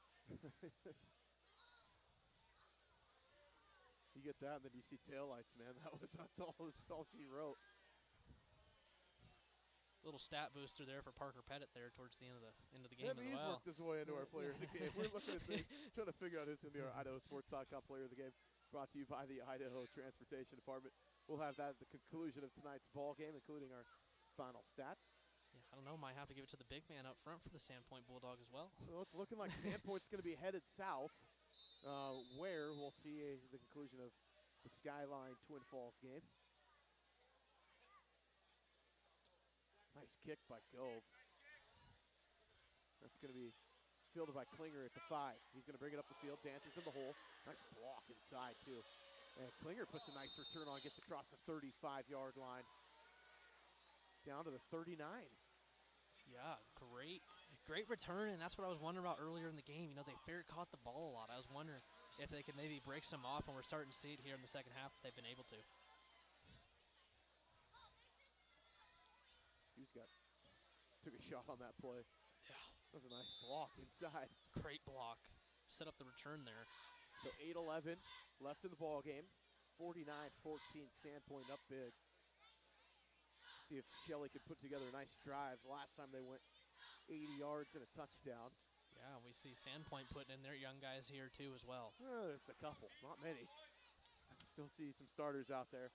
You get that, and then you see taillights, man. That's all she wrote. Little stat booster there for Parker Pettit there towards the end of the game. Yeah, but he's worked his way into our player of the game. We're looking at trying to figure out who's going to be our IdahoSports.com player of the game. Brought to you by the Idaho Transportation Department. We'll have that at the conclusion of tonight's ball game, including our final stats. Yeah, I don't know. Might have to give it to the big man up front for the Sandpoint Bulldog as well. Well, it's looking like Sandpoint's going to be headed south, where we'll see the conclusion of the Skyline Twin Falls game. Nice kick by Gove. That's going to be fielded by Klinger at the 5. He's going to bring it up the field, dances in the hole. Nice block inside, too. And Klinger puts a nice return on, gets across the 35-yard line. Down to the 39. Yeah, great return, and that's what I was wondering about earlier in the game. They fair caught the ball a lot. I was wondering if they could maybe break some off, and we're starting to see it here in the second half. They've been able to. Took a shot on that play. Yeah. That was a nice block inside. Great block. Set up the return there. So 8:11 left in the ball game. 49-14, Sandpoint up big. See if Shelley could put together a nice drive. Last time they went 80 yards and a touchdown. Yeah, we see Sandpoint putting in their young guys here too as well. There's a couple, not many. Still see some starters out there.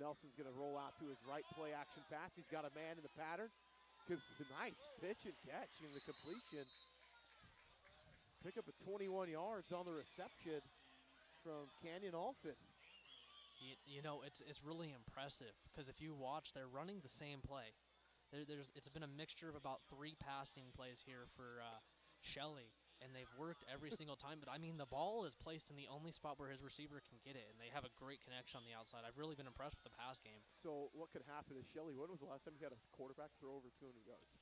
Nelson's going to roll out to his right, play action pass. He's got a man in the pattern. Nice pitch and catch in the completion. Pick up a 21 yards on the reception from Canyon Alfin. You know, it's really impressive because if you watch, they're running the same play. It's been a mixture of about 3 passing plays here for Shelley, and they've worked every single time. But, I mean, the ball is placed in the only spot where his receiver can get it, and they have a great connection on the outside. I've really been impressed with the pass game. So what could happen is, Shelley, when was the last time you had a quarterback throw over 200 yards?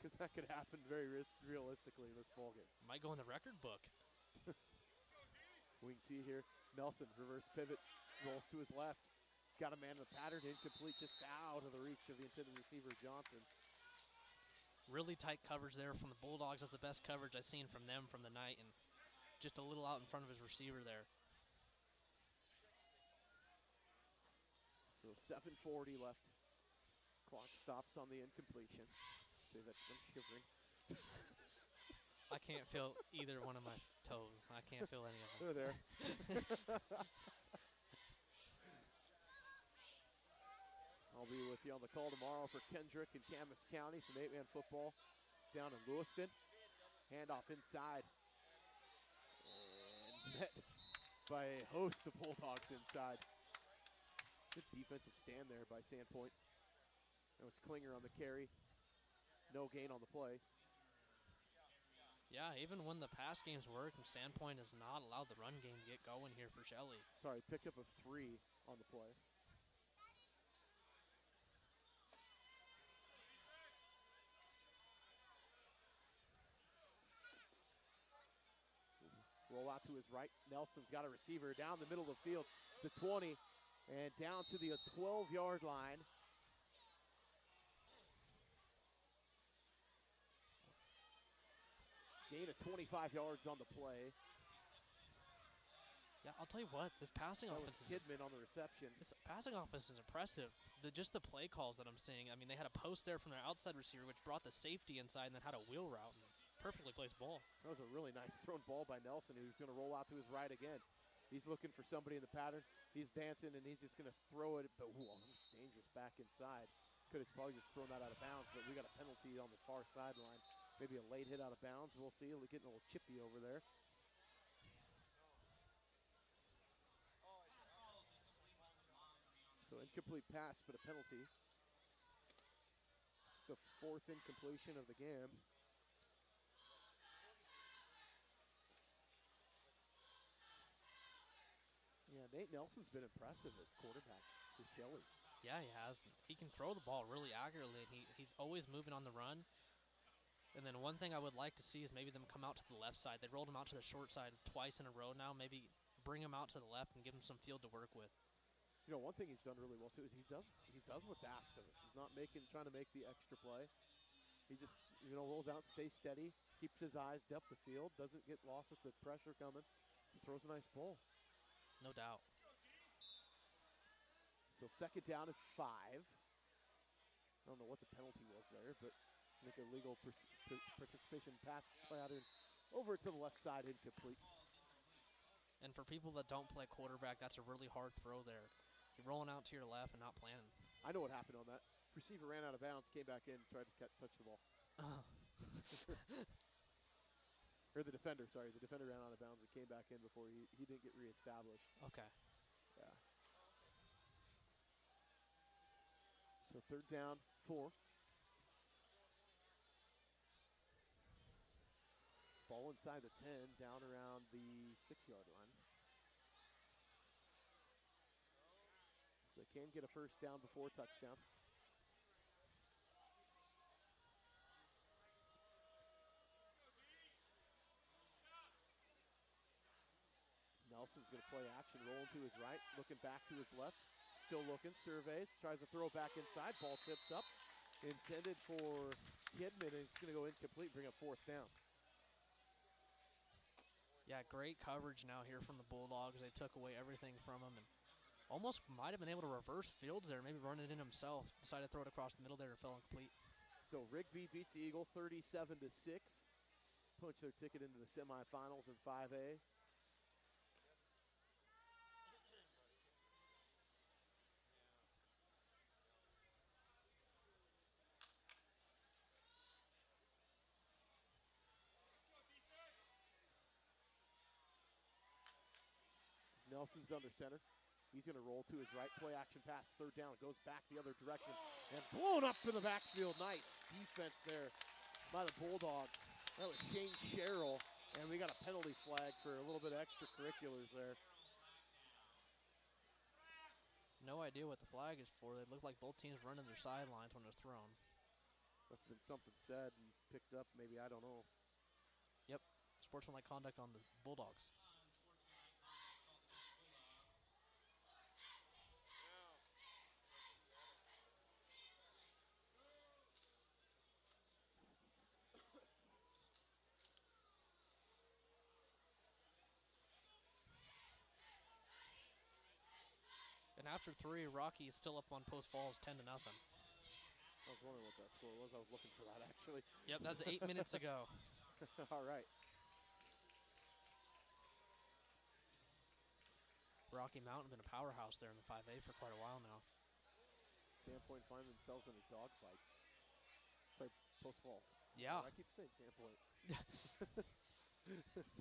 Because that could happen very realistically in this ballgame. Might go in the record book. Wing T here. Nelson, reverse pivot, rolls to his left. He's got a man in the pattern, incomplete, just out of the reach of the intended receiver, Johnson. Really tight coverage there from the Bulldogs. That's the best coverage I've seen from them from the night, and just a little out in front of his receiver there. So 7:40 left. Clock stops on the incompletion. Say that 'cause I'm shivering. I can't feel either one of my toes. I can't feel any of them. They're there. I'll be with you on the call tomorrow for Kendrick and Camas County, some 8-man football down in Lewiston. Handoff inside. And met by a host of Bulldogs inside. Good defensive stand there by Sandpoint. That was Klinger on the carry. No gain on the play. Yeah, even when the pass games work, and Sandpoint has not allowed the run game to get going here for Shelley. Sorry, pickup of 3 on the play. Roll out to his right. Nelson's got a receiver down the middle of the field, the 20, and down to the 12-yard line. Gain of 25 yards on the play. Yeah, I'll tell you what, this passing offense is Kidman on the reception. This passing offense is impressive. Just the play calls that I'm seeing. I mean, they had a post there from their outside receiver, which brought the safety inside and then had a wheel route. And perfectly placed ball. That was a really nice thrown ball by Nelson, who's going to roll out to his right again. He's looking for somebody in the pattern. He's dancing, and he's just going to throw it, but it's dangerous back inside. Could have probably just thrown that out of bounds, but we got a penalty on the far sideline. Maybe a late hit out of bounds. We'll see. We're getting a little chippy over there. So incomplete pass, but a penalty. It's the 4th incompletion of the game. Yeah, Nate Nelson's been impressive at quarterback for Shelley. Yeah, he has. He can throw the ball really accurately, and he's always moving on the run. And then one thing I would like to see is maybe them come out to the left side. They rolled him out to the short side twice in a row now. Maybe bring him out to the left and give him some field to work with. You know, one thing he's done really well too is he does what's asked of him. He's not trying to make the extra play. He just rolls out, stays steady, keeps his eyes depth the field, doesn't get lost with the pressure coming, and throws a nice ball. No doubt. So 2nd down and 5. I don't know what the penalty was there, but I think illegal participation pass play out over to the left side, incomplete. And for people that don't play quarterback, that's a really hard throw there. You're rolling out to your left and not planning. I know what happened on that. Receiver ran out of bounds, came back in, tried to touch the ball. Oh. Or the defender, sorry. The defender ran out of bounds and came back in before he didn't get reestablished. Okay. Yeah. So 3rd down, 4. Ball inside the 10, down around the 6-yard line. So they can get a 1st down before touchdown. Nelson's going to play action, rolling to his right, looking back to his left, still looking, surveys, tries to throw back inside, ball tipped up, intended for Kidman, and it's going to go incomplete, bring up 4th down. Yeah, great coverage now here from the Bulldogs. They took away everything from him and almost might have been able to reverse fields there, maybe run it in himself. Decided to throw it across the middle there and fell incomplete. So Rigby beats the Eagle 37-6. Punch their ticket into the semifinals in 5A. Nelson's under center. He's going to roll to his right. Play action pass, third down. Goes back the other direction and blown up to the backfield. Nice defense there by the Bulldogs. That was Shane Sherrill, and we got a penalty flag for a little bit of extracurriculars there. No idea what the flag is for. They look like both teams running their sidelines when it was thrown. Must have been something said and picked up, maybe, I don't know. Yep, sportsmanlike conduct on the Bulldogs. And after 3, Rocky is still up on Post Falls 10-0. I was wondering what that score was. I was looking for that, actually. Yep, that's 8 minutes ago. All right. Rocky Mountain been a powerhouse there in the 5A for quite a while now. Sandpoint find themselves in a dogfight. Sorry, Post Falls. Yeah. I keep saying Sandpoint.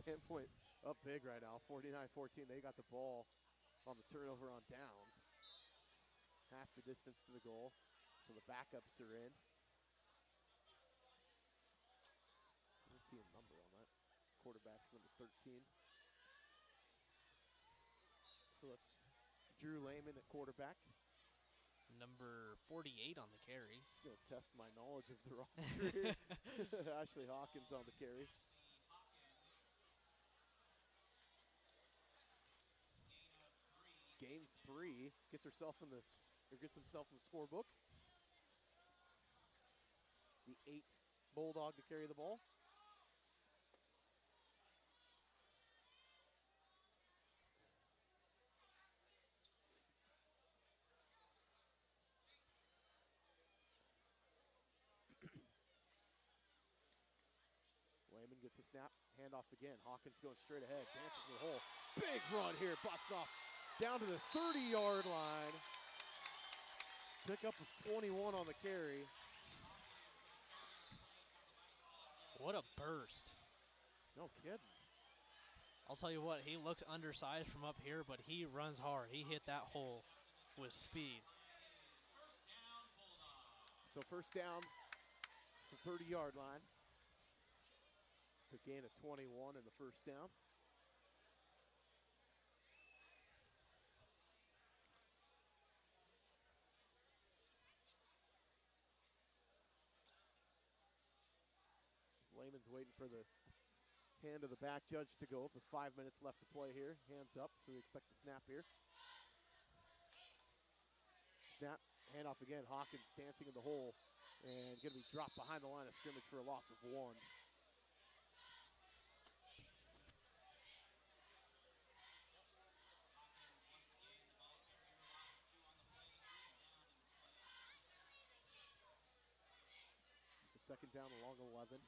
Sandpoint up big right now, 49-14. They got the ball on the turnover on downs. Half the distance to the goal. So the backups are in. I didn't see a number on that. Quarterback's number 13. So that's Drew Lehman at quarterback. Number 48 on the carry. He's going to test my knowledge of the roster here. Ashley Hawkins on the carry. Gains 3, gets himself in the scorebook. The 8th Bulldog to carry the ball. Lehman gets a snap, handoff again. Hawkins going straight ahead, dances to the hole. Big run here, busts off down to the 30-yard line. Pickup of 21 on the carry. What a burst. No kidding. I'll tell you what, he looks undersized from up here, but he runs hard. He hit that hole with speed. So first down, the 30-yard line. To gain a 21 in the first down. Lehman's waiting for the hand of the back judge to go up with 5 minutes left to play here. Hands up, so we expect the snap here. Snap, handoff again. Hawkins dancing in the hole and going to be dropped behind the line of scrimmage for a loss of 1. So second down along 11.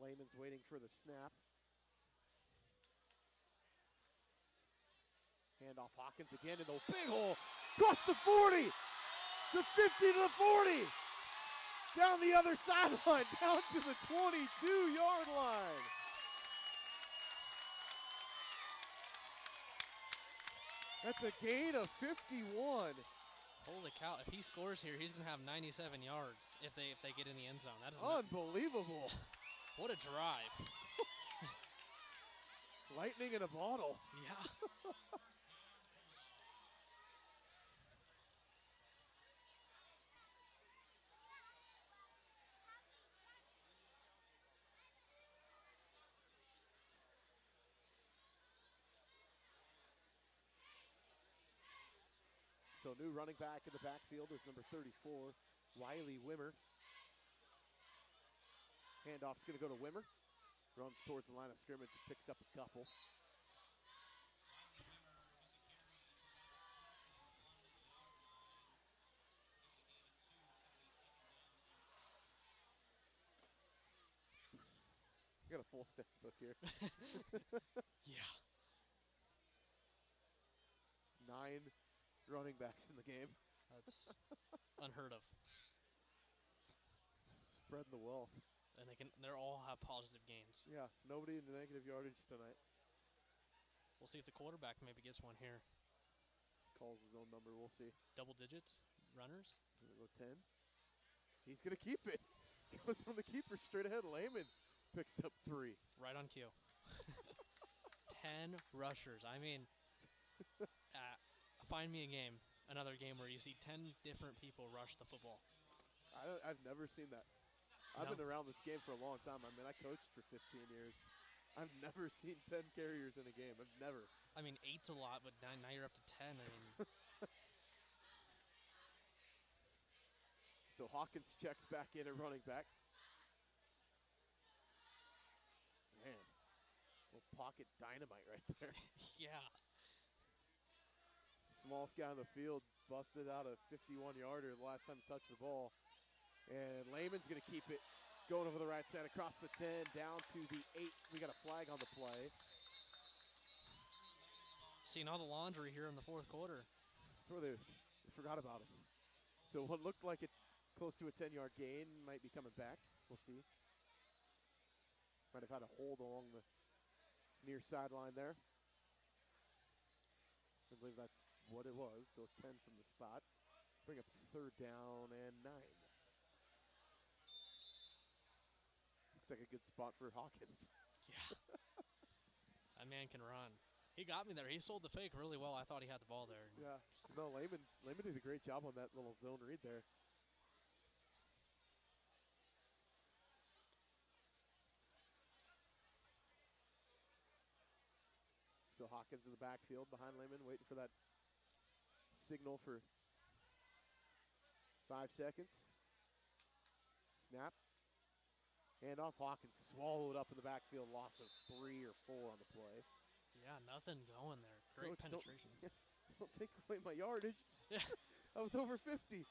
Lehman's waiting for the snap. Handoff Hawkins again in the big hole. Across the 40. The 50 to the 40. Down the other sideline. Down to the 22-yard line. That's a gain of 51. Holy cow, if he scores here, he's going to have 97 yards if they get in the end zone. That is unbelievable. What a drive. Lightning in a bottle. Yeah. So new running back in the backfield is number 34, Riley Wimmer. Handoff's going to go to Wimmer. Runs towards the line of scrimmage and picks up a couple. We got got a full stat book here. Yeah. 9 running backs in the game. That's unheard of. Spreading the wealth. And they're all have positive gains. Yeah, nobody in the negative yardage tonight. We'll see if the quarterback maybe gets one here. Calls his own number, we'll see. Double digits, runners. Go 10. He's going to keep it. Goes on the keeper straight ahead. Lehman picks up 3. Right on cue. 10 rushers. I mean, find me another game where you see 10 different people rush the football. I've never seen that. I've been around this game for a long time. I mean, I coached for 15 years. I've never seen 10 carriers in a game. I've never. I mean, 8's a lot, but now you're up to 10. I mean. So Hawkins checks back in at running back. Man, little pocket dynamite right there. Yeah. Smallest guy on the field busted out a 51-yarder the last time he touched the ball. And Lehman's going to keep it going over the right side across the 10, down to the 8. We got a flag on the play. Seeing all the laundry here in the fourth quarter. That's where they forgot about him. So what looked like it close to a 10-yard gain might be coming back. We'll see. Might have had a hold along the near sideline there. I believe that's what it was. So 10 from the spot. Bring up 3rd down and 9. Looks like a good spot for Hawkins. Yeah. That man can run. He got me there. He sold the fake really well. I thought he had the ball there. Yeah. No, Lehman did a great job on that little zone read there. So Hawkins in the backfield behind Lehman, waiting for that signal for 5 seconds. Snap. Handoff. Hawkins swallowed up in the backfield. Loss of 3 or 4 on the play. Yeah, nothing going there. Great Coach, penetration. Don't take away my yardage. Yeah. I was over 50. He's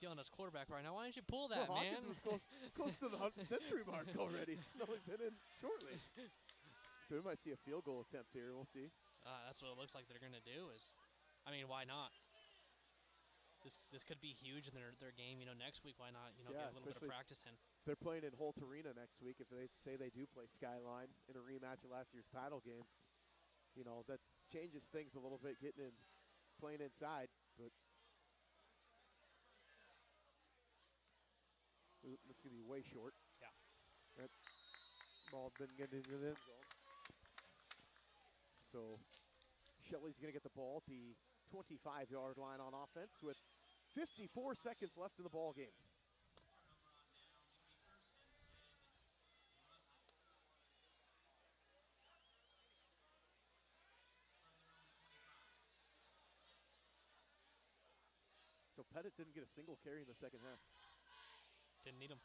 yelling at his quarterback right now. Why didn't you pull that, well, man? Hawkins was close to the century mark already. Only been in shortly. So we might see a field goal attempt here. We'll see. That's what it looks like they're going to do. I mean, why not? This could be huge in their game. Next week, why not? Get a little bit of practice in. If they're playing in Holt Arena next week, if they say they do play Skyline in a rematch of last year's title game, that changes things a little bit, playing inside. But this is going to be way short. Yeah. That ball been getting into the end zone. So Shelley's going to get the ball at the 25-yard line on offense with 54 seconds left in the ball game. So Pettit didn't get a single carry in the second half. Didn't need him.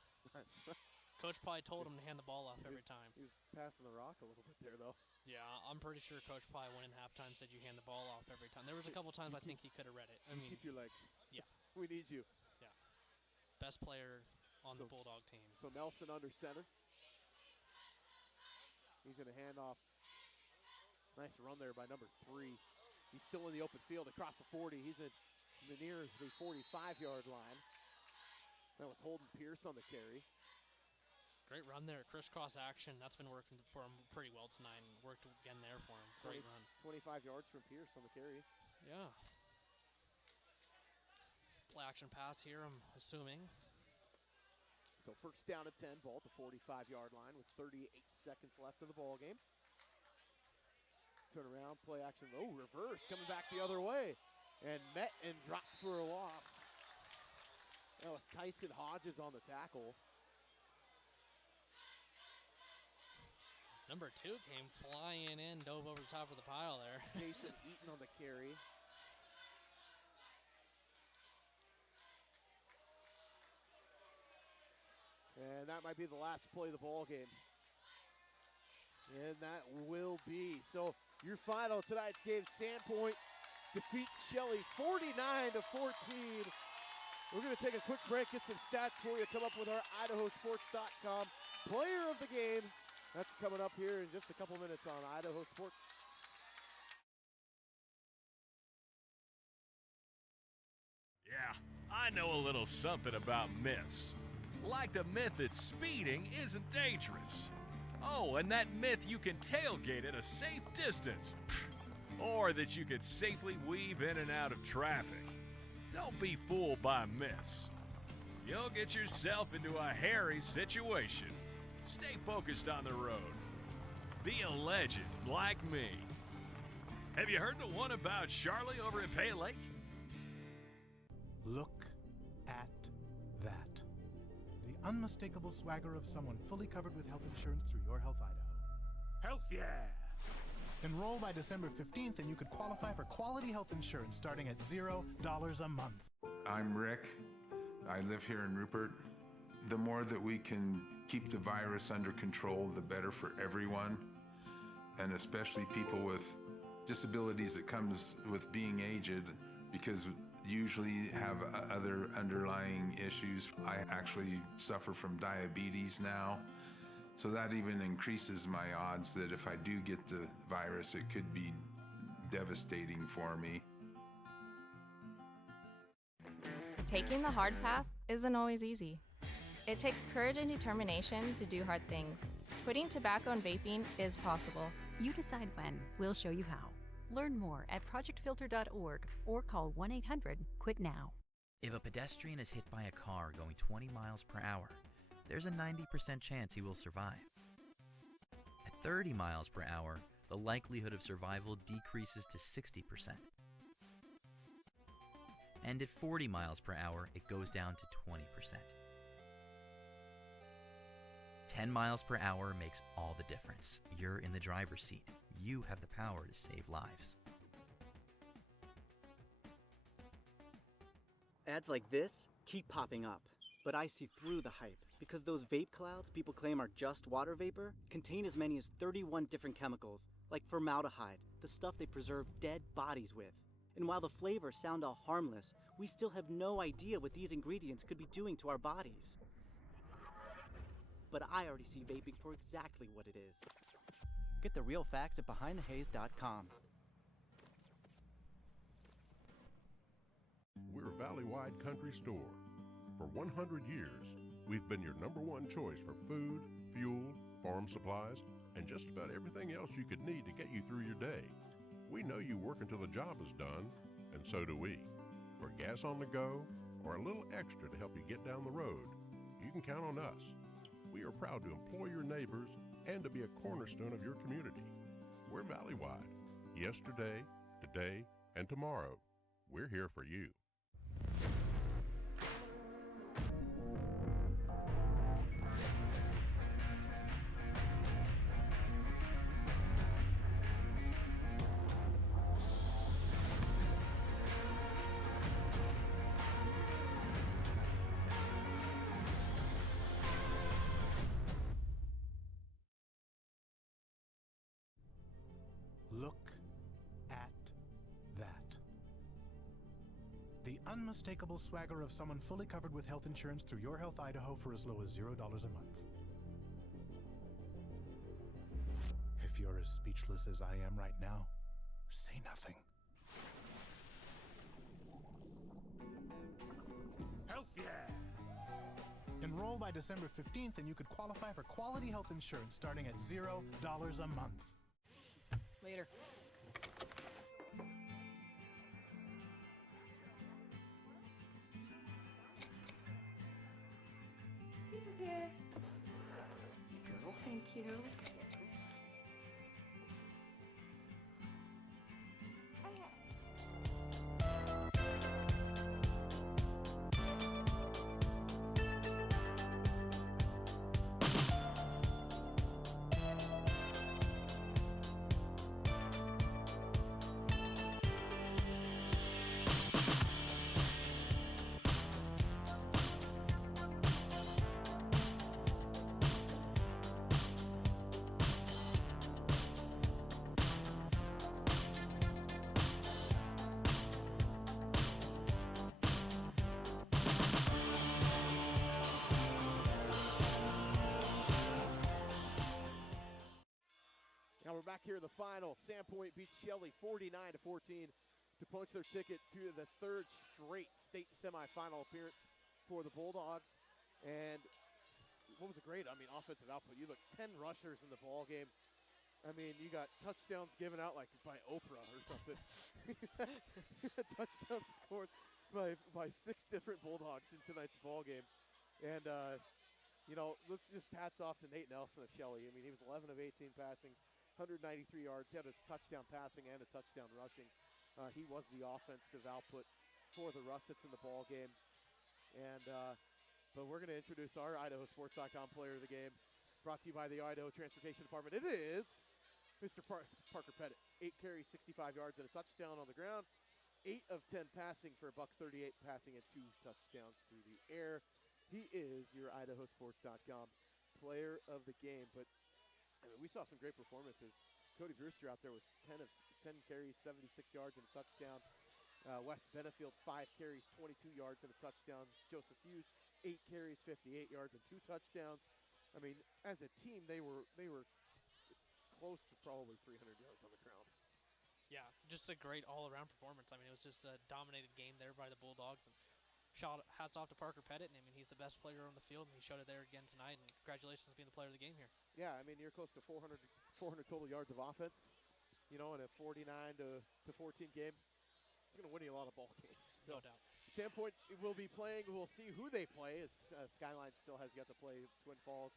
Coach probably told him to hand the ball off every time. He was passing the rock a little bit there, though. Yeah, I'm pretty sure Coach probably went in halftime, said you hand the ball off every time. There was a couple times I think he could have read it. Keep your legs. Yeah. We need you. Yeah. Best player on the Bulldog team. So Nelson under center. He's going to hand off. Nice run there by number 3. He's still in the open field across the 40. He's near the 45-yard line. That was Holden Pierce on the carry. Great run there, crisscross action. That's been working for him pretty well tonight, and worked again there for him. Great run. 25 yards from Pierce on the carry. Yeah. Play action pass here, I'm assuming. So first down at 10, ball at the 45-yard line with 38 seconds left in the ball game. Turn around, play action. Oh, reverse, coming back the other way. And met and dropped for a loss. That was Tyson Hodges on the tackle. Number 2 came flying in, dove over the top of the pile there. Jason Eaton on the carry. And that might be the last play of the ball game. And that will be. So your final of tonight's game, Sandpoint defeats Shelley 49-14 We're going to take a quick break, get some stats for you, come up with our IdahoSports.com player of the game. That's coming up here in just a couple minutes on Idaho Sports. Yeah, I know a little something about myths. Like the myth that speeding isn't dangerous. Oh, and that myth you can tailgate at a safe distance. Or that you could safely weave in and out of traffic. Don't be fooled by myths. You'll get yourself into a hairy situation. Stay focused on the road. Be a legend like me. Have you heard the one about Shelley over at Pay Lake? Look at that. The unmistakable swagger of someone fully covered with health insurance through Your Health Idaho. Health yeah! Enroll by December 15th and you could qualify for quality health insurance starting at $0 a month. I'm Rick. I live here in Rupert. The more that we can keep the virus under control, the better for everyone, and especially people with disabilities that comes with being aged, because usually have other underlying issues. I actually suffer from diabetes now, so that even increases my odds that if I do get the virus, it could be devastating for me. Taking the hard path isn't always easy. It takes courage and determination to do hard things. Quitting tobacco and vaping is possible. You decide when. We'll show you how. Learn more at projectfilter.org or call 1-800-QUIT-NOW. If a pedestrian is hit by a car going 20 miles per hour, there's a 90% chance he will survive. At 30 miles per hour, the likelihood of survival decreases to 60%. And at 40 miles per hour, it goes down to 20%. 10 miles per hour makes all the difference. You're in the driver's seat. You have the power to save lives. Ads like this keep popping up, but I see through the hype because those vape clouds people claim are just water vapor contain as many as 31 different chemicals, like formaldehyde, the stuff they preserve dead bodies with. And while the flavors sound all harmless, we still have no idea what these ingredients could be doing to our bodies. But I already see vaping for exactly what it is. Get the real facts at BehindTheHaze.com. We're a valley-wide country store. For 100 years, we've been your #1 choice for food, fuel, farm supplies, and just about everything else you could need to get you through your day. We know you work until the job is done, and so do we. For gas on the go, or a little extra to help you get down the road, you can count on us. We are proud to employ your neighbors and to be a cornerstone of your community. We're valley-wide. Yesterday, today, and tomorrow. We're here for you. Look at that. The unmistakable swagger of someone fully covered with health insurance through Your Health Idaho for as low as $0 a month. If you're as speechless as I am right now, say nothing. Health yeah! Enroll by December 15th and you could qualify for quality health insurance starting at $0 a month. Later. Pizza's here. Girl, thank you. back here in the final. Sandpoint beats Shelley 49-14 to punch their ticket to the third straight state semifinal appearance for the Bulldogs. And what was a great, offensive output. You look 10 rushers in the ball game. You got touchdowns given out like by Oprah or something. Touchdowns scored by 6 different Bulldogs in tonight's ball game. And, let's just hats off to Nate Nelson of Shelley. He was 11 of 18 passing, 193 yards. He had a touchdown passing and a touchdown rushing. He was the offensive output for the Russets in the ball game. And but we're going to introduce our IdahoSports.com player of the game, brought to you by the Idaho Transportation Department. It is Mr. Parker Pettit. 8 carries, 65 yards, and a touchdown on the ground. 8 of 10 passing for a $138 passing and 2 touchdowns through the air. He is your IdahoSports.com player of the game. But we saw some great performances. Cody Brewster out there was 10 carries, 76 yards, and a touchdown. Wes Benefield, 5 carries, 22 yards, and a touchdown. Joseph Hughes, 8 carries, 58 yards, and 2 touchdowns. As a team, they were close to probably 300 yards on the ground. Yeah, just a great all-around performance. It was just a dominated game there by the Bulldogs. And hats off to Parker Pettit. He's the best player on the field, and he showed it there again tonight. And congratulations on being the player of the game here. Yeah, you're close to 400 total yards of offense, in a 49-14 game. It's going to win you a lot of ball games. No doubt. Sandpoint will be playing. We'll see who they play, as Skyline still has yet to play Twin Falls.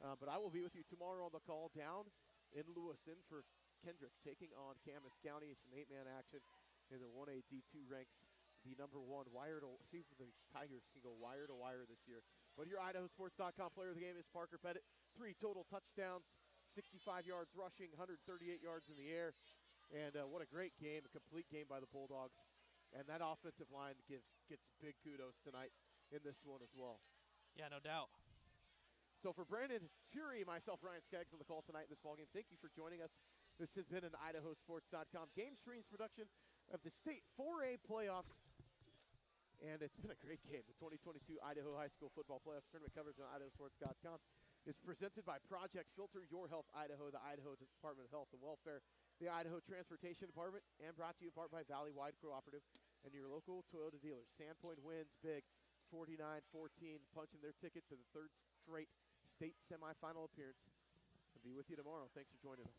But I will be with you tomorrow on the call down in Lewiston for Kendrick taking on Camas County. Some 8-man action in the 1A D2 ranks. The number 1 wire to see if the Tigers can go wire to wire this year. But your IdahoSports.com player of the game is Parker Pettit. 3 total touchdowns, 65 yards rushing, 138 yards in the air. And what a great game, a complete game by the Bulldogs. And that offensive line gets big kudos tonight in this one as well. Yeah, no doubt. So for Brandon Fury, myself, Ryan Skaggs, on the call tonight in this ballgame, thank you for joining us. This has been an IdahoSports.com GameStreams production of the State 4A Playoffs. And it's been a great game. The 2022 Idaho High School Football Playoffs tournament coverage on IdahoSports.com is presented by Project Filter Your Health Idaho, the Idaho Department of Health and Welfare, the Idaho Transportation Department, and brought to you in part by Valley Wide Cooperative and your local Toyota dealers. Sandpoint wins big, 49-14, punching their ticket to the third straight state semifinal appearance. I'll be with you tomorrow. Thanks for joining us.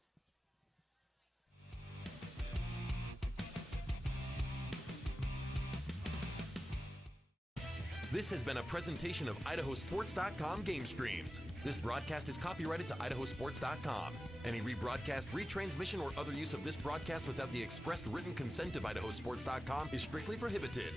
This has been a presentation of IdahoSports.com GameStreams. This broadcast is copyrighted to IdahoSports.com. Any rebroadcast, retransmission, or other use of this broadcast without the expressed written consent of IdahoSports.com is strictly prohibited.